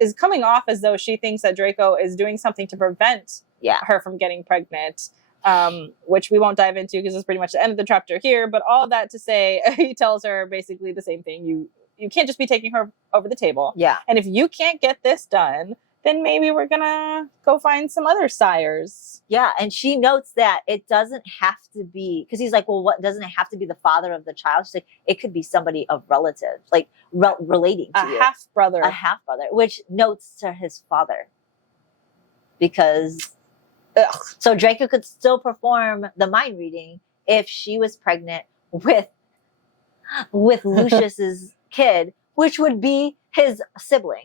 is coming off as though she thinks that Draco is doing something to prevent her from getting pregnant. which we won't dive into because it's pretty much the end of the chapter here. But all that to say, he tells her basically the same thing. You can't just be taking her over the table. Yeah. And if you can't get this done, then maybe we're gonna go find some other sires. Yeah, and she notes that it doesn't have to be, because he's like, well, what, doesn't it have to be the father of the child? She's like, it could be somebody of relative, like relating to you. A half-brother. A half-brother, which notes to his father. Because, so Draco could still perform the mind reading if she was pregnant with Lucius's kid, which would be his sibling.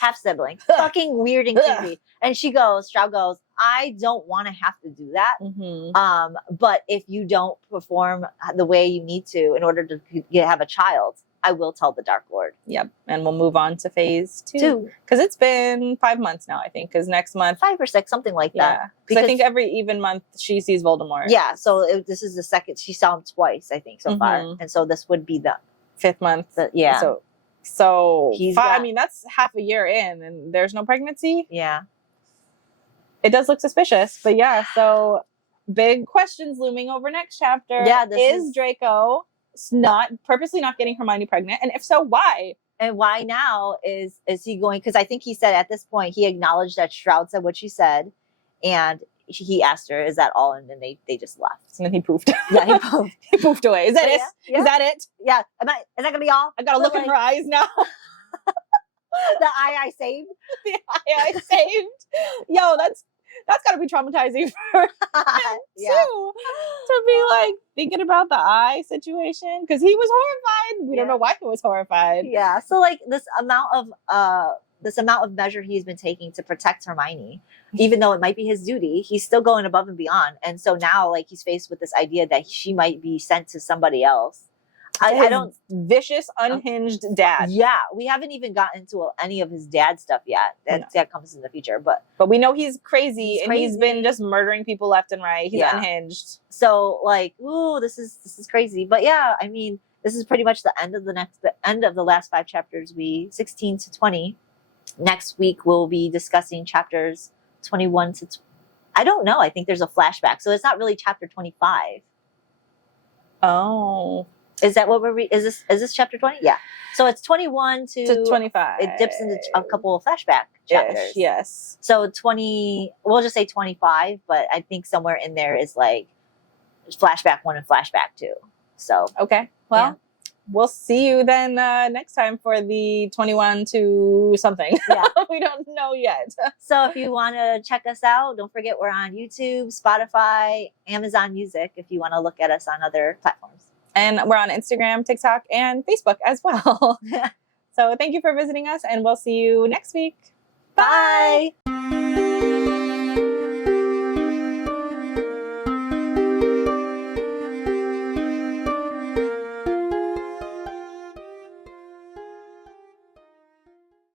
Half sibling. Fucking weird and creepy. And Stroud goes, I don't want to have to do that. Mm-hmm. But if you don't perform the way you need to in order to have a child, I will tell the Dark Lord. Yep. And we'll move on to phase 2. Because it's been 5 months now, I think. Because next month. 5 or 6, something like that. Yeah. Because I think every even month she sees Voldemort. Yeah. So this is the second. She saw him twice, I think, so far. And so this would be the 5th month. Yeah. So I mean, that's half a year in and there's no pregnancy. Yeah. It does look suspicious, but yeah. So big questions looming over next chapter. Yeah. Is Draco purposely not getting Hermione pregnant? And if so, why? And why now is he going? Because I think he said at this point, he acknowledged that Stroud said what she said. And he asked her, is that all? And then they just left. And then he poofed. Yeah, he poofed. He poofed away. Is that it? Yeah. Is that it? Yeah. Is that going to be all? I got to look in her eyes now. The eye I saved. The eye I saved. Yo, that's got to be traumatizing for him Yeah. too. To be like thinking about the eye situation. Because he was horrified. We don't know why he was horrified. Yeah. So like this amount of measure he's been taking to protect Hermione, even though it might be his duty, he's still going above and beyond. And so now, like, he's faced with this idea that she might be sent to somebody else. I don't. Vicious, unhinged dad. Yeah, we haven't even gotten to any of his dad stuff yet. That comes in the future, but we know he's crazy, and he's been just murdering people left and right. He's unhinged. So like, ooh, this is crazy. But yeah, I mean, this is pretty much the end of the last 5 chapters. 16 to 20. Next week we'll be discussing chapters 21 to. I don't know. I think there's a flashback, so it's not really chapter 25. Oh. Is that what is this chapter 20? Yeah. So it's 21 to 25. It dips into a couple of flashback chapters. Yes. So 20, we'll just say 25, but I think somewhere in there is like flashback 1 and flashback 2. So. Okay. Well, we'll see you then next time for the 21 to something. Yeah. We don't know yet. So if you want to check us out, don't forget we're on YouTube, Spotify, Amazon Music, if you want to look at us on other platforms. And we're on Instagram, TikTok, and Facebook as well. So thank you for visiting us, and we'll see you next week. Bye.